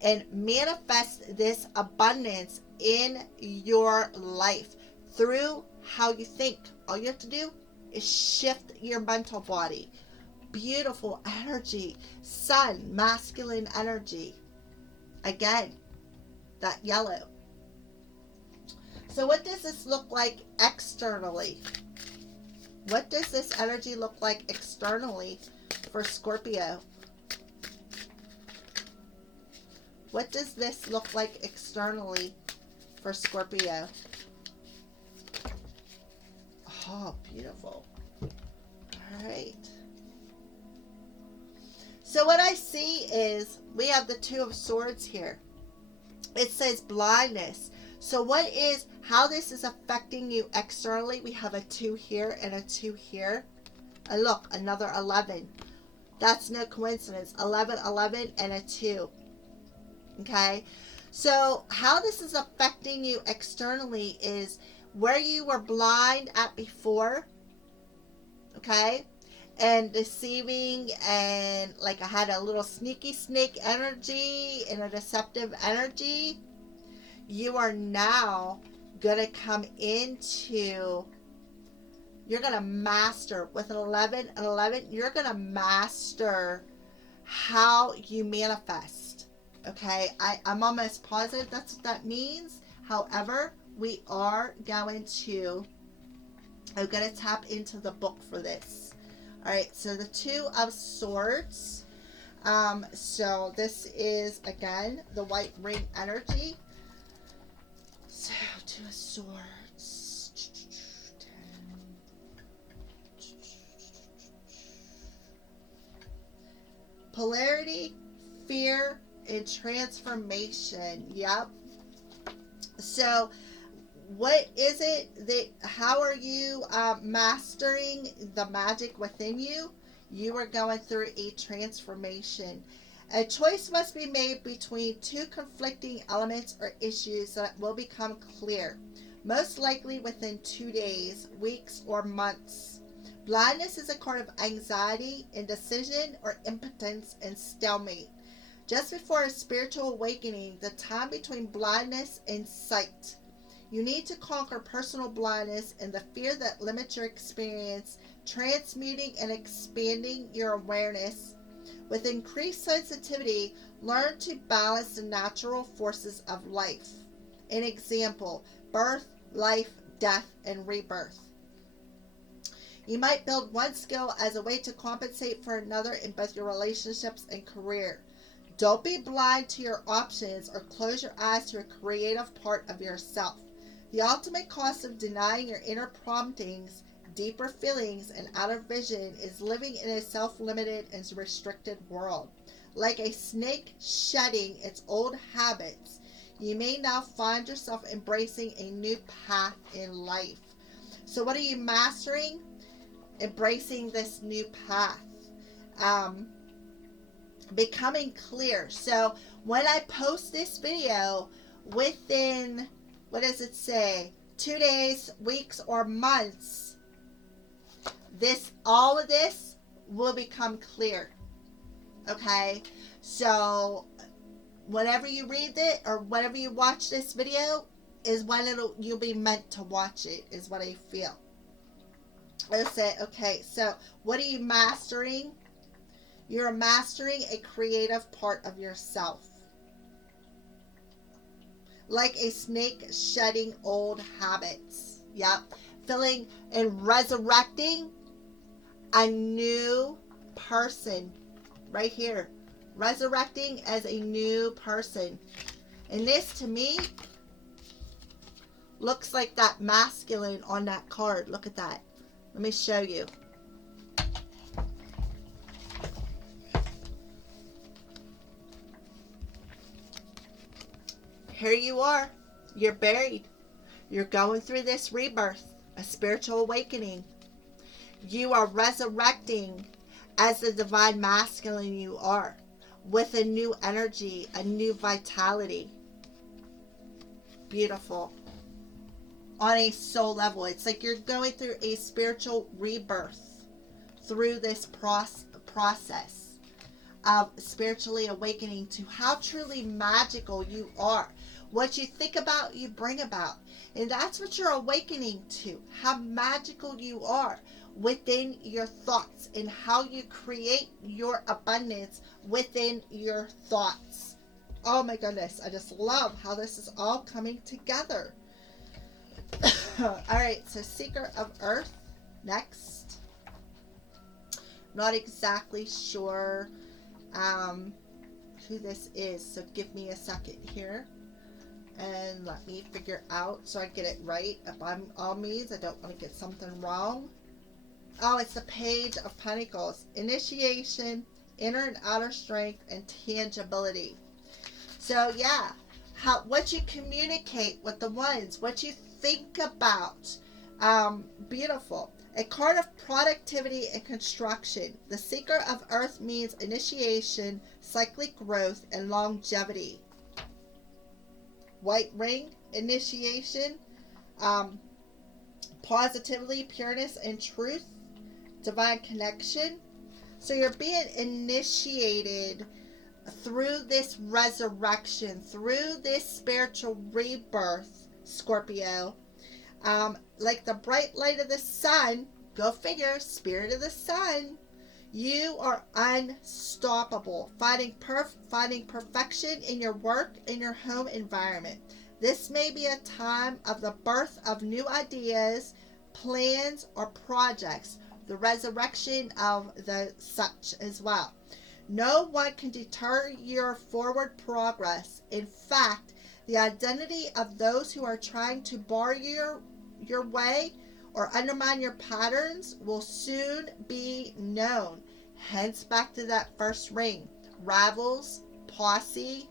and manifest this abundance in your life through how you think. All you have to do is shift your mental body. Beautiful energy. Sun, masculine energy. Again, that yellow. So what does this look like externally? What does this energy look like externally for Scorpio? What does this look like externally for Scorpio? Oh, beautiful. All right. So what I see is we have the Two of Swords here. It says blindness. So what is, how this is affecting you externally? We have a 2 here and a 2 here. And look, another 11. That's no coincidence. 11, 11, and a 2. Okay, so how this is affecting you externally is where you were blind at before, okay, and deceiving, and like I had a little sneaky snake energy and a deceptive energy. You are now gonna come into, you're gonna master with an 11 and 11. You're gonna master how you manifest. Okay, I'm almost positive that's what that means. However, we are going to, I'm going to tap into the book for this. All right, so the Two of Swords. So this is, again, the white ring energy. So, Two of Swords. 10. Polarity, fear, and transformation. Yep. So what is it that, how are you mastering the magic within you? You are going through a transformation. A choice must be made between two conflicting elements or issues that will become clear, most likely within 2 days, weeks, or months. Blindness is a card of anxiety, indecision, or impotence and stalemate. Just before a spiritual awakening, the time between blindness and sight. You need to conquer personal blindness and the fear that limits your experience, transmuting and expanding your awareness. With increased sensitivity, learn to balance the natural forces of life. An example, birth, life, death, and rebirth. You might build one skill as a way to compensate for another in both your relationships and career. Don't be blind to your options or close your eyes to a creative part of yourself. The ultimate cost of denying your inner promptings, deeper feelings, and outer vision is living in a self-limited and restricted world. Like a snake shedding its old habits, you may now find yourself embracing a new path in life. So what are you mastering? Embracing this new path. Becoming clear. So when I post this video, within, what does it say, 2 days, weeks, or months, all of this will become clear. Okay, so whenever you read it or whenever you watch this video is when you'll be meant to watch it, is what I feel. I say, okay, so what are you mastering? You're mastering a creative part of yourself. Like a snake shedding old habits. Yep. Filling and resurrecting a new person. Right here. Resurrecting as a new person. And this, to me, looks like that masculine on that card. Look at that. Let me show you. here you are. You're buried. You're going through this rebirth, a spiritual awakening. You are resurrecting as the divine masculine you are, with a new energy, a new vitality. Beautiful. On a soul level, it's like you're going through a spiritual rebirth through this process of spiritually awakening to how truly magical you are. What you think about, you bring about. And that's what you're awakening to, how magical you are within your thoughts and how you create your abundance within your thoughts. Oh my goodness, I just love how this is all coming together. All right, so Seeker of Earth next. Not exactly sure who this is, so give me a second here and let me figure out so I get it right. If I'm all means, I don't want to get something wrong. Oh, it's the Page of Pentacles. Initiation, inner and outer strength, and tangibility. So yeah, what you communicate with the ones, what you think about. Beautiful. A card of productivity and construction. The Seeker of Earth means initiation, cyclic growth, and longevity. White ring, initiation, positively, pureness, and truth, divine connection. So you're being initiated through this resurrection, through this spiritual rebirth, Scorpio. Like the bright light of the sun, go figure, spirit of the sun, you are unstoppable, finding perfection in your work, in your home environment. This may be a time of the birth of new ideas, plans, or projects, the resurrection of the such as well. No one can deter your forward progress. In fact, the identity of those who are trying to bar your way or undermine your patterns will soon be known. Hence, back to that first ring. Rivals, posse.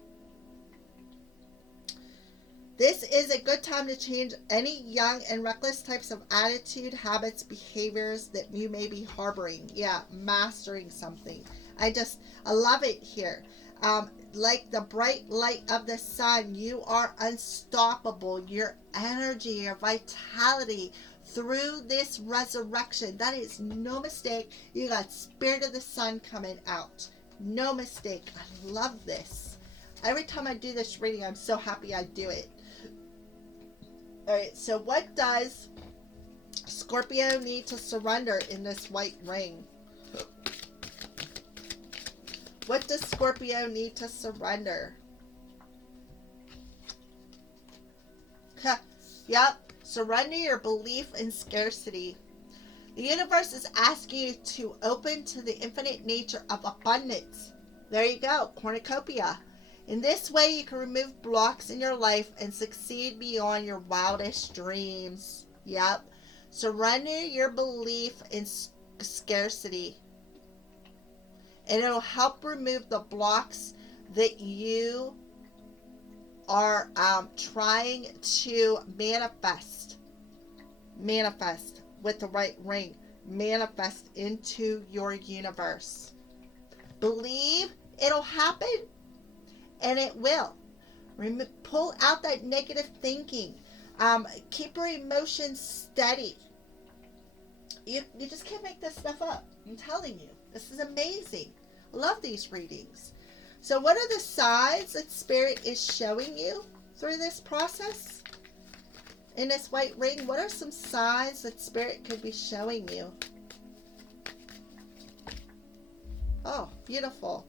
This is a good time to change any young and reckless types of attitude, habits, behaviors that you may be harboring. Yeah, mastering something. I love it here. Like the bright light of the sun, you are unstoppable. Your energy, your vitality through this resurrection, that is no mistake. You got spirit of the sun coming out. No mistake. I love this. Every time I do this reading, I'm so happy I do it. All right, so what does Scorpio need to surrender in this white ring? What does Scorpio need to surrender? Yep, surrender your belief in scarcity. The universe is asking you to open to the infinite nature of abundance. There you go, cornucopia. In this way, you can remove blocks in your life and succeed beyond your wildest dreams. Yep, surrender your belief in scarcity. And it'll help remove the blocks that you are trying to manifest. Manifest with the right ring. Manifest into your universe. Believe it'll happen, and it will. Pull out that negative thinking. Keep your emotions steady. You just can't make this stuff up. I'm telling you. This is amazing. Love these readings. So what are the signs that Spirit is showing you through this process? In this white ring, what are some signs that Spirit could be showing you? Oh, beautiful.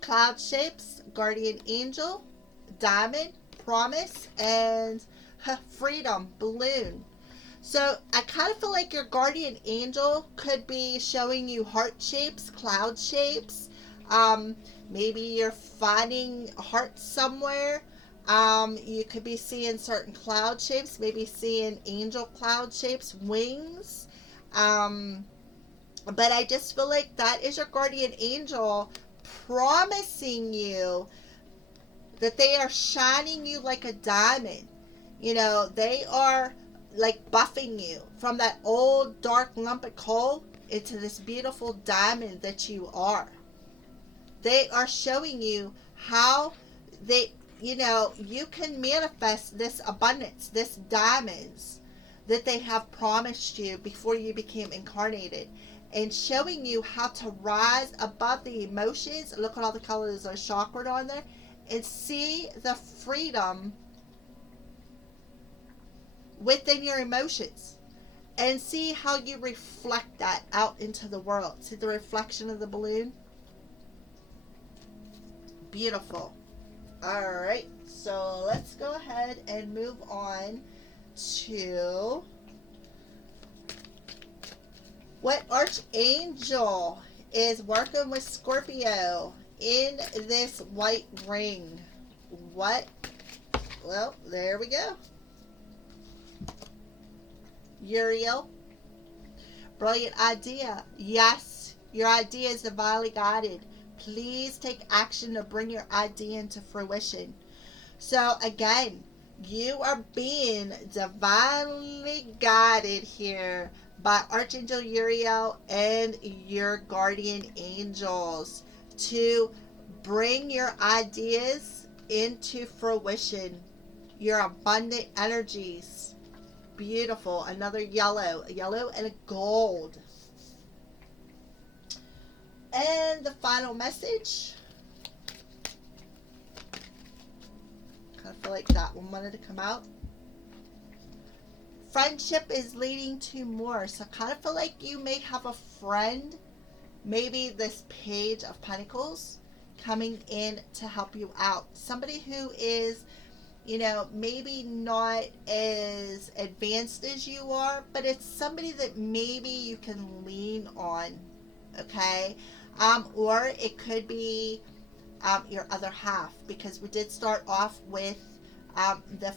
Cloud shapes, guardian angel, diamond, promise, and freedom, balloon. So I kind of feel like your guardian angel could be showing you heart shapes, cloud shapes. Maybe you're finding heart somewhere. You could be seeing certain cloud shapes, maybe seeing angel cloud shapes, wings. But I just feel like that is your guardian angel promising you that they are shining you like a diamond. You know, they are like buffing you from that old dark lump of coal into this beautiful diamond that you are. They are showing you how they, you know, you can manifest this abundance, this diamonds that they have promised you before you became incarnated, and showing you how to rise above the emotions. Look at all the colors are chakra on there, and see the freedom within your emotions, and see how you reflect that out into the world. See the reflection of the balloon? Beautiful. All right, so let's go ahead and move on to what archangel is working with Scorpio in this white ring. What? Well, there we go. Uriel. Brilliant idea. Yes, your idea is divinely guided. Please take action to bring your idea into fruition. So again, you are being divinely guided here by Archangel Uriel and your guardian angels to bring your ideas into fruition, your abundant energies. Beautiful. Another yellow, a yellow and a gold. And the final message. Kind of feel like that one wanted to come out. Friendship is leading to more. So I kind of feel like you may have a friend, maybe this Page of Pentacles, coming in to help you out. Somebody who is, you know, maybe not as advanced as you are, but it's somebody that maybe you can lean on. Okay? Or it could be your other half, because we did start off with the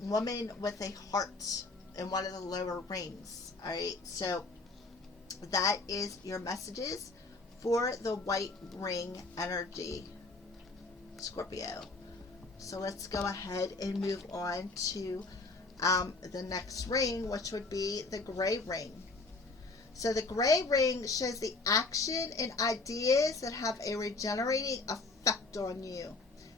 woman with a heart in one of the lower rings. All right, so that is your messages for the white ring energy, Scorpio. So let's go ahead and move on to the next ring, which would be the gray ring. So the gray ring shows the action and ideas that have a regenerating effect on you.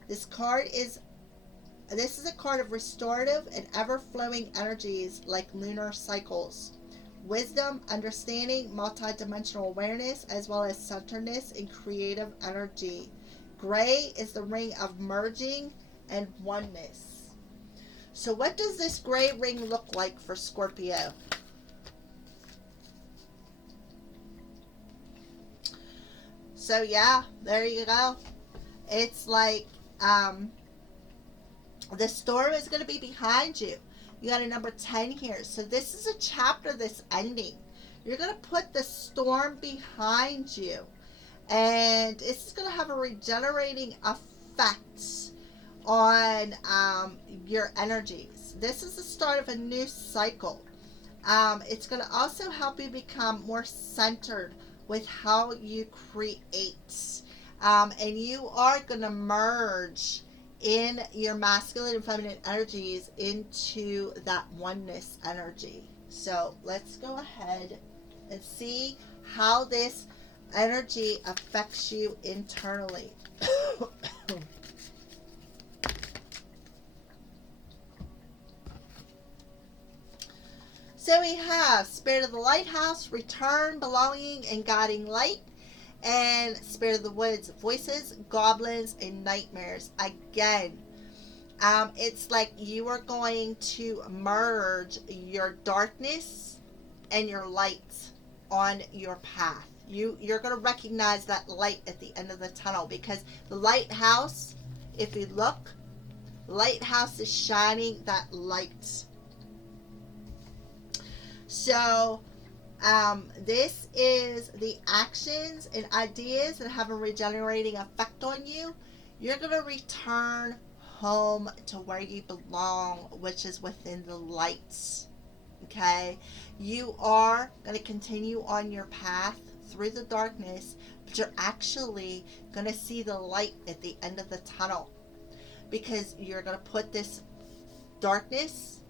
This is a card of restorative and ever-flowing energies like lunar cycles. Wisdom, understanding, multidimensional awareness, as well as centeredness and creative energy. Gray is the ring of merging and oneness. So what does this gray ring look like for Scorpio? So yeah, there you go. It's like the storm is going to be behind you. You got a number 10 here. So this is a chapter that's ending. You're going to put the storm behind you. And it's going to have a regenerating effect on your energies. This is the start of a new cycle. It's going to also help you become more centered with how you create. And you are going to merge in your masculine and feminine energies into that oneness energy. So let's go ahead and see how this energy affects you internally. So we have Spirit of the Lighthouse, return, belonging, and guiding light. And Spirit of the Woods, voices, goblins, and nightmares. Again, it's like you are going to merge your darkness and your light on your path. You're going to recognize that light at the end of the tunnel, because the lighthouse, if you look, lighthouse is shining that light. So this is the actions and ideas that have a regenerating effect on you. You're going to return home to where you belong, which is within the lights. Okay? You are going to continue on your path through the darkness, but you're actually going to see the light at the end of the tunnel. because you're going to put this darkness,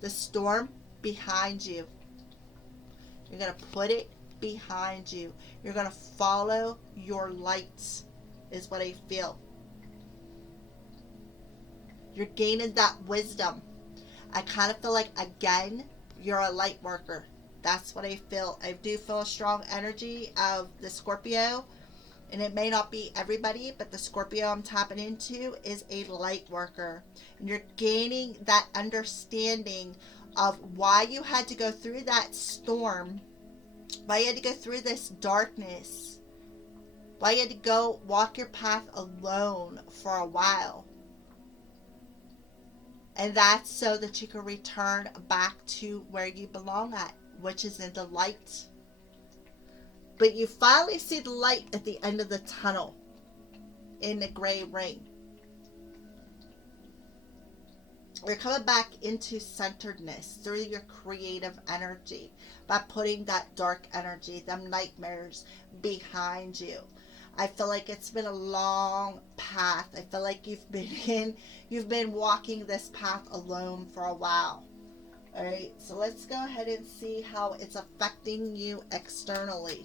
the storm, behind you. You're going to put it behind you. You're going to follow your lights, is what I feel. You're gaining that wisdom. I kind of feel like, again, you're a light worker. That's what I feel. I do feel a strong energy of the Scorpio. And it may not be everybody, but the Scorpio I'm tapping into is a light worker. And you're gaining that understanding of why you had to go through that storm, why you had to go through this darkness, why you had to go walk your path alone for a while. And that's so that you can return back to where you belong at, which is in the light. But you finally see the light at the end of the tunnel in the gray ring. You're coming back into centeredness through your creative energy by putting that dark energy, them nightmares, behind you. I feel like it's been a long path. I feel like you've been walking this path alone for a while. All right, so let's go ahead and see how it's affecting you externally.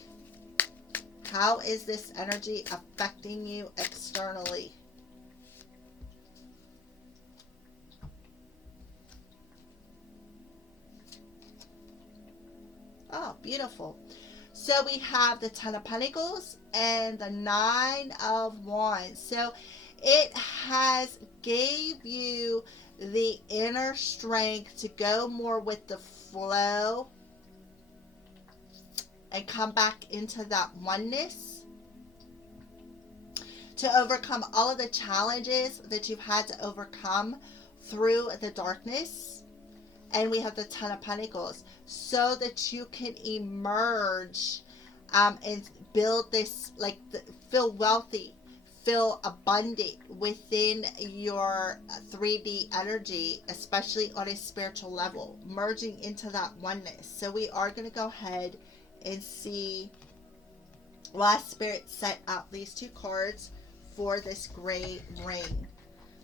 How is this energy affecting you externally? Oh, beautiful. So we have the Ten of Pentacles and the Nine of Wands. So it has gave you the inner strength to go more with the flow and come back into that oneness, to overcome all of the challenges that you've had to overcome through the darkness. And we have the Ten of Pentacles, so that you can emerge and build this, feel wealthy, feel abundant within your 3D energy, especially on a spiritual level, merging into that oneness. So we are going to go ahead and see why Spirit set out these two cards for this gray ring.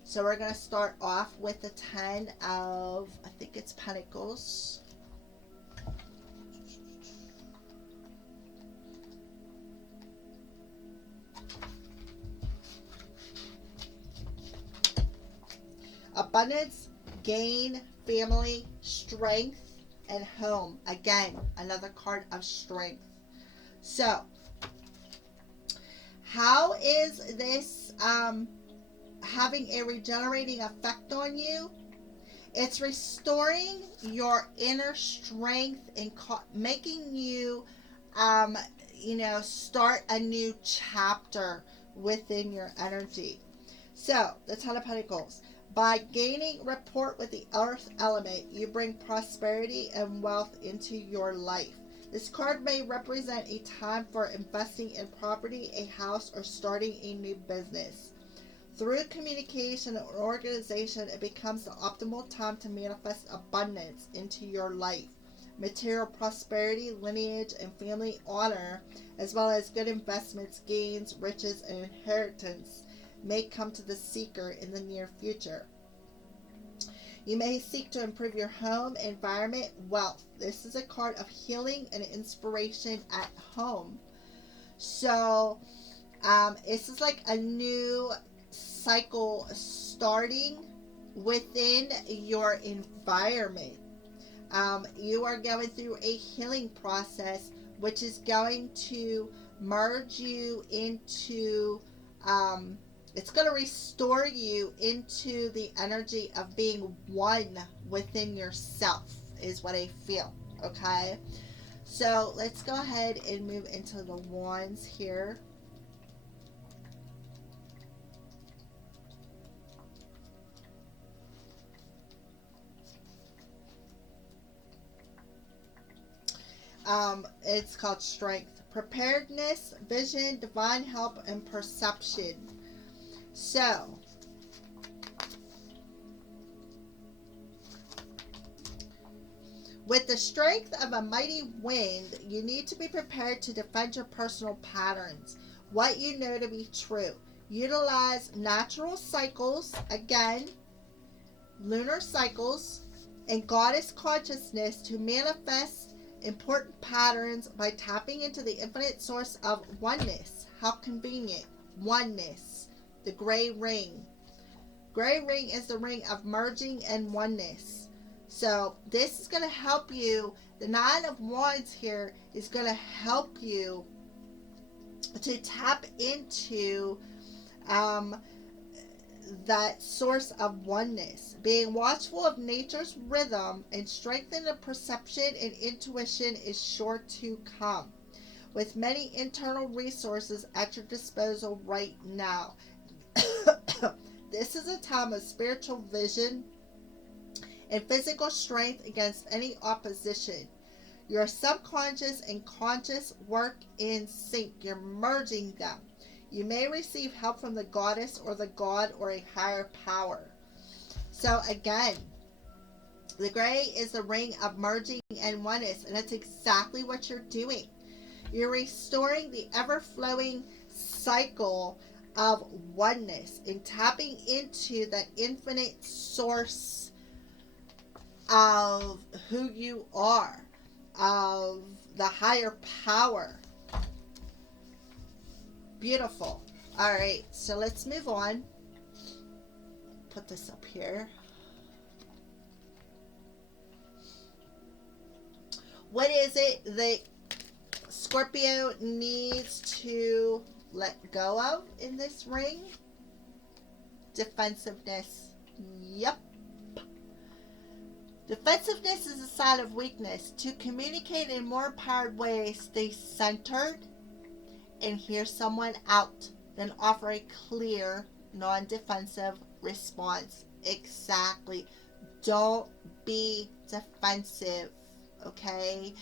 So we're going to start off with the 10 of, I think it's Pentacles. Abundance, gain, family, strength, and home. Again, another card of strength. So, how is this having a regenerating effect on you? It's restoring your inner strength and making you, start a new chapter within your energy. So, the Ten of Pentacles. By gaining rapport with the earth element, you bring prosperity and wealth into your life. This card may represent a time for investing in property, a house, or starting a new business. Through communication and organization, it becomes the optimal time to manifest abundance into your life. Material prosperity, lineage, and family honor, as well as good investments, gains, riches, and inheritance may come to the seeker in the near future. You may seek to improve your home, environment, wealth. This is a card of healing and inspiration at home. So, this is like a new cycle starting within your environment. You are going through a healing process, which is going to merge you into, it's going to restore you into the energy of being one within yourself, is what I feel. Okay, so let's go ahead and move into the wands here. It's called strength, preparedness, vision, divine help, and perception. So, with the strength of a mighty wind, you need to be prepared to defend your personal patterns, what you know to be true. Utilize natural cycles, again, lunar cycles, and goddess consciousness to manifest important patterns by tapping into the infinite source of oneness. How convenient. Oneness. The gray ring. Gray ring is the ring of merging and oneness. So this is going to help you. The Nine of Wands here is going to help you to tap into that source of oneness. Being watchful of nature's rhythm and strengthening perception and intuition is sure to come, with many internal resources at your disposal right now. This is a time of spiritual vision and physical strength against any opposition. Your subconscious and conscious work in sync. You're merging them. You may receive help from the goddess or the god or a higher power. So again, the gray is the ring of merging and oneness, and that's exactly what you're doing. You're restoring the ever-flowing cycle of oneness and tapping into that infinite source of who you are, of the higher power. Beautiful. All right, so let's move on. Put this up here. What is it that Scorpio needs to let go of in this ring? Defensiveness. Yep. Defensiveness is a sign of weakness. To communicate in more empowered ways, stay centered and hear someone out, then offer a clear, non-defensive response. Exactly. Don't be defensive, okay?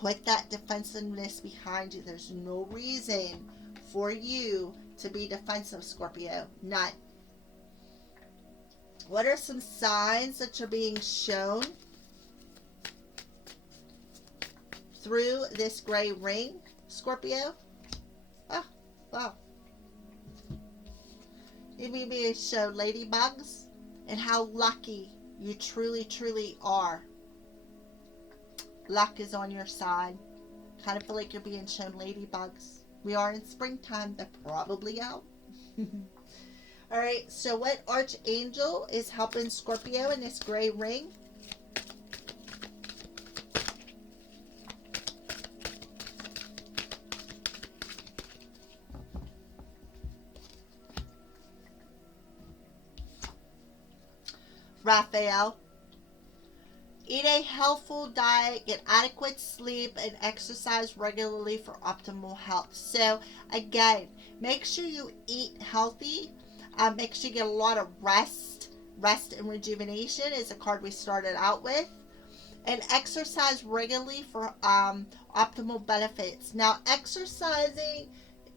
Put that defensiveness behind you. There's no reason for you to be defensive, Scorpio. None. What are some signs that you're being shown through this gray ring, Scorpio? Oh, wow. You may be shown ladybugs and how lucky you truly, truly are. Luck is on your side. Kind of feel like you're being shown ladybugs. We are in springtime. They're probably out. All right, so what archangel is helping Scorpio in this gray ring? Raphael. Eat a healthful diet, get adequate sleep, and exercise regularly for optimal health. So, again, make sure you eat healthy. Make sure you get a lot of rest. Rest and rejuvenation is a card we started out with. And exercise regularly for optimal benefits. Now, exercising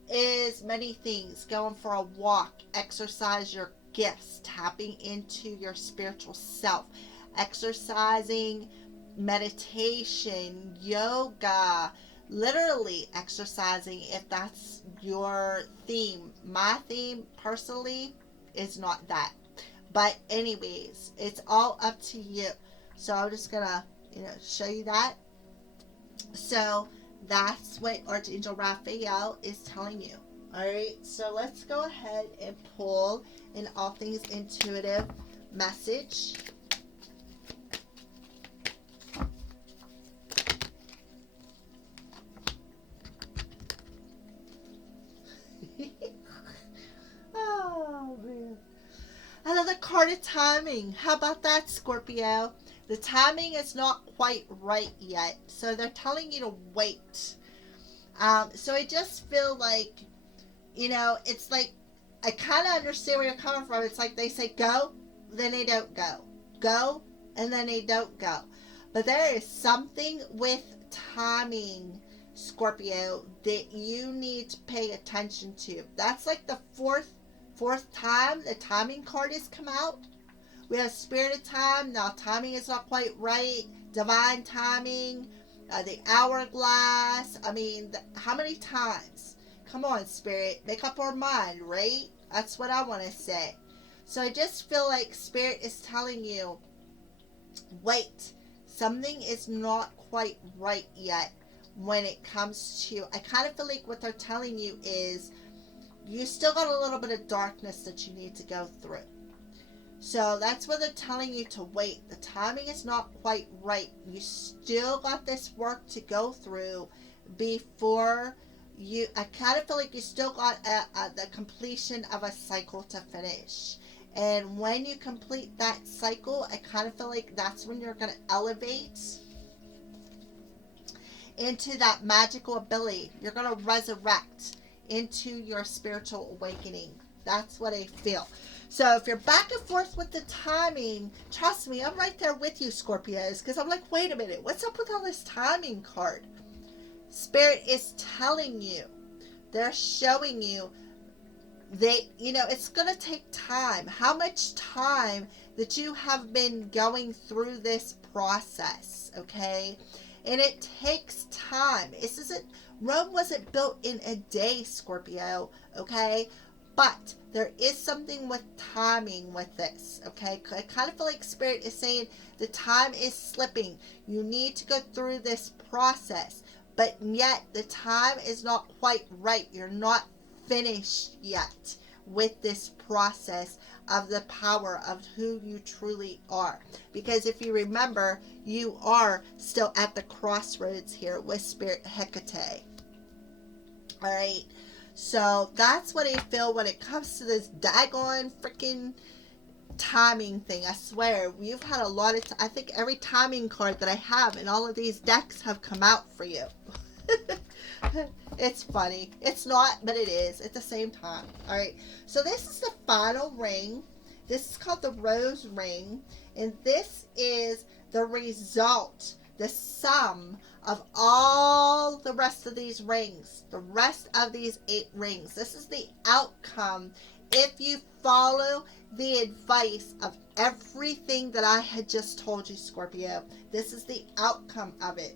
is many things. Going for a walk, exercise your gifts, tapping into your spiritual self, exercising, meditation, yoga, literally exercising if that's your theme. My theme personally is not that, but anyways, it's all up to you. So I'm just gonna show you that. So that's what Archangel Raphael is telling you. All right, so let's go ahead and pull an all things intuitive message. Oh, man. Another card of timing. How about that, Scorpio? The timing is not quite right yet, so they're telling you to wait. So I just feel like, it's like, I kind of understand where you're coming from. It's like they say go, then they don't go. Go, and then they don't go. But there is something with timing, Scorpio, that you need to pay attention to. That's like the fourth time the timing card has come out. We have spirit of time. Now timing is not quite right. Divine timing. The hourglass. I mean, how many times? Come on, Spirit. Make up our mind, right? That's what I want to say. So I just feel like Spirit is telling you, wait, something is not quite right yet when it comes to, I kind of feel like what they're telling you is you still got a little bit of darkness that you need to go through. So that's what they're telling you to wait. The timing is not quite right. You still got this work to go through before you, I kind of feel like you still got the completion of a cycle to finish. And when you complete that cycle, I kind of feel like that's when you're going to elevate into that magical ability. You're going to resurrect into your spiritual awakening. That's what I feel. So if you're back and forth with the timing, trust me, I'm right there with you, Scorpios, because I'm like, wait a minute, what's up with all this timing card? Spirit is telling you, they're showing you that, you know, it's going to take time. How much time that you have been going through this process, okay? And it takes time. This isn't, Rome wasn't built in a day, Scorpio, okay? But there is something with timing with this, okay? I kind of feel like Spirit is saying the time is slipping. You need to go through this process, but yet the time is not quite right. You're not finished yet with this process of the power of who you truly are. Because if you remember, you are still at the crossroads here with Spirit Hecate. All right. So that's what I feel when it comes to this daggone freaking timing thing. I swear, you've had a lot of, I think every timing card that I have in all of these decks have come out for you. It's funny. It's not, but it is at the same time. All right. So this is the final ring. This is called the Rose Ring. And this is the result, the sum of all the rest of these rings, the rest of these 8 rings. This is the outcome if you follow the advice of everything that I had just told you, Scorpio. This is the outcome of it.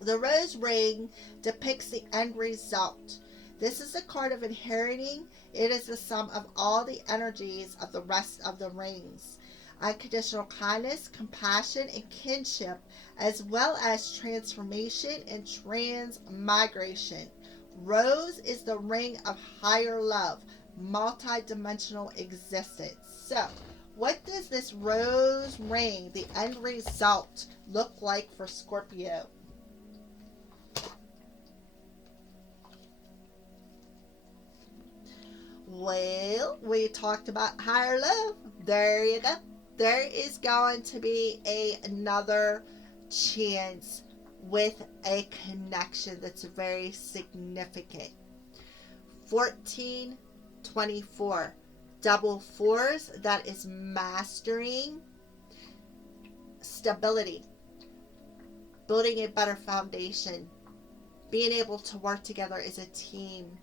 The Rose Ring depicts the end result. This is a card of inheriting. It is the sum of all the energies of the rest of the rings. Unconditional kindness, compassion, and kinship, as well as transformation and transmigration. Rose is the ring of higher love, multi-dimensional existence. So, what does this rose ring, the end result, look like for Scorpio? Well, we talked about higher love. There you go. There is going to be another chance with a connection that's very significant. 1424. Double fours, that is mastering, stability, building a better foundation, being able to work together as a team.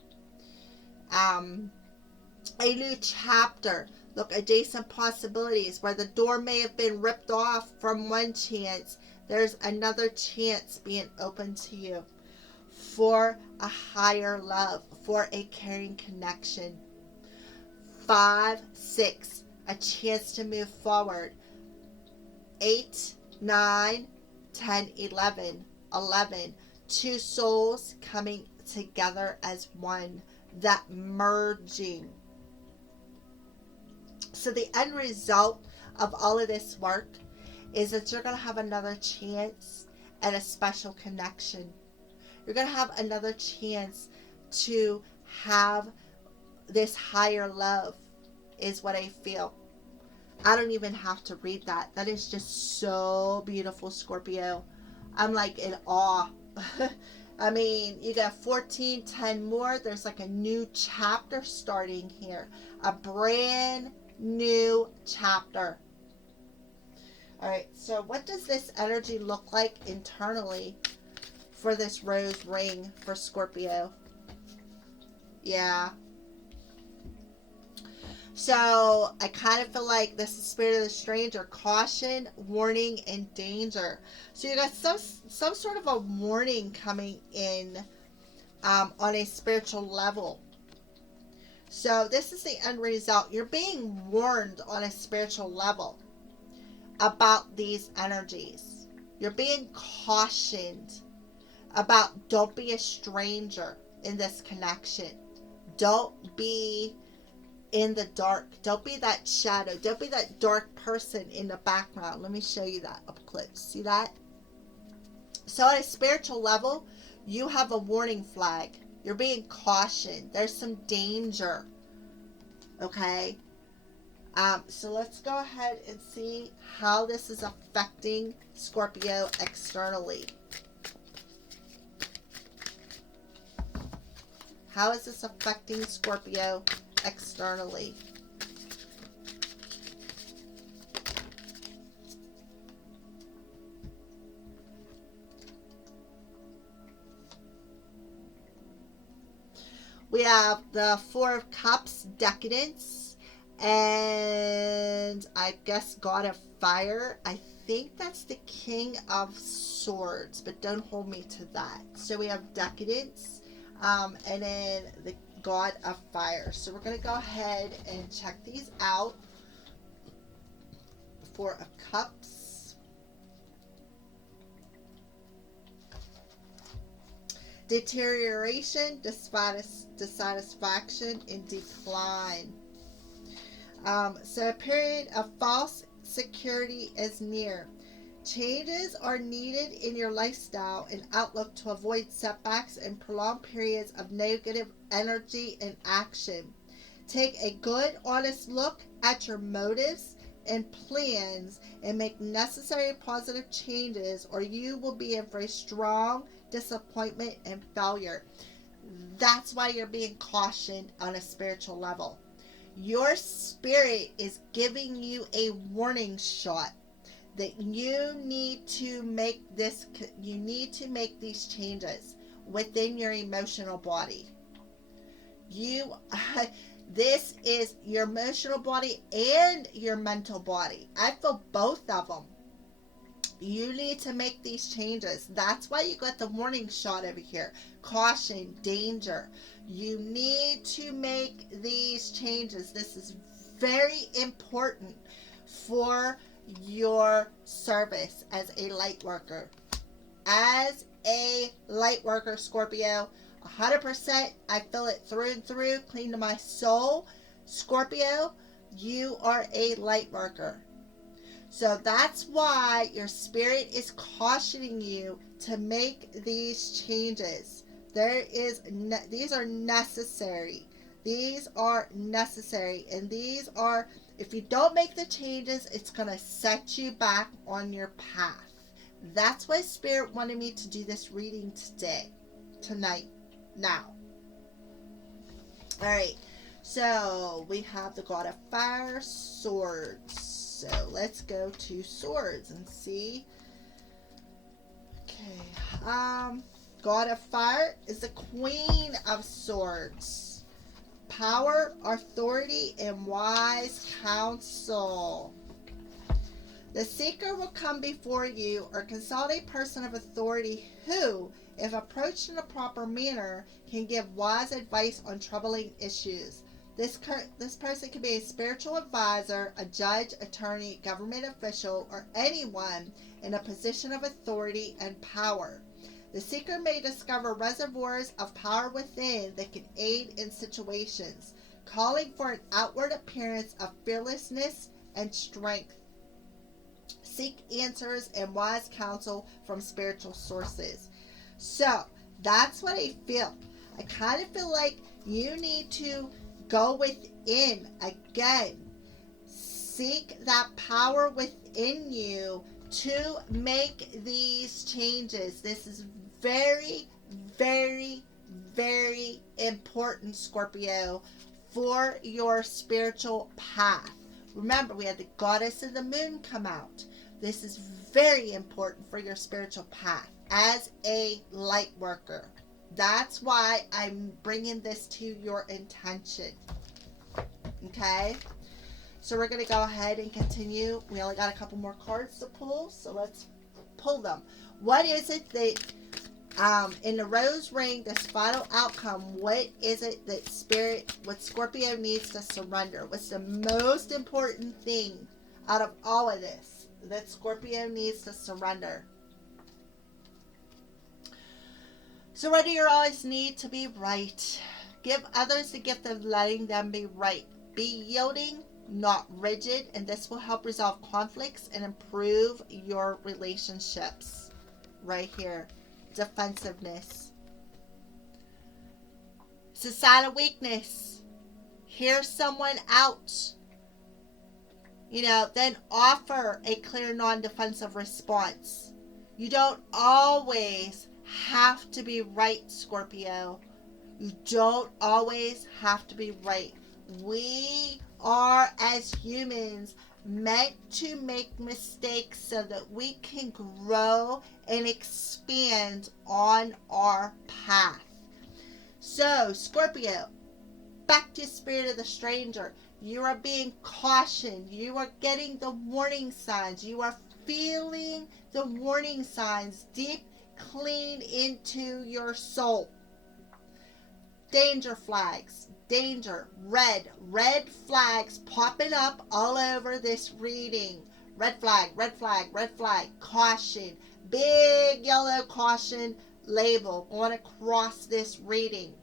A new chapter. Look, adjacent possibilities. Where the door may have been ripped off from one chance, there's another chance being open to you for a higher love, for a caring connection. 5, 6, a chance to move forward. 8, 9, 10, 11, 11, 2 souls coming together as one. That merging. So the end result of all of this work is that you're going to have another chance and a special connection. You're going to have another chance to have this higher love, is what I feel. I don't even have to read that. That is just so beautiful, Scorpio. I'm like in awe. I mean, you got 14, 10 more. There's like a new chapter starting here. A brand new chapter. All right, so what does this energy look like internally for this rose ring for Scorpio? Yeah. So I kind of feel like this is spirit of the stranger, caution, warning, and danger. So you got some sort of a warning coming in on a spiritual level. So this is the end result. You're being warned on a spiritual level about these energies. You're being cautioned about, don't be a stranger in this connection. Don't be in the dark. Don't be that shadow. Don't be that dark person in the background. Let me show you that up close. See that? So at a spiritual level, you have a warning flag. You're being cautioned. There's some danger. Okay? So let's go ahead and see how this is affecting Scorpio externally. How is this affecting Scorpio externally? We have the Four of Cups, decadence, and I guess God of Fire. I think that's the King of Swords, but don't hold me to that. So we have decadence, and then the God of Fire. So we're going to go ahead and check these out. Four of Cups. Deterioration, dissatisfaction, and decline. So a period of false security is near. Changes are needed in your lifestyle and outlook to avoid setbacks and prolonged periods of negative energy and action. Take a good, honest look at your motives and plans and make necessary positive changes, or you will be in for a strong disappointment and failure. That's why you're being cautioned on a spiritual level. Your spirit is giving you a warning shot that you need to make these changes within your emotional body. This is your emotional body and your mental body. I feel both of them. You need to make these changes. That's why you got the warning shot over here. Caution, danger. You need to make these changes. This is very important for your service as a light worker. As a light worker, Scorpio, 100%, I feel it through and through, clean to my soul. Scorpio, you are a light worker. So that's why your spirit is cautioning you to make these changes. These are necessary. These are necessary. And these are, if you don't make the changes, it's going to set you back on your path. That's why Spirit wanted me to do this reading tonight, now. All right. So we have the God of Fire, Swords. So let's go to Swords and see. Okay. God of Fire is the Queen of Swords. Power, authority, and wise counsel. The seeker will come before you or consult a person of authority who, if approached in a proper manner, can give wise advice on troubling issues. This person can be a spiritual advisor, a judge, attorney, government official, or anyone in a position of authority and power. The seeker may discover reservoirs of power within that can aid in situations, calling for an outward appearance of fearlessness and strength. Seek answers and wise counsel from spiritual sources. So, that's what I feel. I kind of feel like you need to go within again. Seek that power within you to make these changes. This is very, very, very important, Scorpio, for your spiritual path. Remember, we had the Goddess of the Moon come out. This is very important for your spiritual path as a light worker. That's why I'm bringing this to your attention. Okay? So we're going to go ahead and continue. We only got a couple more cards to pull, so let's pull them. What is it that In the rose ring, this final outcome, what is it that what Scorpio needs to surrender? What's the most important thing out of all of this that Scorpio needs to surrender? Surrender your always need to be right. Give others the gift of letting them be right. Be yielding, not rigid, and this will help resolve conflicts and improve your relationships. Right here. Defensiveness. It's a sign of weakness. Hear someone out. Then offer a clear, non-defensive response. You don't always have to be right, Scorpio. You don't always have to be right. We are, as humans, meant to make mistakes so that we can grow and expand on our path. So, Scorpio, back to Spirit of the Stranger. You are being cautioned. You are getting the warning signs. You are feeling the warning signs deep, clean into your soul. Danger flags. Danger. Red flags popping up all over this reading. Red flag, red flag, red flag. Caution. Big yellow caution label going across this reading.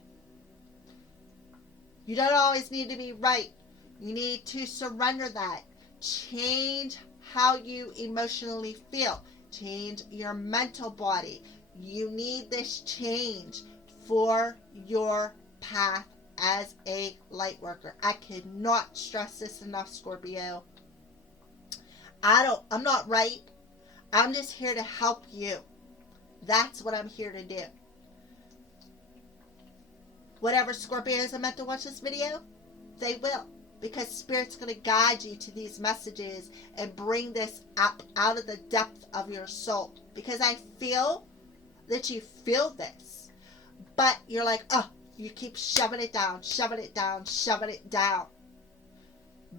You don't always need to be right. You need to surrender that. Change how you emotionally feel. Change your mental body. You need this change for your path as a light worker. I cannot stress this enough, Scorpio. I'm not right. I'm just here to help you. That's what I'm here to do. Whatever Scorpios are meant to watch this video, they will. Because Spirit's going to guide you to these messages and bring this up out of the depth of your soul. Because I feel that you feel this. But you're like, you keep shoving it down, shoving it down, shoving it down.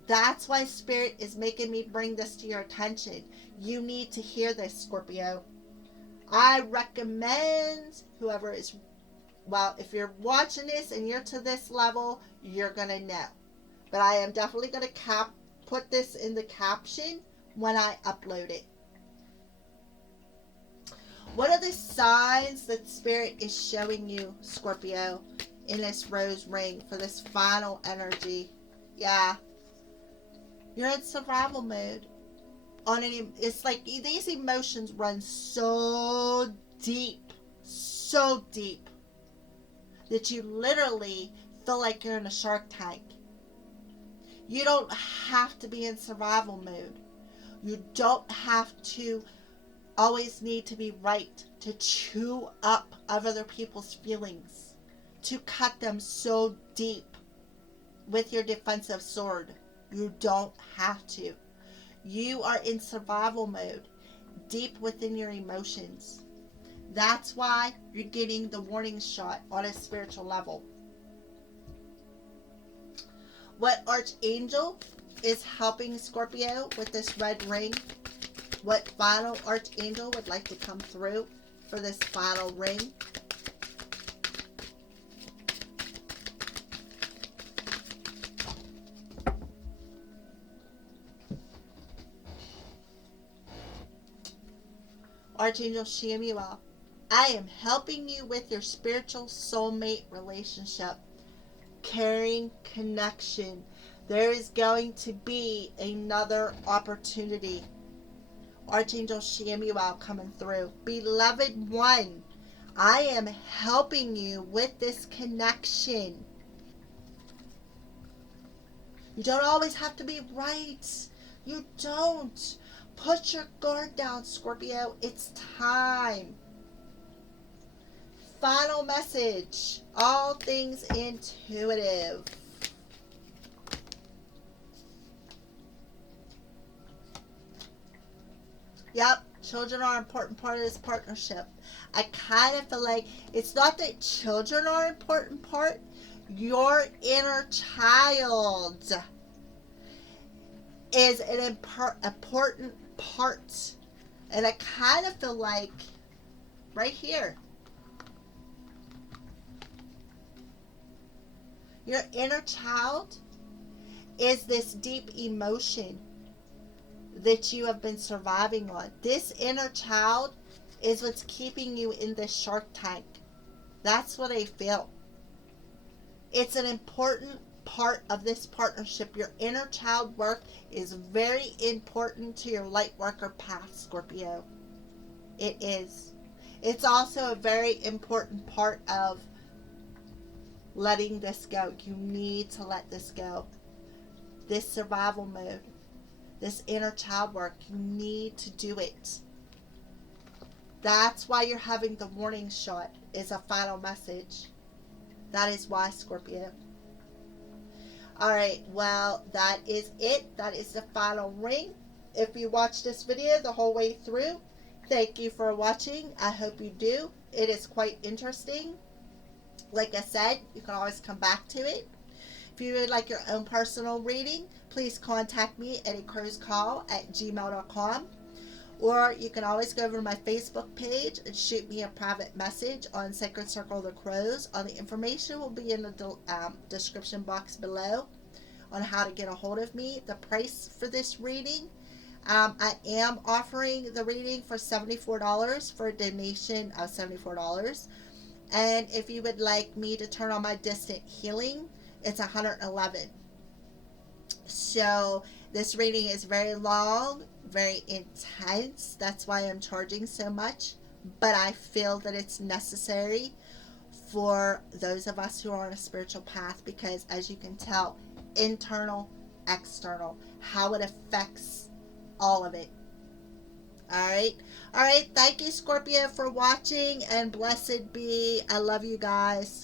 That's why Spirit is making me bring this to your attention. You need to hear this, Scorpio. I recommend whoever is, if you're watching this and you're to this level, you're going to know. But I am definitely going to put this in the caption when I upload it. What are the signs that Spirit is showing you, Scorpio, in this rose ring for this final energy? Yeah. You're in survival mode. It's like these emotions run so deep, that you literally feel like you're in a shark tank. You don't have to be in survival mode. You don't have to always need to be right, to chew up other people's feelings, to cut them so deep with your defensive sword. You don't have to. You are in survival mode, deep within your emotions. That's why you're getting the warning shot on a spiritual level. What archangel is helping Scorpio with this red ring? What final archangel would like to come through for this final ring? Archangel Samuel, I am helping you with your spiritual soulmate relationship. Caring connection. There is going to be another opportunity. Archangel Samuel coming through. Beloved one, I am helping you with this connection. You don't always have to be right. You don't. Put your guard down, Scorpio. It's time. Final message. All things intuitive. Yep, children are an important part of this partnership. I kind of feel like it's not that children are an important part. Your inner child is an important part. And I kind of feel like right here, Your inner child is this deep emotion that you have been surviving on. This inner child is what's keeping you in this shark tank. That's what I feel. It's an important part of this partnership. Your inner child work is very important to your light worker path, Scorpio. It is. It's also a very important part of letting this go. You need to let this go. This survival mode, this inner child work, you need to do it. That's why you're having the warning shot, is a final message. That is why, Scorpio. Alright, well, that is it. That is the final ring. If you watched this video the whole way through, thank you for watching. I hope you do. It is quite interesting. Like I said, you can always come back to it. If you would like your own personal reading, please contact me at acroscall@gmail.com. Or you can always go over to my Facebook page and shoot me a private message on Sacred Circle of the Crows. All the information will be in the description box below on how to get a hold of me. The price for this reading, I am offering the reading for $74 for a donation of $74. And if you would like me to turn on my distant healing, it's $111. So this reading is very long, very intense. That's why I'm charging so much. But I feel that it's necessary for those of us who are on a spiritual path, because as you can tell, internal, external, how it affects all of it. Alright. Alright. Thank you, Scorpio, for watching, and blessed be. I love you guys.